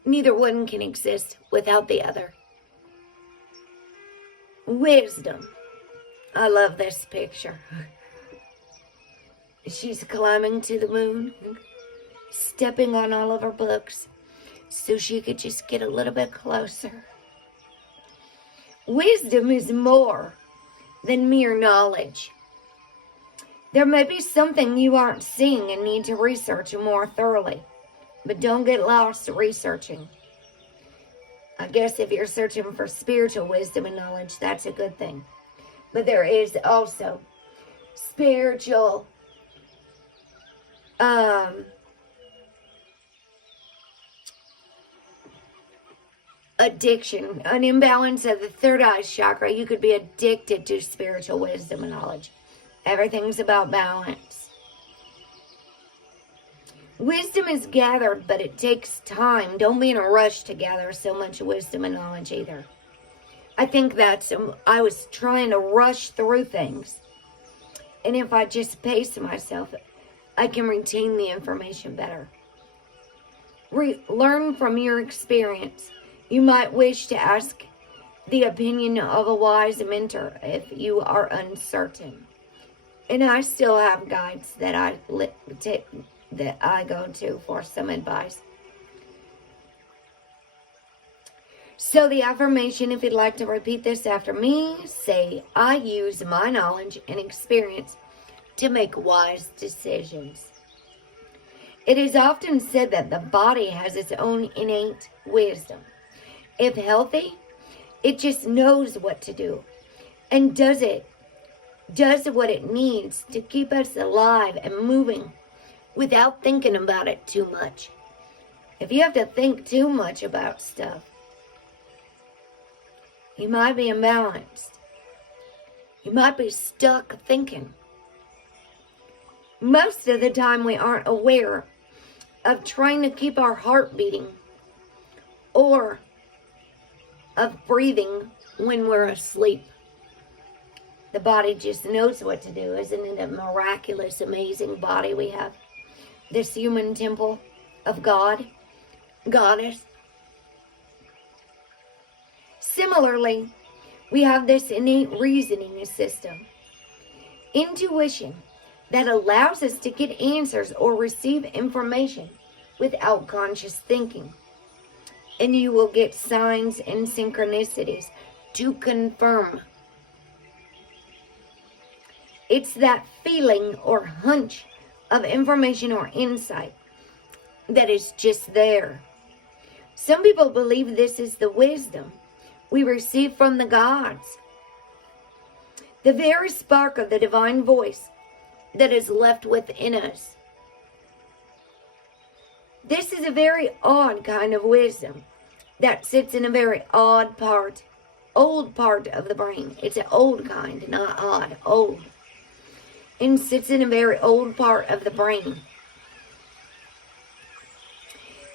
Neither one can exist without the other. Wisdom. I love this picture. She's climbing to the moon, stepping on all of her books so she could just get a little bit closer. Wisdom is more than mere knowledge. There may be something you aren't seeing and need to research more thoroughly, but don't get lost researching. I guess if you're searching for spiritual wisdom and knowledge, that's a good thing. But there is also spiritual addiction, an imbalance of the third eye chakra. You could be addicted to spiritual wisdom and knowledge. Everything's about balance. Wisdom is gathered, but it takes time. Don't be in a rush to gather so much wisdom and knowledge either. I think I was trying to rush through things. And if I just pace myself, I can retain the information better. Learn from your experience. You might wish to ask the opinion of a wise mentor if you are uncertain. And I still have guides that I go to for some advice. So the affirmation, if you'd like to repeat this after me, say, I use my knowledge and experience to make wise decisions. It is often said that the body has its own innate wisdom. If healthy, it just knows what to do and does what it needs to keep us alive and moving without thinking about it too much. If you have to think too much about stuff, you might be imbalanced. You might be stuck thinking. Most of the time we aren't aware of trying to keep our heart beating or of breathing when we're asleep. The body just knows what to do. Isn't it a miraculous, amazing body we have? This human temple of God, Goddess. Similarly, we have this innate reasoning system, intuition, that allows us to get answers or receive information without conscious thinking. And you will get signs and synchronicities to confirm. It's that feeling or hunch of information or insight that is just there. Some people believe this is the wisdom we receive from the gods. The very spark of the divine voice that is left within us. This is a very odd kind of wisdom that sits in a very old part of the brain. It's an old kind, not odd, old. And sits in a very old part of the brain.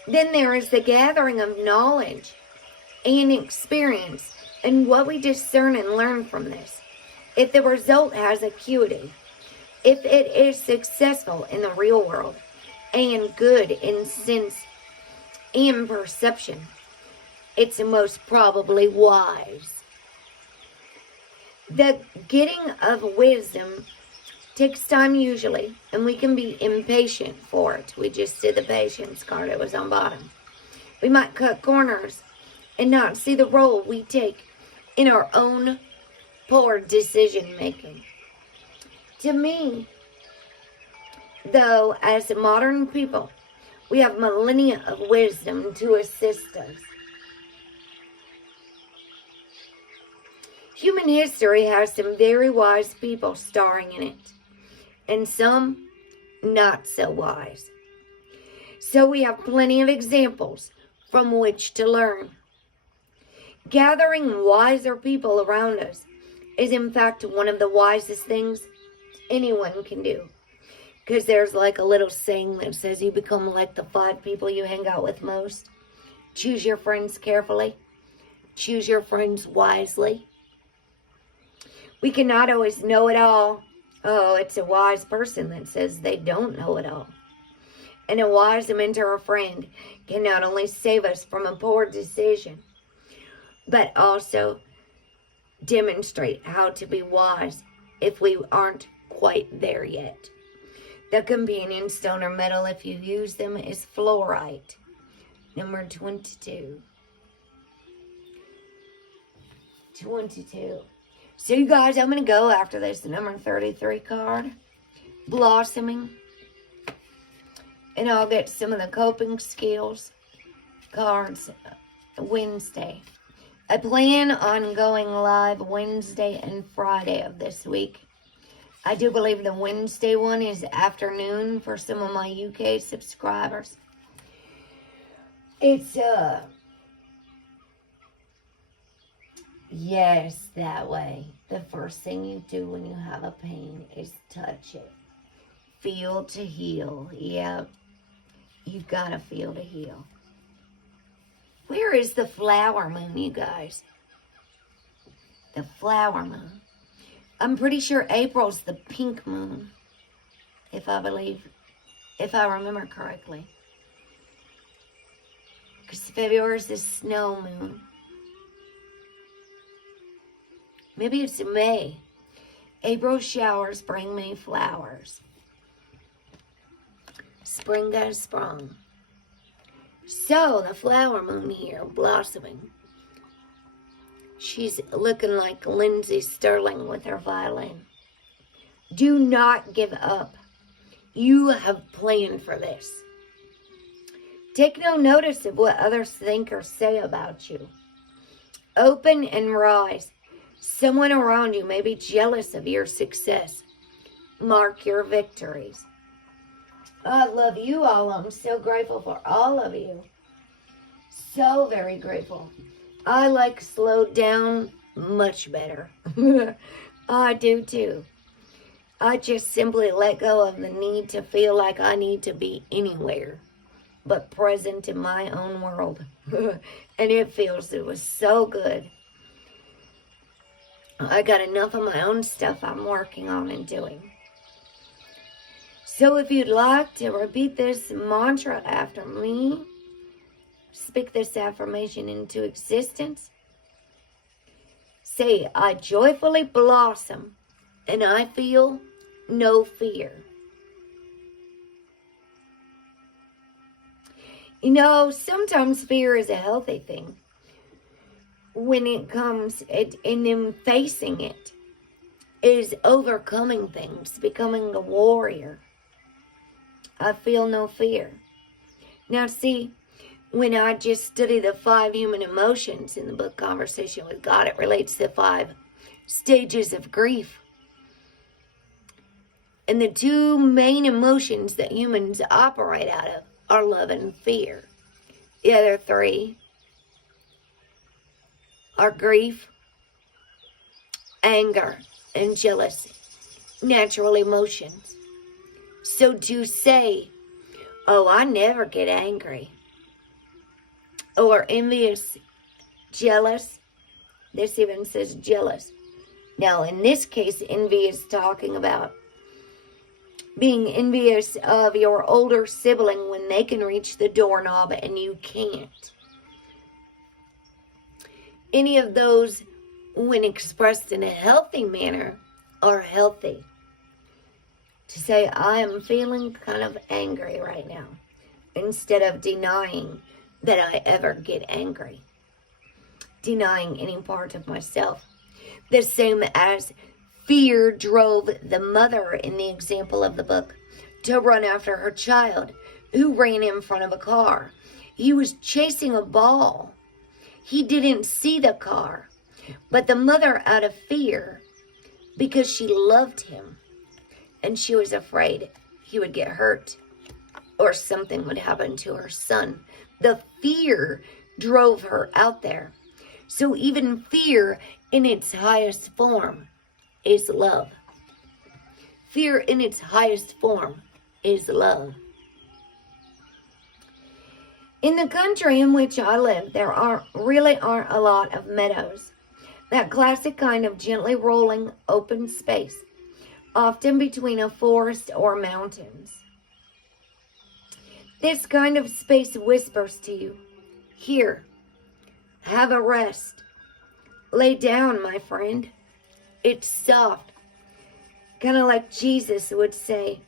Then there is the gathering of knowledge and experience and what we discern and learn from this. If the result has acuity, if it is successful in the real world and good in sense and perception, it's most probably wise. The getting of wisdom takes time usually, and we can be impatient for it. We just did the patience card. It was on bottom. We might cut corners and not see the role we take in our own poor decision making. To me, though, as modern people, we have millennia of wisdom to assist us. Human history has some very wise people starring in it, and some not so wise. So we have plenty of examples from which to learn. Gathering wiser people around us is in fact one of the wisest things anyone can do. Because there's like a little saying that says you become like the 5 people you hang out with most. Choose your friends carefully. Choose your friends wisely. We cannot always know it all. Oh, it's a wise person that says they don't know it all. And a wise mentor or friend can not only save us from a poor decision, but also demonstrate how to be wise if we aren't quite there yet. The companion stone or metal, if you use them, is fluorite, number 22. 22. So you guys, I'm going to go after this number 33 card, Blossoming. And I'll get some of the coping skills cards Wednesday. I plan on going live Wednesday and Friday of this week. I do believe the Wednesday one is afternoon for some of my UK subscribers. It's, yes, that way. The first thing you do when you have a pain is touch it. Feel to heal. Yep. You've got to feel to heal. Where is the flower moon, you guys? The flower moon. I'm pretty sure April's the pink moon, if I remember correctly. Because February is the snow moon. Maybe it's May. April showers bring me flowers. Spring has sprung. So, the flower moon here, blossoming. She's looking like Lindsay Sterling with her violin. Do not give up. You have planned for this. Take no notice of what others think or say about you. Open and rise. Someone around you may be jealous of your success. Mark your victories. I love you all. I'm so grateful for all of you. So very grateful. I like slowed down much better. I do too. I just simply let go of the need to feel like I need to be anywhere but present in my own world. And it was so good. I got enough of my own stuff I'm working on and doing. So if you'd like to repeat this mantra after me, speak this affirmation into existence. Say, I joyfully blossom and I feel no fear. You know, sometimes fear is a healthy thing. When it comes in them facing it, is overcoming things, becoming a warrior. I feel no fear. Now see, when I just study the 5 human emotions in the book Conversation with God, it relates to 5 stages of grief. And the 2 main emotions that humans operate out of are love and fear. The other 3 are grief, anger, and jealousy. Natural emotions. So to say, oh, I never get angry, or envious, jealous, this even says jealous. Now, in this case, envy is talking about being envious of your older sibling when they can reach the doorknob and you can't. Any of those, when expressed in a healthy manner, are healthy. To say, I am feeling kind of angry right now, instead of denying that I ever get angry. Denying any part of myself. The same as fear drove the mother in the example of the book to run after her child who ran in front of a car. He was chasing a ball. He didn't see the car. But the mother, out of fear, because she loved him, and she was afraid he would get hurt or something would happen to her son. The fear drove her out there. So even fear in its highest form is love. Fear in its highest form is love. In the country in which I live, there really aren't a lot of meadows. That classic kind of gently rolling open space, often between a forest or mountains. This kind of space whispers to you, here, have a rest. Lay down, my friend. It's soft. Kind of like Jesus would say.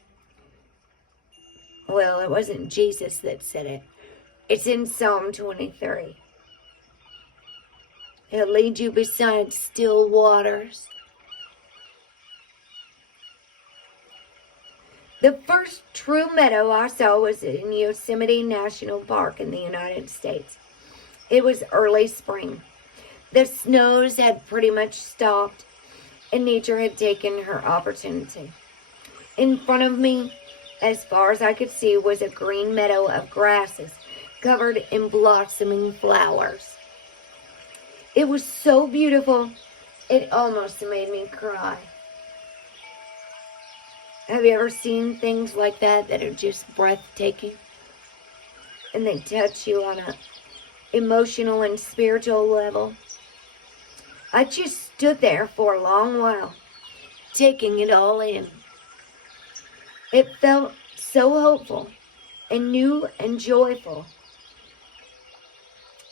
Well, it wasn't Jesus that said it. It's in Psalm 23. He'll lead you beside still waters. The first true meadow I saw was in Yosemite National Park in the United States. It was early spring. The snows had pretty much stopped, and nature had taken her opportunity. In front of me, as far as I could see, was a green meadow of grasses covered in blossoming flowers. It was so beautiful, it almost made me cry. Have you ever seen things like that are just breathtaking? And they touch you on an emotional and spiritual level? I just stood there for a long while, taking it all in. It felt so hopeful and new and joyful.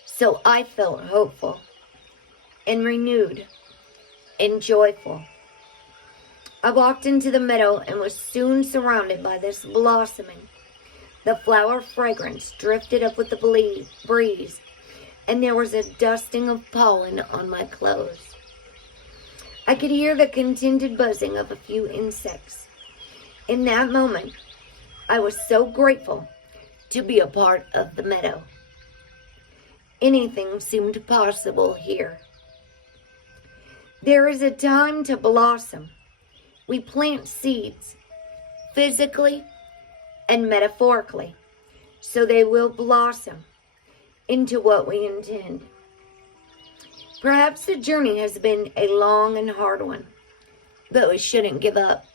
So I felt hopeful and renewed and joyful. I walked into the meadow and was soon surrounded by this blossoming. The flower fragrance drifted up with the breeze, and there was a dusting of pollen on my clothes. I could hear the contented buzzing of a few insects. In that moment, I was so grateful to be a part of the meadow. Anything seemed possible here. There is a time to blossom. We plant seeds, physically and metaphorically, so they will blossom into what we intend. Perhaps the journey has been a long and hard one, but we shouldn't give up,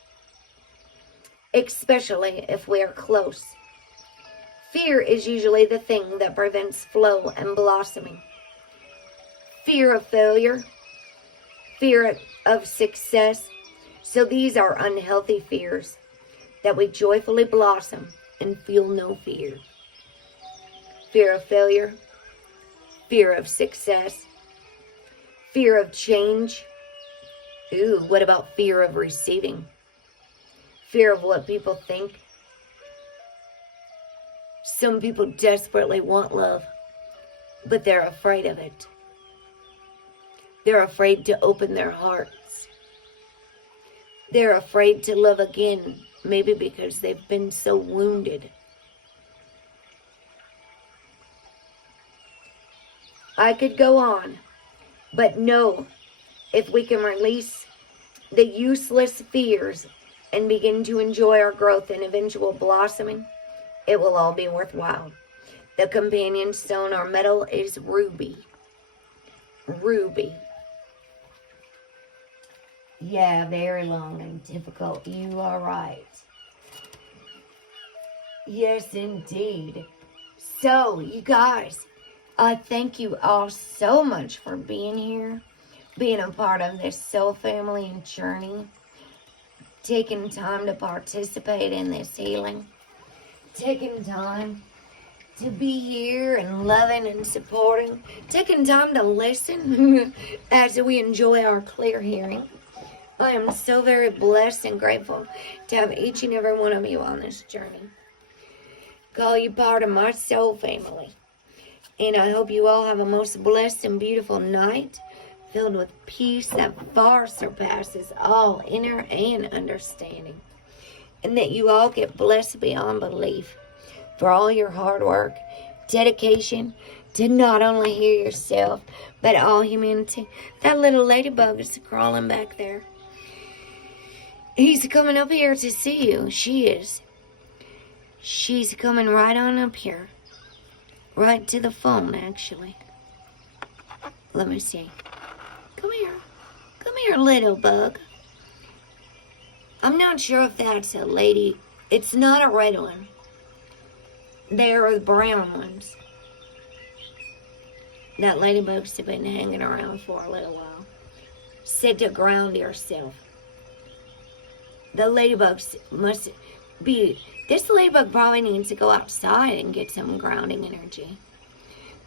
especially if we are close. Fear is usually the thing that prevents flow and blossoming. Fear of failure, fear of success. So these are unhealthy fears that we joyfully blossom and feel no fear. Fear of failure, fear of success, fear of change. Ooh, what about fear of receiving? Fear of what people think. Some people desperately want love, but they're afraid of it. They're afraid to open their hearts. They're afraid to love again, maybe because they've been so wounded. I could go on, but no, if we can release the useless fears and begin to enjoy our growth and eventual blossoming, it will all be worthwhile. The companion stone or metal is ruby. Ruby. Yeah, very long and difficult. You are right. Yes, indeed. So, you guys, thank you all so much for being here, being a part of this soul family and journey, taking time to participate in this healing, taking time to be here and loving and supporting, taking time to listen as we enjoy our clear hearing. I am so very blessed and grateful to have each and every one of you on this journey. Call you part of my soul family. And I hope you all have a most blessed and beautiful night filled with peace that far surpasses all inner and understanding. And that you all get blessed beyond belief for all your hard work, dedication to not only heal yourself, but all humanity. That little ladybug is crawling back there. He's coming up here to see you. She is. She's coming right on up here. Right to the phone, actually. Let me see. Come here. Come here, little bug. I'm not sure if that's a lady. It's not a red one. They're the brown ones. That ladybug's been hanging around for a little while. Said to ground yourself. The ladybugs must be... This ladybug probably needs to go outside and get some grounding energy.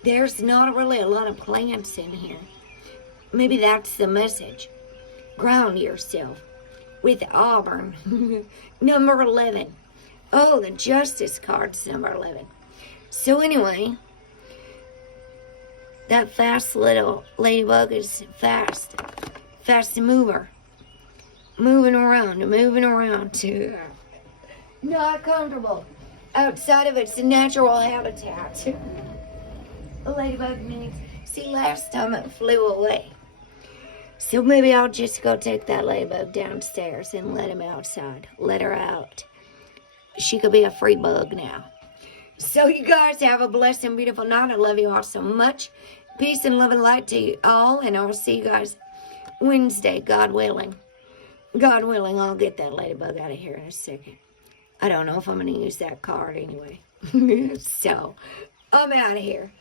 There's not really a lot of plants in here. Maybe that's the message. Ground yourself with Auburn. Number 11. Oh, the Justice card's number 11. So anyway, that fast little ladybug is fast. Fast mover. Moving around. Not comfortable. Outside of its natural habitat. A ladybug needs. See, last time it flew away. So maybe I'll just go take that ladybug downstairs and let him outside. Let her out. She could be a free bug now. So you guys have a blessed and beautiful night. I love you all so much. Peace and love and light to you all. And I'll see you guys Wednesday, God willing. God willing, I'll get that ladybug out of here in a second. I don't know if I'm going to use that card anyway. So, I'm out of here.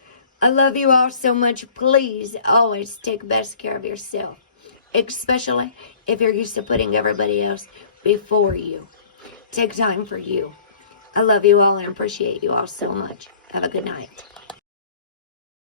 I love you all so much. Please always take best care of yourself. Especially if you're used to putting everybody else before you. Take time for you. I love you all and appreciate you all so much. Have a good night.